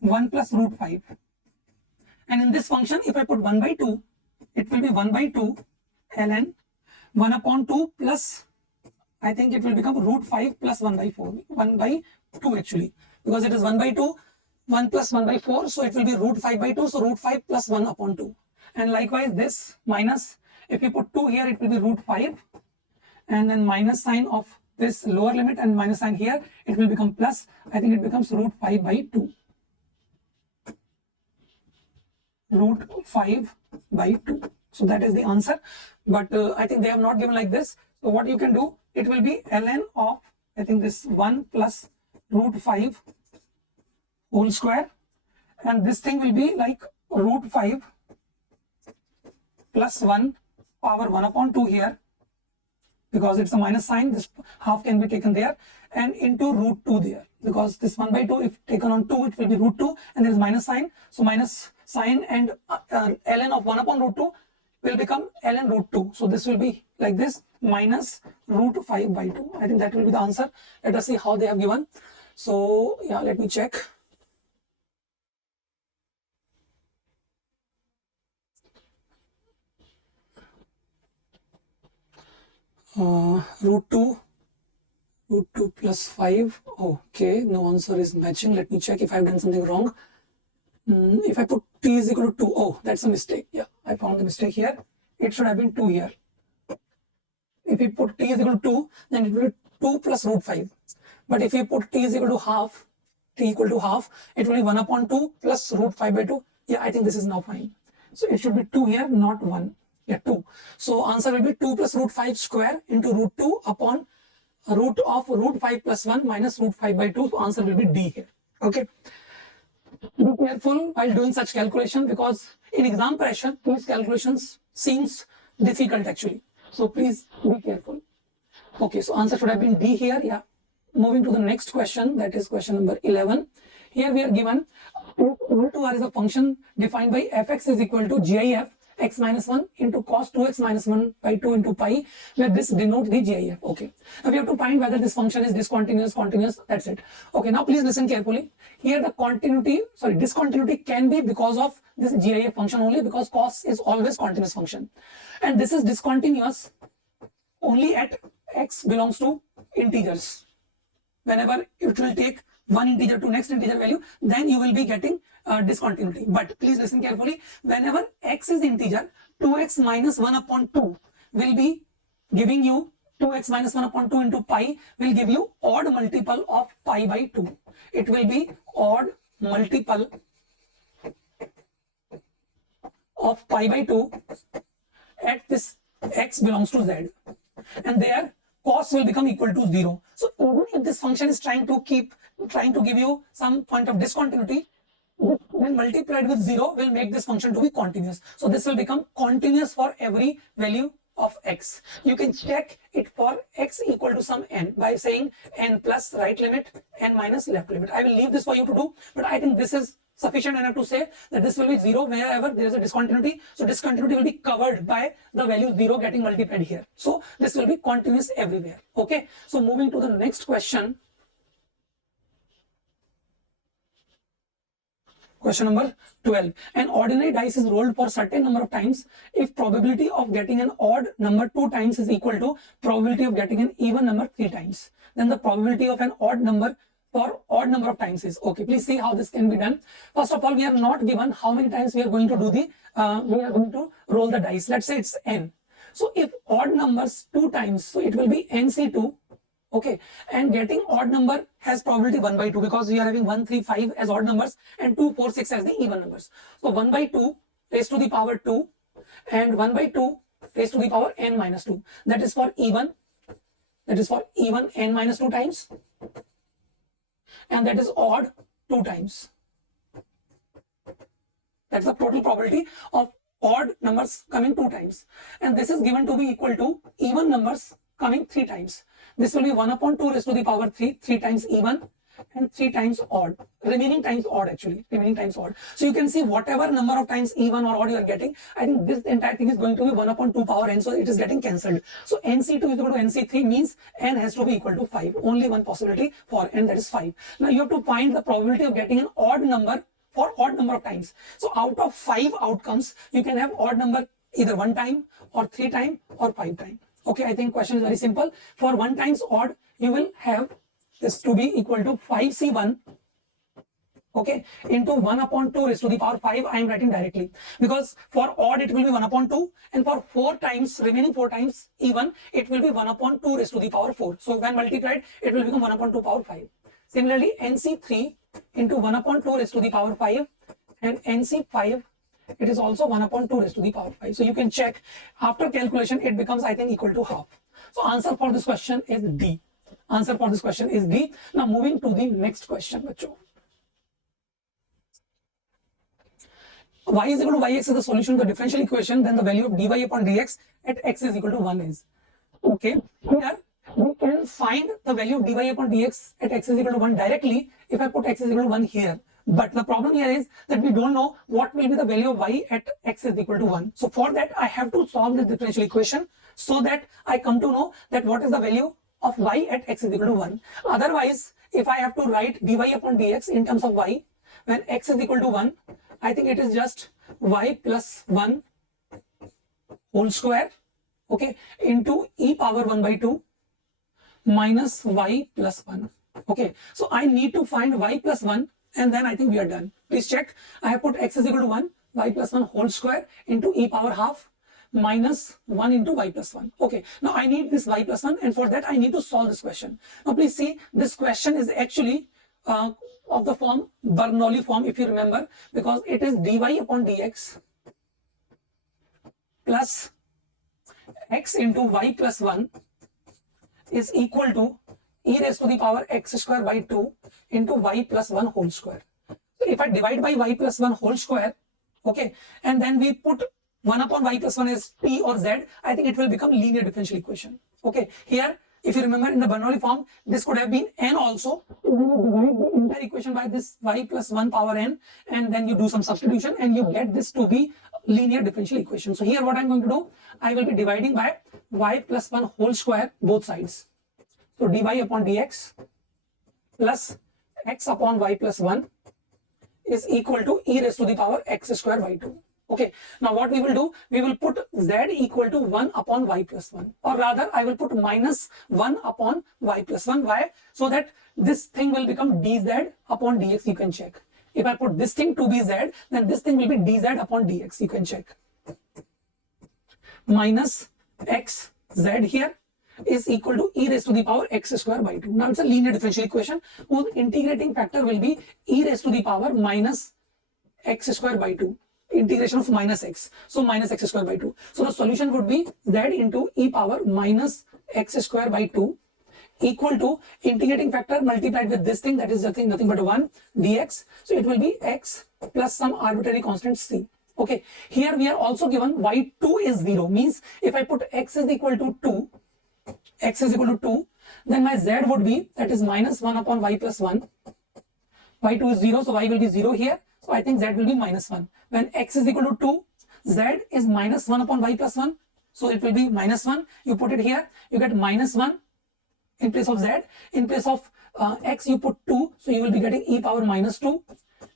1 plus root 5. And in this function, if I put 1 by 2, it will be 1 by 2 ln 1 upon 2 plus, I think it will become root 5 plus 1 by 4. 1 by 2 actually, because it is 1 by 2, 1 plus 1 by 4, so it will be root 5 by 2, so root 5 plus 1 upon 2. And likewise this minus, if you put 2 here, it will be root 5, and then minus sign of this lower limit and minus sign here, it will become plus, I think it becomes root 5 by 2. Root 5 by 2. So that is the answer, but I think they have not given like this. So what you can do, it will be ln of, I think this 1 plus root 5 whole square, and this thing will be like root 5 plus 1 power 1 upon 2 here, because it's a minus sign, this half can be taken there, and into root 2 there, because this 1 by 2, if taken on 2, it will be root 2, and there is minus sign, so minus sign and ln of 1 upon root 2 will become ln root 2. So this will be like this, minus root 5 by 2. I think that will be the answer. Let us see how they have given. So yeah, let me check. Root 2 plus 5. Okay, no answer is matching. Let me check if I've done something wrong. If I put t is equal to 2, oh, that's a mistake. Yeah, I found the mistake here. It should have been 2 here. If you put t is equal to 2, then it will be 2 plus root 5. But if you put t is equal to half, it will be 1 upon 2 plus root 5 by 2. Yeah, I think this is now fine. So it should be 2 here, not 1. Yeah, 2. So answer will be 2 plus root 5 square into root 2 upon root of root 5 plus 1 minus root 5 by 2. So answer will be D here. Okay. Be careful while doing such calculation, because in exam pressure, these calculations seems difficult actually. So please be careful. Okay, so answer should have been D here. Yeah. Moving to the next question, that is question number 11. Here we are given if R is a function defined by fx is equal to GIF x minus 1 into cos 2x minus 1 by 2 into pi, where this denotes the GIF. Okay. Now we have to find whether this function is discontinuous, continuous, that's it. Okay, now please listen carefully. Here the discontinuity can be because of this GIF function only, because cos is always continuous function. And this is discontinuous only at x belongs to integers. Whenever it will take one integer to next integer value, then you will be getting discontinuity. But please listen carefully. Whenever x is integer, 2x minus 1 upon 2 will be giving you 2x minus 1 upon 2 into pi will give you odd multiple of pi by 2. It will be odd multiple of pi by 2 at this x belongs to z. And there cos will become equal to 0. So even if this function is trying to give you some point of discontinuity, when multiplied with 0 will make this function to be continuous. So this will become continuous for every value of x. You can check it for x equal to some n by saying n plus right limit, n minus left limit. I will leave this for you to do, but I think this is sufficient enough to say that this will be 0 wherever there is a discontinuity. So discontinuity will be covered by the value 0 getting multiplied here. So this will be continuous everywhere. Okay. So moving to the next question. Question number 12. An ordinary dice is rolled for certain number of times. If probability of getting an odd number 2 times is equal to probability of getting an even number 3 times, then the probability of an odd number for odd number of times is. Okay, please see how this can be done. First of all, we are not given how many times we are going to do we are going to roll the dice. Let's say it's n. So if odd numbers 2 times, so it will be nc2. Okay, and getting odd number has probability 1 by 2 because we are having 1, 3, 5 as odd numbers and 2, 4, 6 as the even numbers. So 1 by 2 raised to the power 2 and 1 by 2 raised to the power n minus 2. That is for even. That is for even n minus 2 times. And that is odd 2 times. That's the total probability of odd numbers coming 2 times. And this is given to be equal to even numbers coming 3 times. This will be 1 upon 2 raised to the power 3, 3 times even and 3 times odd. Remaining times odd actually, remaining times odd. So you can see whatever number of times even or odd you are getting, I think this entire thing is going to be 1 upon 2 power n, so it is getting cancelled. So nc2 is equal to nc3 means n has to be equal to 5. Only one possibility for n, that is 5. Now you have to find the probability of getting an odd number for odd number of times. So out of 5 outcomes, you can have odd number either 1 time or 3 time or 5 time. Okay, I think question is very simple. For 1 times odd, you will have this to be equal to 5c1, okay, into 1 upon 2 raised to the power 5. I am writing directly because for odd it will be 1 upon 2 and for 4 times, remaining 4 times even, it will be 1 upon 2 raised to the power 4. So when multiplied, it will become 1 upon 2 power 5. Similarly, nc3 into 1 upon 2 raised to the power 5 and nc5, it is also 1 upon 2 raised to the power 5. So you can check after calculation, it becomes, I think, equal to half. So answer for this question is D. Answer for this question is D. Now moving to the next question, bacho. Y is equal to yx is the solution to the differential equation, then the value of dy upon dx at x is equal to 1 is. Okay, here we can find the value of dy upon dx at x is equal to 1 directly if I put x is equal to 1 here. But the problem here is that we don't know what will be the value of y at x is equal to 1. So for that, I have to solve this differential equation so that I come to know that what is the value of y at x is equal to 1. Otherwise, if I have to write dy upon dx in terms of y, when x is equal to 1, I think it is just y plus 1 whole square, okay, into e power 1 by 2 minus y plus 1. Okay, so I need to find y plus 1 and then I think we are done. Please check. I have put x is equal to 1, y plus 1 whole square into e power half minus 1 into y plus 1. Okay, now I need this y plus 1 and for that I need to solve this question. Now please see, this question is actually of the form Bernoulli form, if you remember, because it is dy upon dx plus x into y plus 1 is equal to e raised to the power x square by 2 into y plus 1 whole square. So if I divide by y plus 1 whole square, okay, and then we put 1 upon y plus 1 is t or z, I think it will become linear differential equation. Okay, here if you remember in the Bernoulli form, this could have been n also. Then you divide the entire equation by this y plus 1 power n and then you do some substitution and you get this to be linear differential equation. So here what I'm going to do, I will be dividing by y plus 1 whole square both sides. So dy upon dx plus x upon y plus 1 is equal to e raised to the power x square by 2. Okay, now what we will do, we will put z equal to 1 upon y plus 1, or rather I will put minus 1 upon y plus 1. Why? So that this thing will become dz upon dx. You can check. If I put this thing to be z, then this thing will be dz upon dx. You can check. Minus x z here is equal to e raised to the power x square by 2. Now it's a linear differential equation whose integrating factor will be e raised to the power minus x square by 2. Integration of minus x. So minus x square by 2. So the solution would be z into e power minus x square by 2 equal to integrating factor multiplied with this thing, that is nothing but 1 dx. So it will be x plus some arbitrary constant c. Okay, here we are also given y2 is 0, means if I put x is equal to 2, then my z would be, that is minus 1 upon y plus 1. y2 is 0, so y will be 0 here. So I think z will be minus 1. When x is equal to 2, z is minus 1 upon y plus 1. So it will be minus 1. You put it here, you get minus 1 in place of z. In place of x, you put 2. So you will be getting e power minus 2.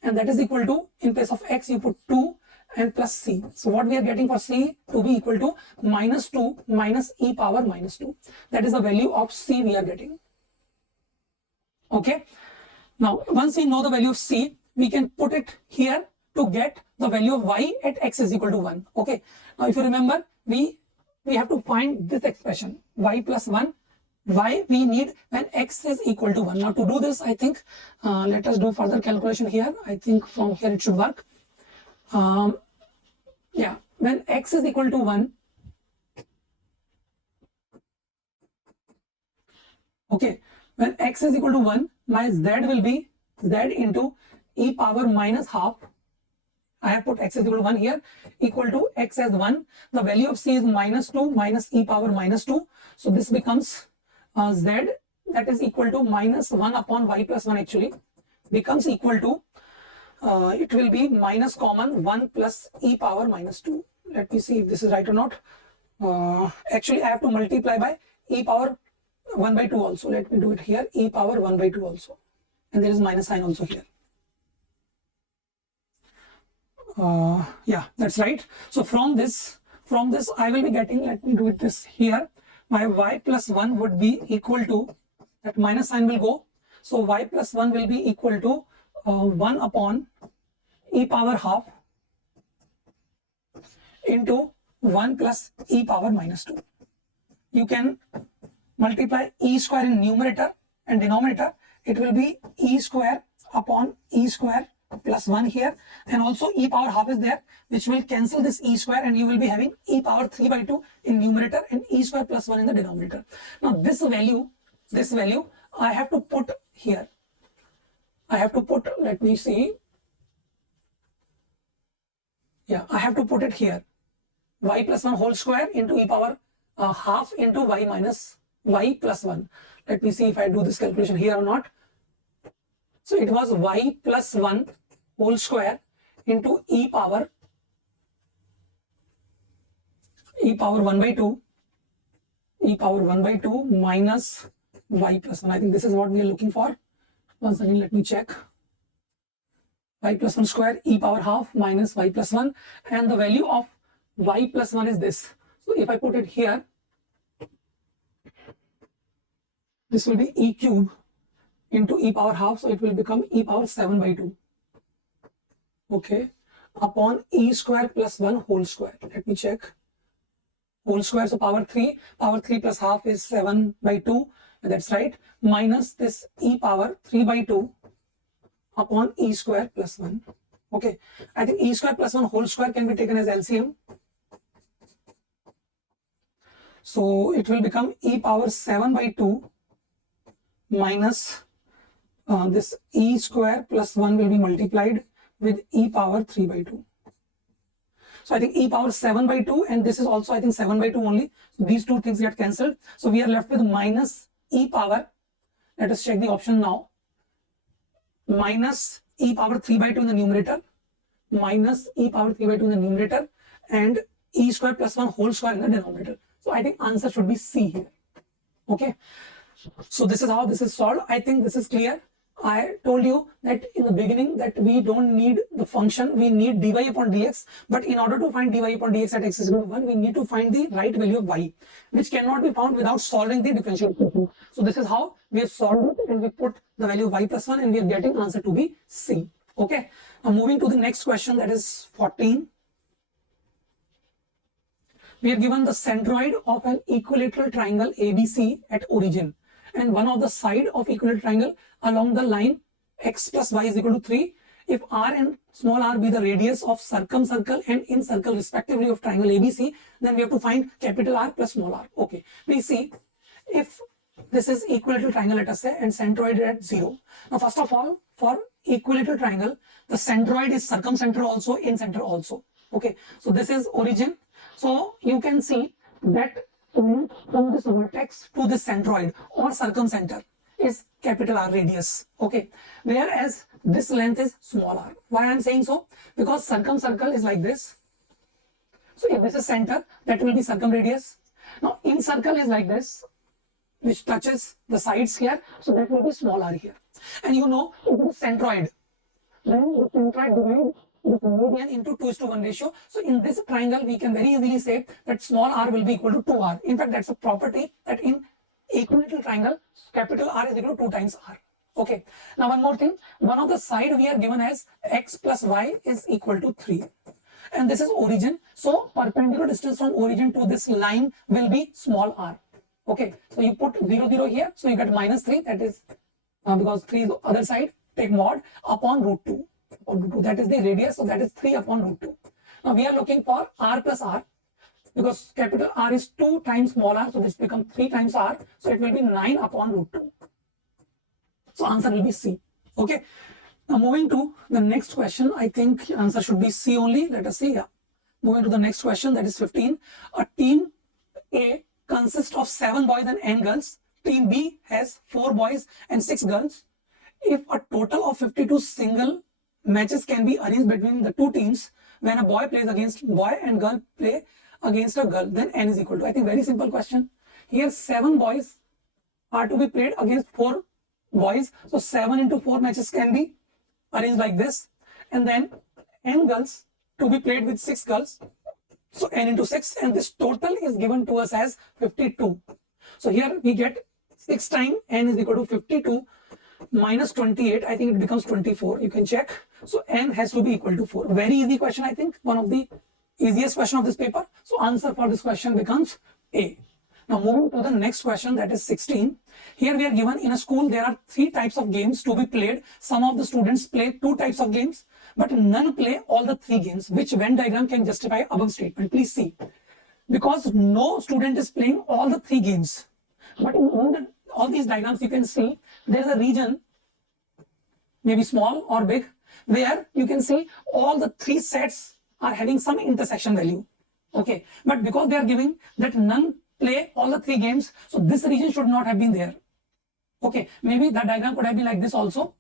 And that is equal to, in place of x, you put 2 and plus c. So what we are getting for c to be equal to minus 2 minus e power minus 2. That is the value of c we are getting. Okay. Now, once we know the value of c, we can put it here to get the value of y at x is equal to 1. Okay. Now, if you remember, we have to find this expression, y plus 1. Y we need when x is equal to 1. Now, to do this, I think, let us do further calculation here. I think from here it should work. Yeah, when x is equal to 1, okay, when x is equal to 1, my z will be z into e power minus half. I have put x is equal to 1 here, equal to x as 1. The value of c is minus 2 minus e power minus 2. So this becomes z, that is equal to minus 1 upon y plus 1 actually, becomes equal to, it will be minus common 1 plus e power minus 2. Let me see if this is right or not. Actually, I have to multiply by e power 1 by 2 also. Let me do it here, e power 1 by 2 also. And there is minus sign also here. Yeah, that's right. So from this I will be getting, let me do it this here, my y plus 1 would be equal to, that minus sign will go. So y plus 1 will be equal to 1 upon e power half into 1 plus e power minus 2. You can multiply e square in numerator and denominator. It will be e square upon e square plus 1 here, and also e power half is there, which will cancel this e square, and you will be having e power 3 by 2 in numerator and e square plus 1 in the denominator. Now this value I have to put here. I have to put, let me see. Yeah, I have to put it here. Y plus 1 whole square into e power half into y minus y plus 1. Let me see if I do this calculation here or not. So it was y plus 1 whole square into e power 1 by 2, e power 1 by 2 minus y plus 1. I think this is what we are looking for. Once again, let me check. Y plus 1 square e power half minus y plus 1, and the value of y plus 1 is this. So if I put it here, this will be e cube into e power half, so it will become e power 7 by 2. Okay, upon e square plus 1 whole square. Let me check. Whole square, so power 3 plus half is 7 by 2. That's right. Minus this e power 3 by 2 upon e square plus 1. Okay, I think e square plus 1 whole square can be taken as LCM. So it will become e power 7 by 2 minus this e square plus 1 will be multiplied with e power 3 by 2. So I think e power 7 by 2, and this is also I think 7 by 2 only. So these two things get cancelled. So we are left with minus e power, let us check the option now, minus e power 3 by 2 in the numerator, minus e power 3 by 2 in the numerator, and e square plus 1 whole square in the denominator. So I think answer should be C here. Okay. So this is how this is solved. I think this is clear. I told you that in the beginning that we don't need the function, we need dy upon dx, but in order to find dy upon dx at x is equal to 1, we need to find the right value of y, which cannot be found without solving the differential equation. So this is how we have solved it, and we put the value of y plus 1, and we are getting answer to be C. Okay. Now moving to the next question, that is 14. We are given the centroid of an equilateral triangle ABC at origin, and one of the side of equilateral triangle along the line x plus y is equal to 3. If r and small r be the radius of circumcircle and incircle respectively of triangle ABC, then we have to find capital R plus small r. Okay, we see if this is equilateral triangle, let us say, and centroid at 0. Now, first of all, for equilateral triangle, the centroid is circumcenter also, in center also. Okay, so this is origin. So you can see that from this vertex to this centroid or circumcenter is capital R radius. Okay, whereas this length is small r. Why I am saying so? Because circumcircle is like this. So if this is center, that will be circumradius. Now in circle is like this, which touches the sides here, so that will be small r here. And you know, if it is centroid, then the centroid divides this median into 2:1 ratio. So in this triangle, we can very easily say that small r will be equal to 2r. In fact, that's a property that in equilateral triangle, capital R is equal to 2 times r. Okay. Now one more thing, one of the side we are given as x plus y is equal to 3. And this is origin. So perpendicular distance from origin to this line will be small r. Okay. So you put 0, 0 here. So you get minus 3. That is because 3 is the other side. Take mod upon root 2. That is the radius. So that is 3 upon root 2. Now we are looking for r plus r. Because capital R is 2 times small r. So this becomes 3 times r. So it will be 9 upon root 2. So answer will be C. Okay. Now moving to the next question, I think answer should be C only. Let us see. Yeah. Moving to the next question, that is 15. A team A consists of 7 boys and n girls. Team B has 4 boys and 6 girls. If a total of 52 single matches can be arranged between the two teams, when a boy plays against boy and girl play against a girl, then n is equal to, I think very simple question. Here 7 boys are to be played against 4 boys. So 7 into 4 matches can be arranged like this. And then n girls to be played with 6 girls. So n into 6, and this total is given to us as 52. So here we get 6 times n is equal to 52 minus 28. I think it becomes 24. You can check. So n has to be equal to 4. Very easy question, I think. One of the easiest question of this paper. So answer for this question becomes A. Now moving to the next question, that is 16. Here we are given in a school there are 3 types of games to be played. Some of the students play 2 types of games, but none play all the 3 games. Which Venn diagram can justify above statement? Please see. Because no student is playing all the 3 games. But in all these diagrams you can see there is a region, maybe small or big, where you can see all the 3 sets are having some intersection value. Okay, but because they are giving that none play all the 3 games, so this region should not have been there. Okay, maybe the diagram could have been like this also.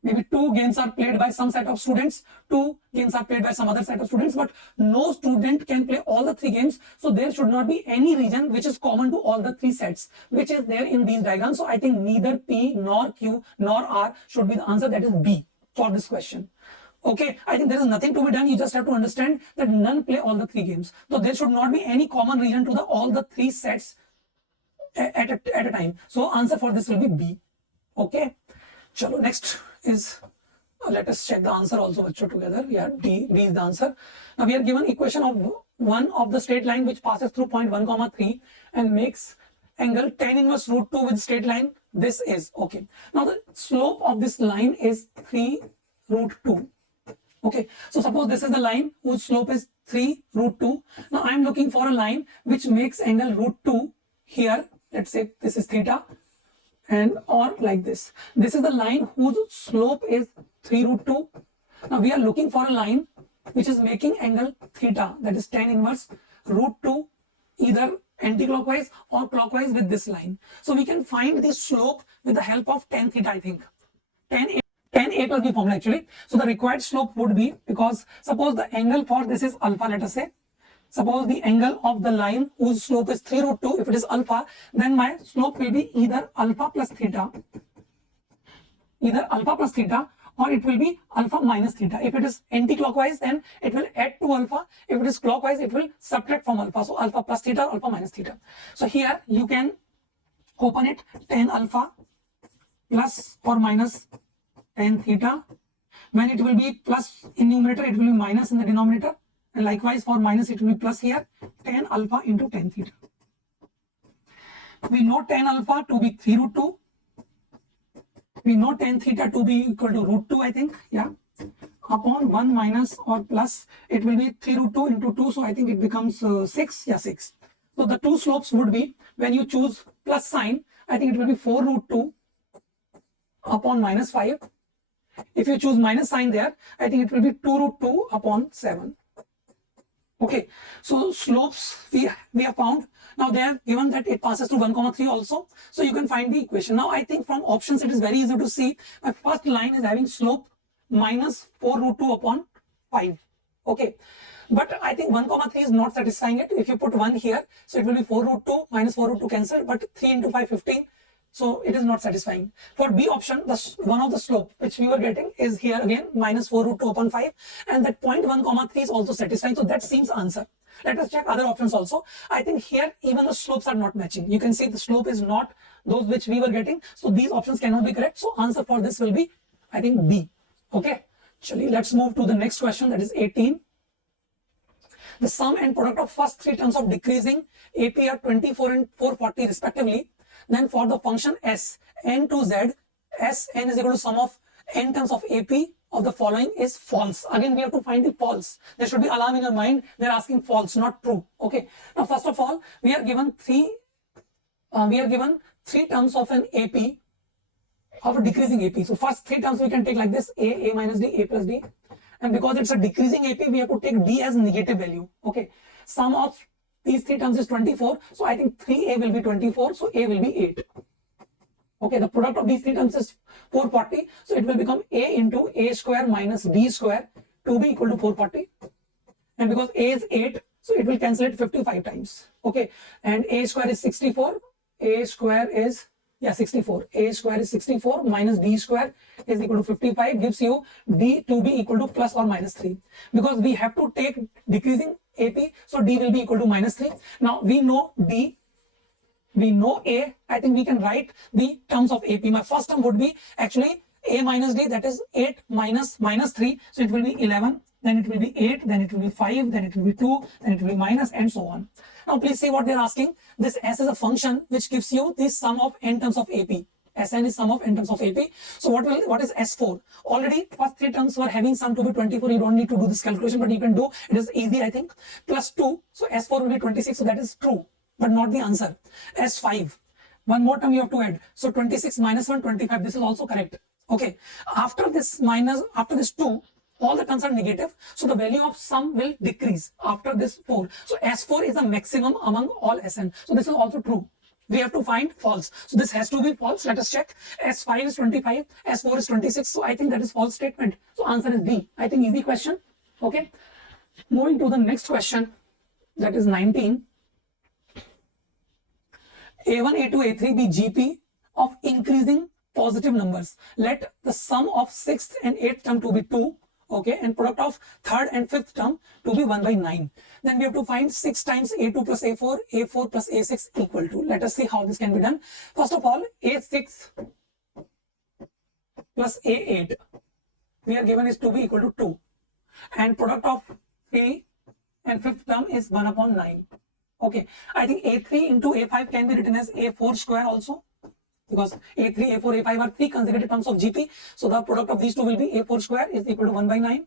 Maybe 2 games are played by some set of students, 2 games are played by some other set of students, but no student can play all the 3 games. So there should not be any region which is common to all the 3 sets, which is there in these diagrams. So I think neither P nor Q nor R should be the answer. That is B for this question. Okay, I think there is nothing to be done. You just have to understand that none play all the 3 games. So there should not be any common region to all the 3 sets at a time. So answer for this will be B. Okay. Chalo, next is, let us check the answer also together. Yeah, D is the answer. Now we are given equation of one of the straight line which passes through point 1, 3 and makes angle tan inverse root 2 with straight line. This is okay. Now the slope of this line is 3 root 2. Okay, so suppose this is the line whose slope is 3 root 2. Now I am looking for a line which makes angle root 2 here. Let's say this is theta, and or like this. This is the line whose slope is 3 root 2. Now we are looking for a line which is making angle theta, that is tan inverse root 2, either anti-clockwise or clockwise with this line. So we can find the slope with the help of tan theta, I think. Tan A plus B formula actually. So the required slope would be, because suppose the angle for this is alpha, let us say. Suppose the angle of the line whose slope is 3 root 2, if it is alpha, then my slope will be either alpha plus theta, or it will be alpha minus theta. If it is anti-clockwise, then it will add to alpha. If it is clockwise, it will subtract from alpha. So alpha plus theta, alpha minus theta. So here you can open it, tan alpha plus or minus tan theta. When it will be plus in numerator, it will be minus in the denominator. And likewise for minus, it will be plus here, tan alpha into tan theta. We know tan alpha to be 3 root 2. We know tan theta to be equal to root 2, I think. Yeah. Upon 1 minus or plus, it will be 3 root 2 into 2. So I think it becomes 6. Yeah, 6. So the two slopes would be, when you choose plus sign, I think it will be 4 root 2 upon minus 5. If you choose minus sign there, I think it will be 2 root 2 upon 7. Okay, so slopes we have found. Now they have given that it passes through 1, 3 also. So you can find the equation. Now I think from options it is very easy to see. My first line is having slope minus 4 root 2 upon 5. Okay, but I think 1, 3 is not satisfying it. If you put 1 here, so it will be 4 root 2 minus 4 root 2 cancel, but 3 into 5, 15. So it is not satisfying. For B option, one of the slope which we were getting is here again minus 4 root 2 upon 5, and that point 1, 3 is also satisfying. So that seems answer. Let us check other options also. I think here even the slopes are not matching. You can see the slope is not those which we were getting. So these options cannot be correct. So answer for this will be, I think, B. Okay. Actually, let's move to the next question, that is 18. The sum and product of first three terms of decreasing AP are 24 and 440 respectively. Then for the function s, n to z, s n is equal to sum of n terms of AP of the following is false. Again, we have to find the false. There should be alarm in your mind. They're asking false, not true. Okay. Now, first of all, we are given three terms of an AP, of a decreasing AP. So first three terms we can take like this: a minus d, a plus d. And because it's a decreasing AP, we have to take d as negative value. Okay. Sum of these three terms is 24. So I think 3a will be 24. So a will be 8. Okay. The product of these three terms is 440. So it will become a into a square minus b square to be equal to 440. And because a is 8, so it will cancel it 55 times. Okay. And a square is 64. A square is 64. A square is 64 minus d square is equal to 55, gives you d to be equal to plus or minus 3. Because we have to take decreasing AP, so d will be equal to minus 3. Now we know d, we know a. I think we can write the terms of AP. My first term would be actually a minus d, that is 8 minus 3. So it will be 11, then it will be 8, then it will be 5, then it will be 2, then it will be minus, and so on. Now please see what they are asking. This s is a function which gives you the sum of n terms of AP. Sn is sum of n terms of AP. So what is S4? Already first three terms were having sum to be 24. You don't need to do this calculation, but you can do. It is easy, I think. Plus 2. So S4 will be 26. So that is true, but not the answer. S5. One more term you have to add. So 26 minus 1, 25. This is also correct. Okay. After this 2, all the terms are negative. So the value of sum will decrease after this 4. So S4 is the maximum among all Sn. So this is also true. We have to find false. So this has to be false. Let us check. S5 is 25. S4 is 26. So I think that is false statement. So answer is D. I think easy question. Okay. Moving to the next question. That is 19. A1, A2, A3 be GP of increasing positive numbers. Let the sum of 6th and 8th term to be 2. Okay, and product of 3rd and 5th term to be 1 by 9. Then we have to find 6 times A2 plus A4, A4 plus A6 equal to. Let us see how this can be done. First of all, A6 plus A8 we are given is to be equal to 2. And product of 3 and 5th term is 1 upon 9. Okay, I think A3 into A5 can be written as A4 square also. Because A3, A4, A5 are 3 consecutive terms of GP. So the product of these two will be A4 square is equal to 1 by 9.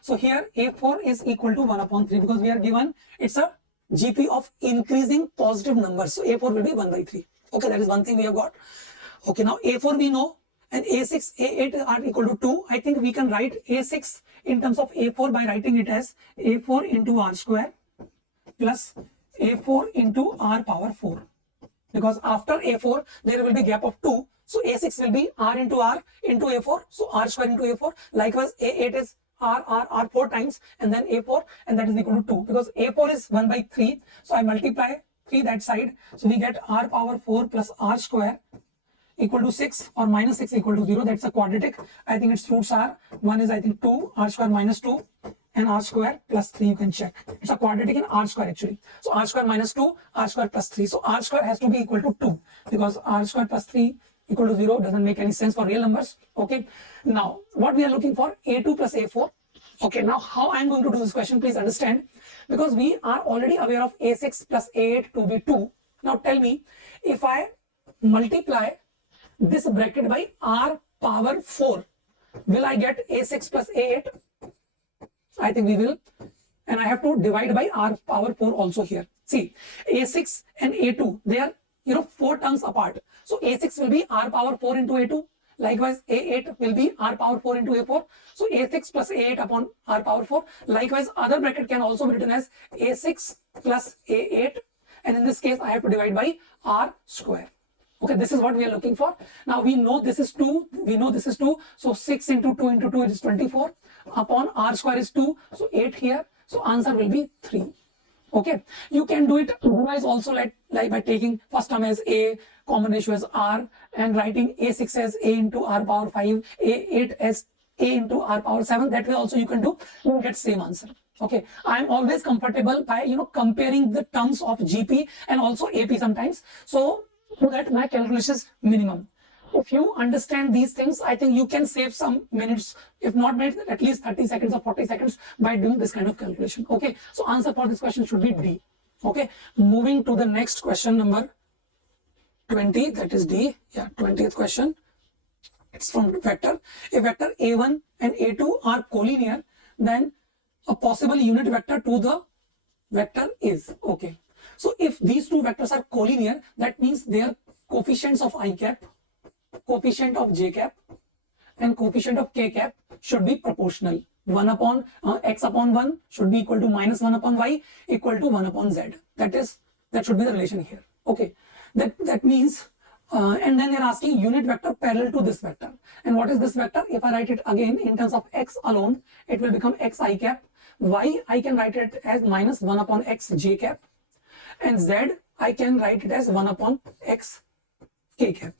So here A4 is equal to 1 upon 3 because we are given it's a GP of increasing positive numbers. So A4 will be 1 by 3. Okay, that is one thing we have got. Okay, now A4 we know and A6, A8 are equal to 2. I think we can write A6 in terms of A4 by writing it as A4 into R square plus A4 into R power 4. Because after A4, there will be gap of 2. So A6 will be R into R into A4. So R square into A4. Likewise, A8 is R 4 times and then A4 and that is equal to 2. Because A4 is 1 by 3. So I multiply 3 that side. So we get R power 4 plus R square equal to 6 or minus 6 equal to 0. That's a quadratic. I think its roots are, one is I think 2, R square minus 2. And R square plus 3 you can check. It's a quadratic in R square actually. So R square minus 2, R square plus 3. So R square has to be equal to 2 because R square plus 3 equal to 0 doesn't make any sense for real numbers. Okay. Now what we are looking for, A2 plus A4. Okay. Now how I am going to do this question, please understand. Because we are already aware of A6 plus A8 to be 2. Now tell me, if I multiply this bracket by R power 4, will I get A6 plus A8? I think we will, and I have to divide by R power 4 also here. See, A6 and A2, they are 4 terms apart. So A6 will be r power 4 into A2. Likewise, A8 will be r power 4 into A4. So A6 plus A8 upon r power 4. Likewise, other bracket can also be written as A6 plus A8. And in this case, I have to divide by r square. Okay, this is what we are looking for. Now we know this is 2. We know this is 2. So 6 into 2 into 2 is 24. Upon r square is 2. So 8 here. So answer will be 3. Okay, you can do it otherwise also, like by taking first term as a, common ratio as r, and writing a6 as a into r power 5, a8 as a into r power 7. That way also you can do, you will get same answer. Okay, I am always comfortable by comparing the terms of GP and also AP sometimes, so that my calculation is minimum. If you understand these things, I think you can save some minutes, if not minutes, at least 30 seconds or 40 seconds by doing this kind of calculation. Okay, so answer for this question should be D. Okay, moving to the next question, number 20, that is D. Yeah, 20th question. It's from vector. If vector A1 and A2 are collinear, then a possible unit vector to the vector is. Okay, so if these two vectors are collinear, that means their coefficients of I cap, coefficient of j cap, and coefficient of k cap should be proportional. 1 upon x upon 1 should be equal to minus 1 upon y equal to 1 upon z. That should be the relation here. Okay, that means and then they're asking unit vector parallel to this vector. And what is this vector? If I write it again in terms of x alone, it will become x I cap. Y I can write it as minus 1 upon x j cap, and z I can write it as 1 upon x k cap.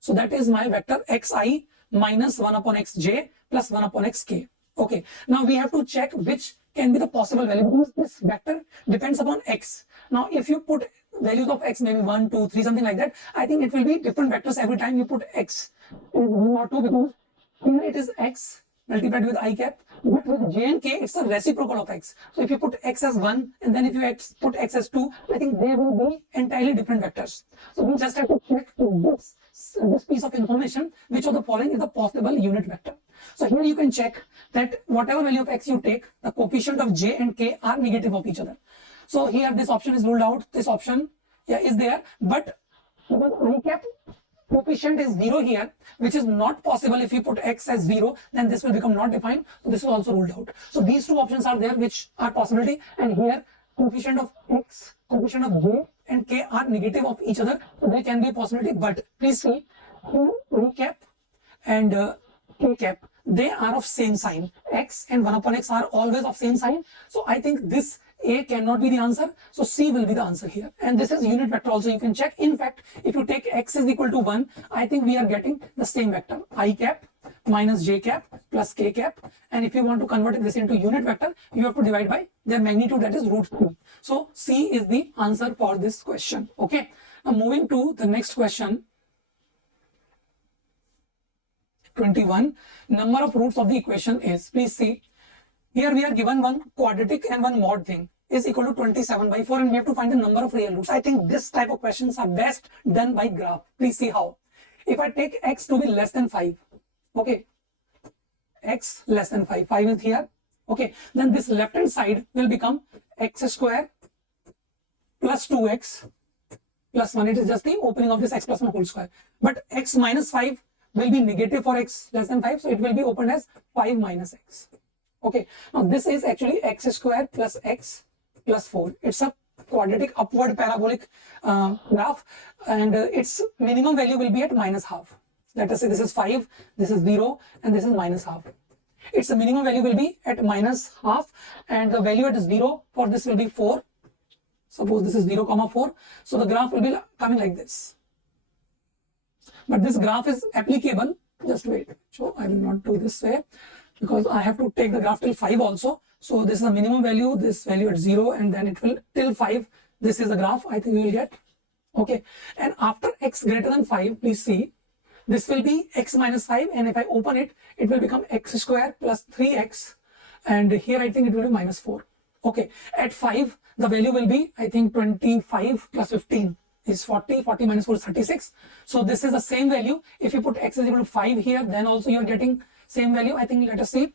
So that is my vector xi minus 1 upon xj plus 1 upon xk. Okay, now we have to check which can be the possible value, because this vector depends upon x. Now if you put values of x, maybe 1, 2, 3, something like that, I think it will be different vectors every time you put x. It is 1 or 2, because here it is x multiplied with I cap, but with j and k it's a reciprocal of x. So if you put x as 1 and then if you put x as 2, I think they will be entirely different vectors. So we just have to check this piece of information, which of the following is the possible unit vector. So here you can check that whatever value of x you take, the coefficient of j and k are negative of each other. So here this option is ruled out, this option is there, but because I cap coefficient is 0 here, which is not possible. If you put x as 0, then this will become not defined. So this is also ruled out. So these two options are there which are possibility, and here coefficient of x, coefficient of j and k are negative of each other. So there can be a possibility, but please see here I cap and k cap, they are of same sign. X and 1 upon x are always of same sign. So I think this A cannot be the answer. So C will be the answer here. And this is unit vector also, you can check. In fact, if you take x is equal to 1, I think we are getting the same vector. I cap minus j cap plus k cap. And if you want to convert this into unit vector, you have to divide by their magnitude, that is root 2. So C is the answer for this question. Okay. Now moving to the next question. 21. Number of roots of the equation is, please see, here we are given one quadratic and one mod thing is equal to 27 by 4, and we have to find the number of real roots. I think this type of questions are best done by graph. Please see how. If I take x to be less than 5, okay, x less than 5, 5 is here, okay, then this left hand side will become x square plus 2x plus 1. It is just the opening of this x plus 1 whole square. But x minus 5 will be negative for x less than 5, so it will be opened as 5 minus x. Okay, now this is actually x square plus x plus 4. It's a quadratic upward parabolic graph, and its minimum value will be at minus half. Let us say this is 5, this is 0, and this is minus half. Its minimum value will be at minus half, and the value at 0 for this will be 4. Suppose this is 0, 4. So the graph will be coming like this. But this graph is applicable. Just wait. So I will not do this way, because I have to take the graph till 5 also. So this is the minimum value, this value at 0, and then it will till 5. This is the graph I think we will get. Okay. And after x greater than 5, please see, this will be x minus 5. And if I open it, it will become x square plus 3x. And here I think it will be minus 4. Okay. At 5, the value will be, I think, 25 plus 15 is 40. 40 minus 4 is 36. So this is the same value. If you put x is equal to 5 here, then also you are getting same value. I think, let us see,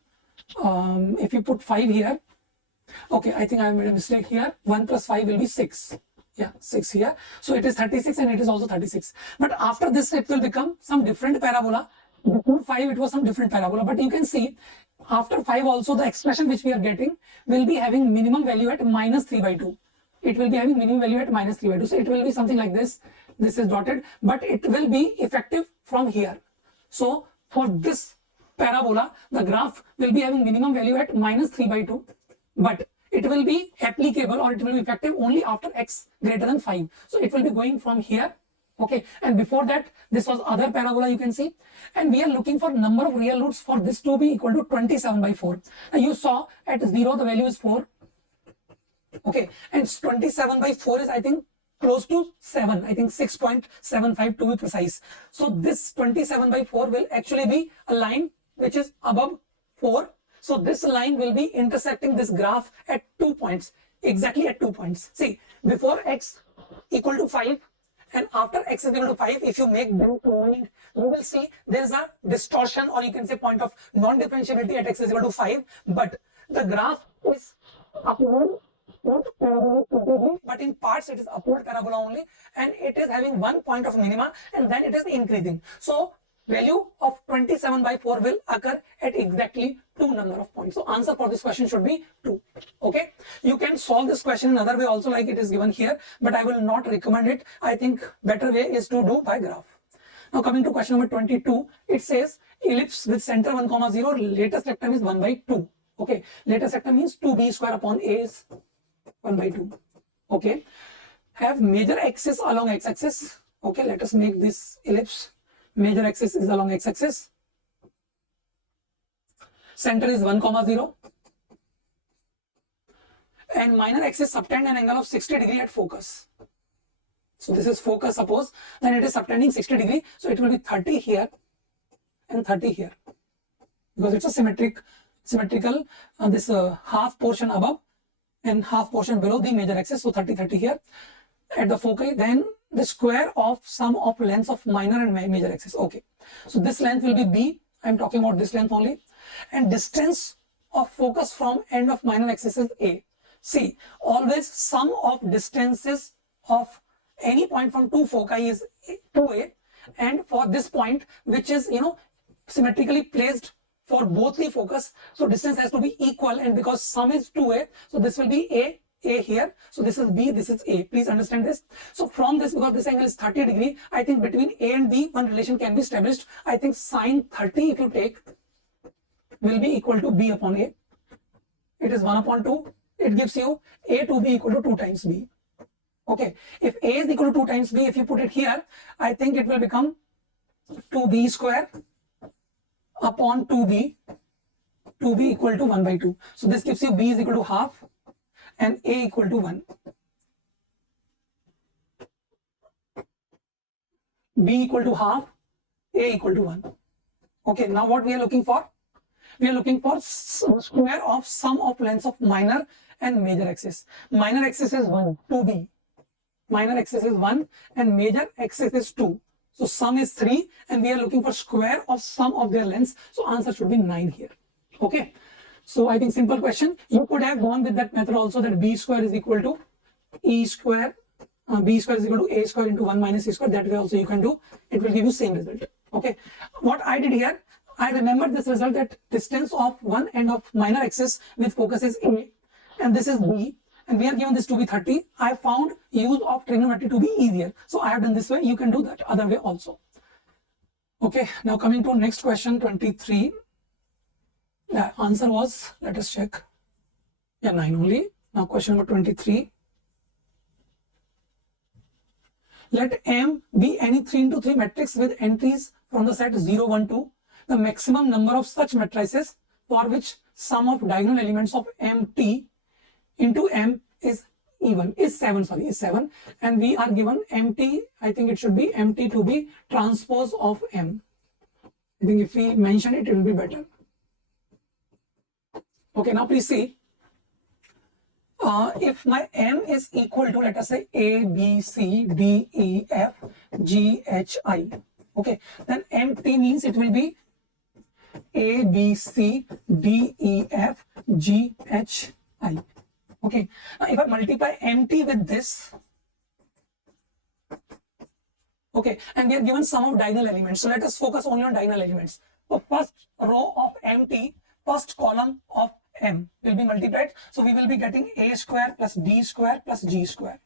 if you put 5 here, Okay, I think I made a mistake here. 1 plus 5 will be 6. Yeah, 6 here. So it is 36 and it is also 36. But after this, it will become some different parabola. Before 5, it was some different parabola. But you can see, after 5 also, the expression which we are getting will be having minimum value at minus 3 by 2. It will be having minimum value at minus 3 by 2. So it will be something like this. This is dotted, but it will be effective from here. So for this parabola, the graph will be having minimum value at minus 3 by 2. But it will be applicable or it will be effective only after x greater than 5. So it will be going from here. Okay, and before that, this was other parabola you can see. And we are looking for number of real roots for this to be equal to 27 by 4. Now you saw at 0 the value is 4. Okay, and 27 by 4 is I think close to 7. I think 6.75 to be precise. So this 27 by 4 will actually be a line which is above 4. So this line will be intersecting this graph at 2 points, exactly at 2 points. See, before x equal to 5 and after x is equal to 5, if you make them combined, you will see there is a distortion, or you can say point of non-differentiability at x is equal to 5, but the graph is upward, not parabolic completely, but in parts it is upward parabola only, and it is having 1 point of minima and then it is increasing. So value of 27 by 4 will occur at exactly 2 number of points. So answer for this question should be 2. Okay, you can solve this question in another way also, like it is given here, but I will not recommend it. I think better way is to do by graph. Now coming to question number 22, it says ellipse with center 1, 0, latest rectum is 1 by 2. Okay, latest rectum means 2b square upon a is 1 by 2. Okay, have major axis along x-axis. Okay, let us make this ellipse. Major axis is along x-axis. Center is 1, 0. And minor axis subtend an angle of 60 degree at focus. So this is focus, suppose, then it is subtending 60 degree. So it will be 30 here and 30 here. Because it's a symmetrical, this half portion above and half portion below the major axis. So 30, 30 here at the foci. Then the square of sum of lengths of minor and major axis. Okay, so this length will be b. I'm talking about this length only, and distance of focus from end of minor axis is a. See, always sum of distances of any point from two foci is 2a, and for this point which is symmetrically placed for both the focus, so distance has to be equal, and because sum is 2a, so this will be a here, so this is b, this is a. Please understand this. So from this, because this angle is 30 degree, I think between a and b one relation can be established. I think sine 30 if you take will be equal to b upon a. It is 1 upon 2. It gives you a to b equal to 2 times b. Okay, if a is equal to 2 times b, if you put it here, I think it will become 2b square upon 2b equal to 1 by 2. So this gives you b is equal to half and a equal to 1. B equal to half, a equal to 1. Okay, now what we are looking for? We are looking for square of sum of lengths of minor and major axis. Minor axis is 1, 2b. Minor axis is 1 and major axis is 2. So sum is 3 and we are looking for square of sum of their lengths. So answer should be 9 here. Okay. So I think simple question. You could have gone with that method also, that b square is equal to e square, b square is equal to a square into 1 minus c square. That way also you can do. It will give you same result. Okay. What I did here, I remembered this result, that distance of one end of minor axis with focus is a and this is b, and we are given this to be 30. I found use of trigonometry to be easier. So I have done this way. You can do that other way also. Okay. Now coming to next question, 23. Yeah, answer was, let us check. Yeah, 9 only. Now question number 23. Let M be any 3 into 3 matrix with entries from the set 0, 1, 2. The maximum number of such matrices for which sum of diagonal elements of MT into M is even, is 7, and we are given MT, I think it should be MT to be transpose of M. I think if we mention it, it will be better. Okay, now please see, if my M is equal to, let us say, A, B, C, D, E, F, G, H, I, okay, then MT means it will be A, B, C, D, E, F, G, H, I. Okay, now if I multiply empty with this, okay, and we are given sum of diagonal elements. So let us focus only on diagonal elements. So first row of empty, first column of M will be multiplied. So we will be getting A square plus B square plus G square.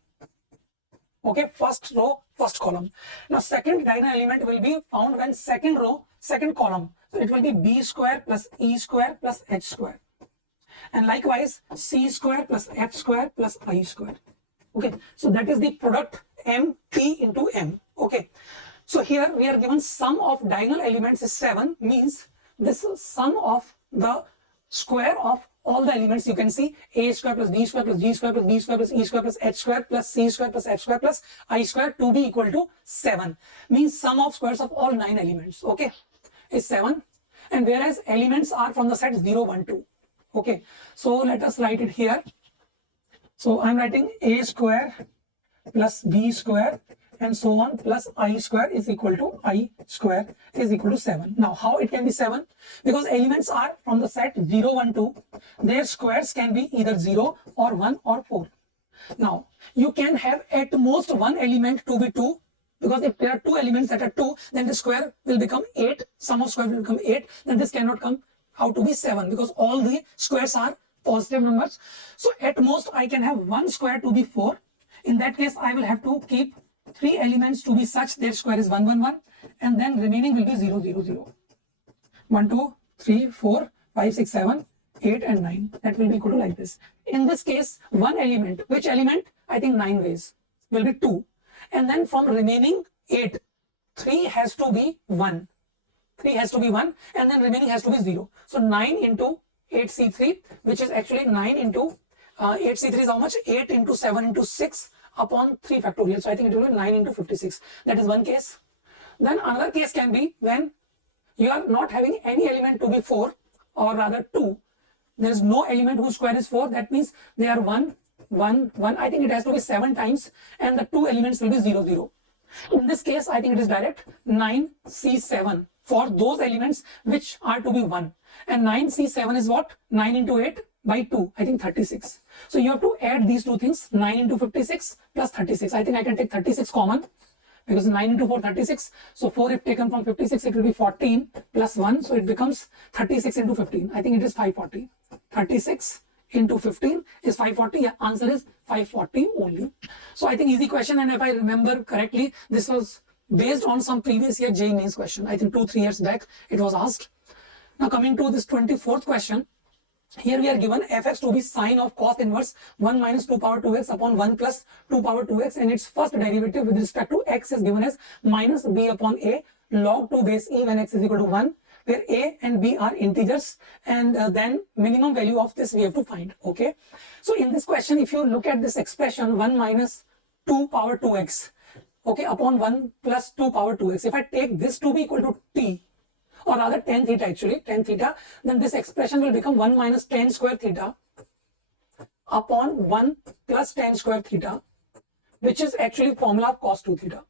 Okay, first row, first column. Now second diagonal element will be found when second row, second column. So it will be B square plus E square plus H square. And likewise C square plus F square plus I square. Okay, so that is the product M P into M. Okay, so here we are given sum of diagonal elements is 7, means this sum of the square of all the elements. You can see A square plus B square plus G square plus B square plus E square plus H square plus C square plus F square plus I square to be equal to 7, means sum of squares of all 9 elements, okay, is 7. And whereas elements are from the set 0, 1, 2. Okay, so let us write it here. So I'm writing A square plus B square and so on plus I square is equal to I square is equal to 7. Now how it can be 7? Because elements are from the set 0, 1, 2. Their squares can be either 0 or 1 or 4. Now you can have at most one element to be 2, because if there are 2 elements that are 2, then the square will become 8, sum of square will become 8, then this cannot come out to be 7 because all the squares are positive numbers. So at most I can have one square to be 4. In that case I will have to keep 3 elements to be such their square is 1, 1, 1, and then remaining will be 0, 0, 0. 1, 2, 3, 4, 5, 6, 7, 8 and 9. That will be equal to like this. In this case, one element, which element? I think 9 ways, will be 2. And then from remaining 8, 3 has to be 1. 3 has to be 1 and then remaining has to be 0. So 9 into 8C3, which is actually 9 into 8C3 is how much? 8 into 7 into 6 upon 3 factorial. So I think it will be 9 into 56. That is one case. Then another case can be when you are not having any element to be 4 or rather 2. There is no element whose square is 4. That means they are 1, 1, 1. I think it has to be 7 times and the 2 elements will be 0, 0. In this case, I think it is direct 9C7 for those elements which are to be 1. And 9C7 is what? 9 into 8 by 2, I think 36. So you have to add these two things, 9 into 56 plus 36. I think I can take 36 common because 9 into 4, 36. So 4 if taken from 56, it will be 14 plus 1. So it becomes 36 into 15. I think it is 540. 36 into 15 is 540. Yeah, answer is 540 only. So I think easy question, and if I remember correctly, this was based on some previous year JEE Mains question. I think 2-3 years back it was asked. Now coming to this 24th question. Here we are given fx to be sine of cos inverse 1 minus 2 power 2x upon 1 plus 2 power 2x, and its first derivative with respect to x is given as minus b upon a log 2 base e when x is equal to 1, where a and b are integers, and then minimum value of this we have to find. Okay, so in this question, if you look at this expression 1 minus 2 power 2x, okay, upon 1 plus 2 power 2x, if I take this to be equal to t, or rather tan theta, actually tan theta, then this expression will become 1 minus tan square theta upon 1 plus tan square theta, which is actually formula of cos 2 theta.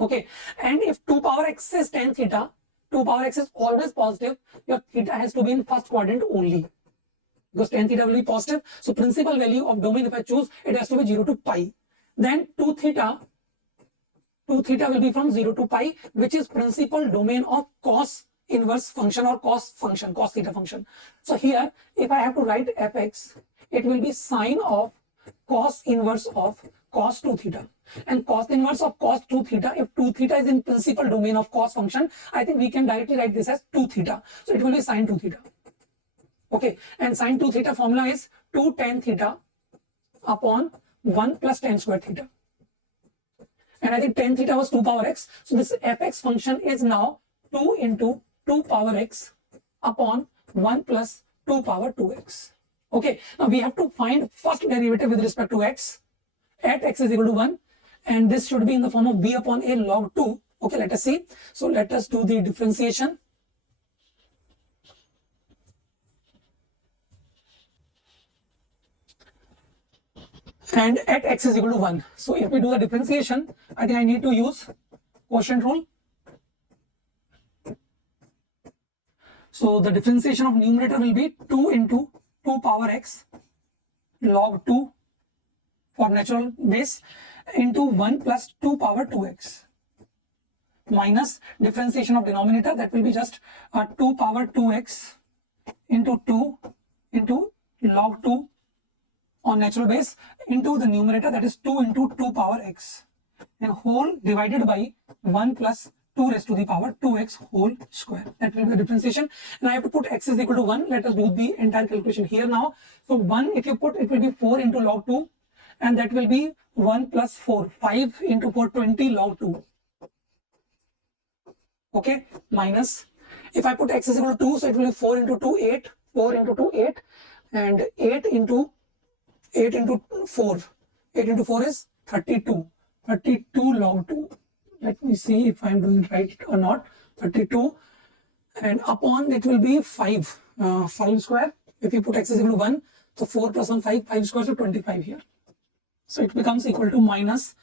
Okay, and if 2 power x is tan theta, 2 power x is always positive, your theta has to be in first quadrant only, because tan theta will be positive. So principal value of domain, if I choose, it has to be 0 to pi. Then 2 theta will be from 0 to pi, which is principal domain of cos inverse function or cos function, cos theta function. So here, if I have to write fx, it will be sine of cos inverse of cos 2 theta. And cos inverse of cos 2 theta, if 2 theta is in principal domain of cos function, I think we can directly write this as 2 theta. So it will be sine 2 theta. Okay, and sine 2 theta formula is 2 tan theta upon 1 plus tan square theta. And I think tan theta was 2 power x. So this fx function is now 2 into 2 power x upon 1 plus 2 power 2x. Okay, now we have to find first derivative with respect to x at x is equal to 1. And this should be in the form of b upon a log 2. Okay, let us see. So let us do the differentiation. And at x is equal to 1. So if we do the differentiation, I think I need to use quotient rule. So the differentiation of numerator will be 2 into 2 power x log 2 for natural base into 1 plus 2 power 2x minus differentiation of denominator, that will be just 2 power 2x into 2 into log 2 on natural base into the numerator, that is 2 into 2 power x, and whole divided by 1 plus 2 raised to the power 2x whole square. That will be the differentiation, and I have to put x is equal to 1. Let us do the entire calculation here now. So 1, if you put, it will be 4 into log 2, and that will be 1 plus 4, 5 into 4, 20 log 2. Okay, minus, if I put x is equal to 2, so it will be 4 into 2, 8, 4 into 2, 8, and 8 into 4, 8 into 4 is 32, 32 log 2. Let me see if I am doing it right or not. 32, and upon it will be 5, 5 square. If you put x is equal to 1, so 4 plus 1, 5, 5 square, so 25 here. So it becomes equal to minus,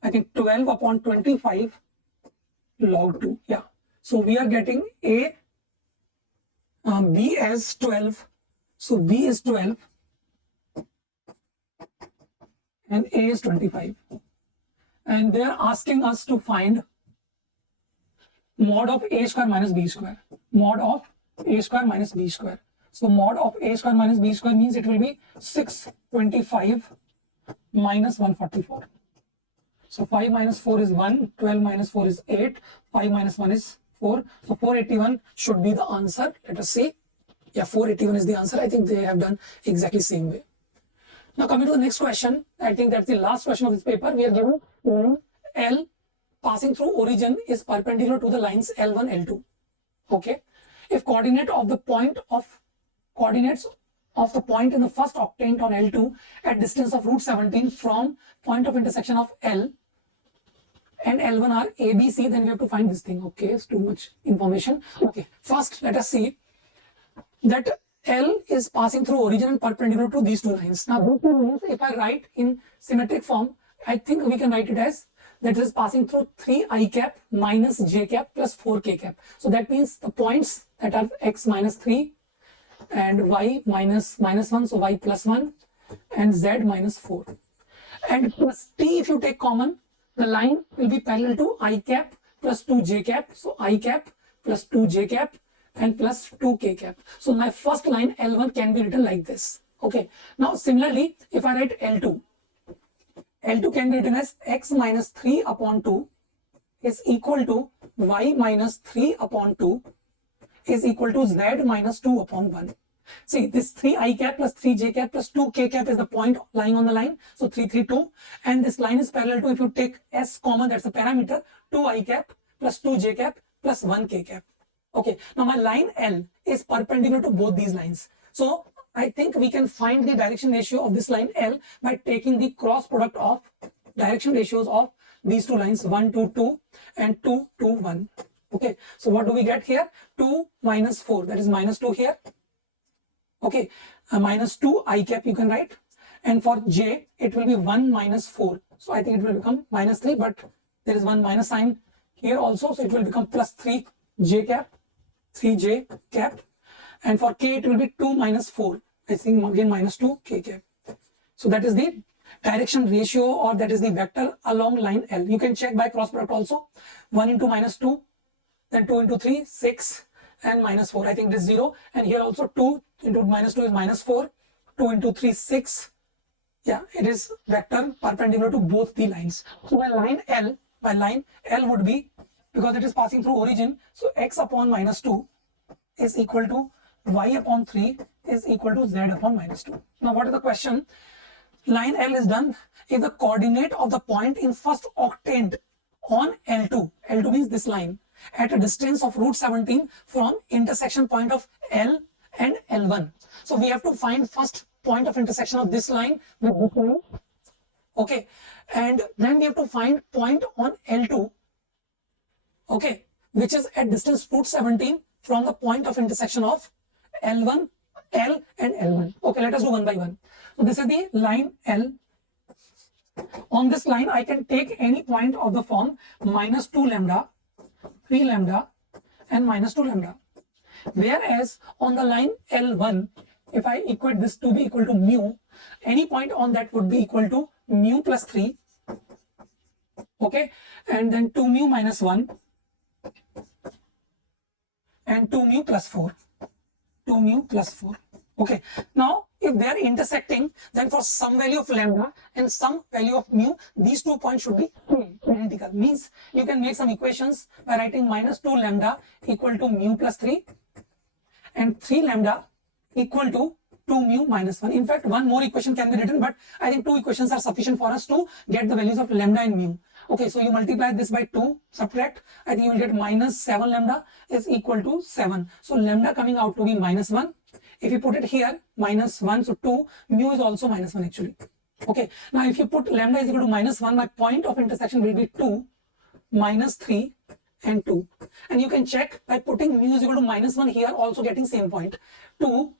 I think 12 upon 25 log 2. Yeah. So we are getting B as 12. So B is 12 and A is 25. And they are asking us to find mod of A square minus B square. Mod of A square minus B square. So mod of A square minus B square means it will be 625 minus 144. So 5 minus 4 is 1, 12 minus 4 is 8, 5 minus 1 is 4. So 481 should be the answer. Let us see. Yeah, 481 is the answer. I think they have done exactly same way. Now coming to the next question, I think that's the last question of this paper. We are given line L passing through origin is perpendicular to the lines L1, L2. Okay. If coordinates of the point in the first octant on L2 at distance of root 17 from point of intersection of L and L1 are ABC, then we have to find this thing. Okay, it's too much information. Okay, first let us see that L is passing through origin and perpendicular to these two lines. Now these two lines, if I write in symmetric form, I think we can write it as that is passing through 3i cap minus j cap plus 4k cap. So that means the points that are x minus 3 and y minus 1, so y plus 1, and z minus 4. And plus t, if you take common, the line will be parallel to I cap plus 2j cap. So I cap plus 2j cap and plus 2k cap. So my first line L1 can be written like this. Okay. Now similarly, if I write L2, L2 can be written as x minus 3 upon 2 is equal to y minus 3 upon 2 is equal to z minus 2 upon 1. See, this 3i cap plus 3j cap plus 2k cap is the point lying on the line. So 3, 3, 2. And this line is parallel to, if you take s common, that's a parameter, 2i cap plus 2j cap plus 1k cap. Okay. Now my line L is perpendicular to both these lines. So I think we can find the direction ratio of this line L by taking the cross product of direction ratios of these two lines, 1, 2, 2 and 2, 2, 1. Okay. So what do we get here? 2 minus 4, that is minus 2 here. Okay, minus 2 I cap you can write, and for j it will be 1 minus 4. So I think it will become minus 3, but there is one minus sign here also, so it will become plus 3 j cap, 3j cap, and for k it will be 2 minus 4. I think again minus 2 k cap. So that is the direction ratio, or that is the vector along line L. You can check by cross product also. 1 into minus 2, then 2 into 3, 6, and minus 4. I think this is 0. And here also 2 into minus 2 is minus 4. 2 into 3, 6. Yeah, it is vector perpendicular to both the lines. So by line L would be, because it is passing through origin, so x upon minus 2 is equal to y upon 3 is equal to z upon minus 2. Now what is the question? Line L is done if the coordinate of the point in first octant on L2 means this line, at a distance of root 17 from intersection point of L and L1. So we have to find first point of intersection of this line with this line. Okay. And then we have to find point on L2. Okay. Which is at distance root 17 from the point of intersection of L1, L and L1. Okay. Let us do one by one. So this is the line L. On this line, I can take any point of the form minus 2 lambda, 3 lambda and minus 2 lambda. Whereas on the line L1, if I equate this to be equal to mu, any point on that would be equal to mu plus 3, okay, and then 2 mu minus 1 and 2 mu plus 4, 2 mu plus 4. Okay, now if they are intersecting, then for some value of lambda and some value of mu, these 2 points should be identical. Means you can make some equations by writing minus 2 lambda equal to mu plus 3 and 3 lambda equal to 2 mu minus 1. In fact, one more equation can be written, but I think 2 equations are sufficient for us to get the values of lambda and mu. Okay, so you multiply this by 2, subtract, I think you will get minus 7 lambda is equal to 7. So lambda coming out to be minus 1. If you put it here, minus 1, so 2, mu is also minus 1 actually. Okay, now if you put lambda is equal to minus 1, my point of intersection will be 2, minus 3 and 2. And you can check by putting mu is equal to minus 1 here, also getting same point, 2,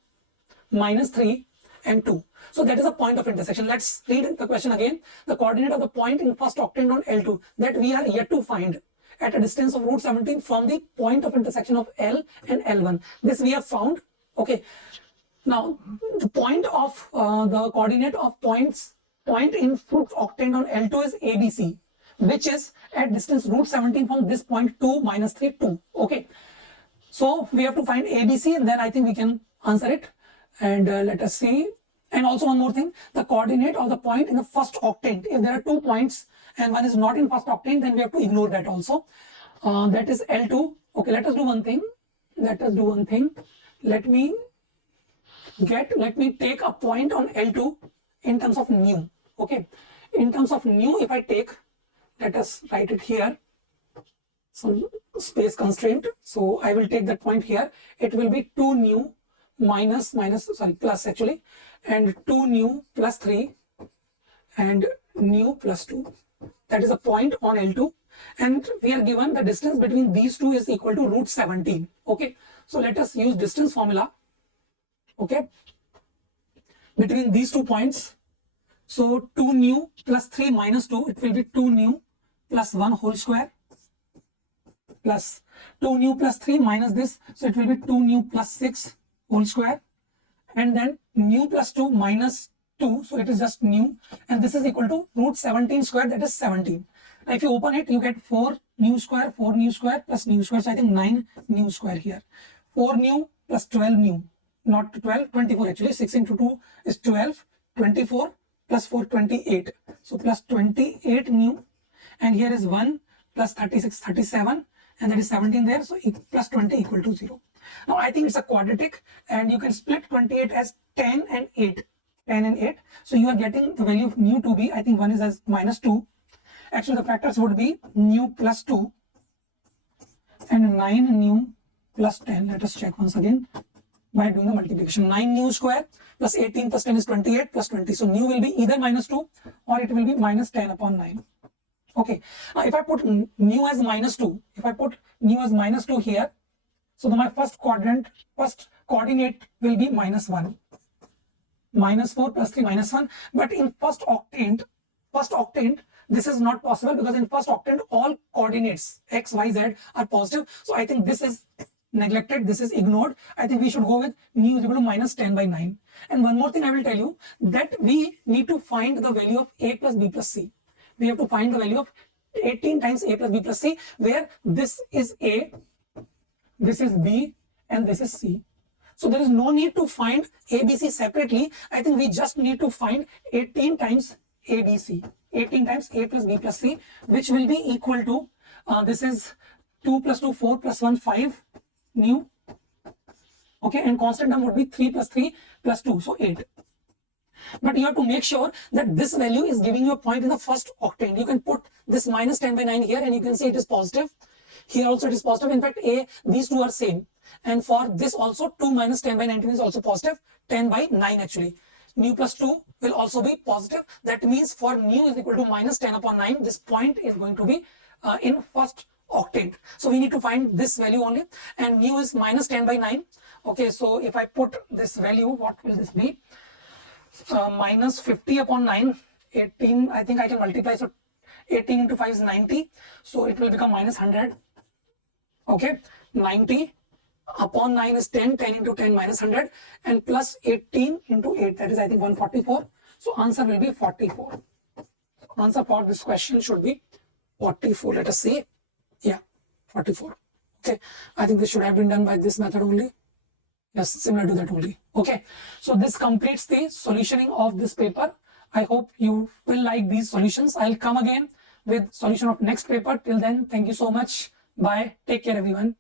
minus 3 and 2. So that is a point of intersection. Let's read the question again. The coordinate of the point in first octant on L2 that we are yet to find at a distance of root 17 from the point of intersection of L and L1. This we have found. Okay, now the point of the coordinate of point in first octant on L2 is ABC, which is at distance root 17 from this point 2 minus 3 2. Okay, so we have to find ABC and then I think we can answer it. And let us see. And also one more thing, the coordinate of the point in the first octant. If there are 2 points and one is not in first octant, then we have to ignore that also. That is L2. Okay, let us do one thing. Let me take a point on L2 in terms of nu. Okay, in terms of nu, if I take, let us write it here, some space constraint. So I will take that point here. It will be 2 nu plus actually, and 2 nu plus 3 and nu plus 2. That is a point on L2, and we are given the distance between these two is equal to root 17. Okay, so let us use distance formula. Okay, between these 2 points, so 2 nu plus 3 minus 2, it will be 2 nu plus 1 whole square plus 2 nu plus 3 minus this, so it will be 2 nu plus 6 whole square, and then nu plus 2 minus 2, so it is just nu, and this is equal to root 17 square, that is 17. Now if you open it, you get 4 nu square plus nu square, so I think 9 nu square here. 4 nu plus 12 nu, not 12, 24 actually, 6 into 2 is 12, 24 plus 4, 28, so plus 28 nu, and here is 1 plus 36, 37, and that is 17 there, so plus 20 equal to 0. Now I think it's a quadratic, and you can split 28 as 10 and 8. 10 and 8. So you are getting the value of nu to be, I think one is as minus 2. Actually the factors would be nu plus 2 and 9 nu plus 10. Let us check once again by doing the multiplication. 9 nu square plus 18 plus 10 is 28 plus 20. So nu will be either minus 2 or it will be minus 10 upon 9. Okay. Now if I put nu as minus 2, here, so my first coordinate will be minus 1. Minus 4 plus 3 minus 1. But in first octant, this is not possible because in first octant all coordinates x, y, z are positive. So I think this is neglected, this is ignored. I think we should go with nu is equal to minus 10 by 9. And one more thing I will tell you, that we need to find the value of a plus b plus c. We have to find the value of 18 times a plus b plus c, where this is a, this is b, and this is c. So there is no need to find ABC separately. I think we just need to find 18 times ABC, 18 times a plus b plus c, which will be equal to, this is 2 plus 2, 4 plus 1, 5 nu. Okay, and constant term would be 3 plus 3 plus 2, so 8. But you have to make sure that this value is giving you a point in the first octant. You can put this minus 10 by 9 here and you can see it is positive. Here also it is positive. In fact, these two are same. And for this also 2 minus 10 by 19 is also positive. 10 by 9 actually. Nu plus 2 will also be positive. That means for nu is equal to minus 10 upon 9, this point is going to be in first octant. So we need to find this value only. And nu is minus 10 by 9. Okay, so if I put this value, what will this be? Minus 50 upon 9, 18, I think I can multiply. So 18 into 5 is 90. So it will become minus 100. Okay, 90 upon 9 is 10, 10 into 10 minus 100, and plus 18 into 8, that is I think 144. So answer will be 44. Answer for this question should be 44. Let us see. Yeah, 44. Okay, I think this should have been done by this method only. Yes, similar to that only. Okay, so this completes the solutioning of this paper. I hope you will like these solutions. I'll come again with solution of next paper. Till then, thank you so much. Bye. Take care, everyone.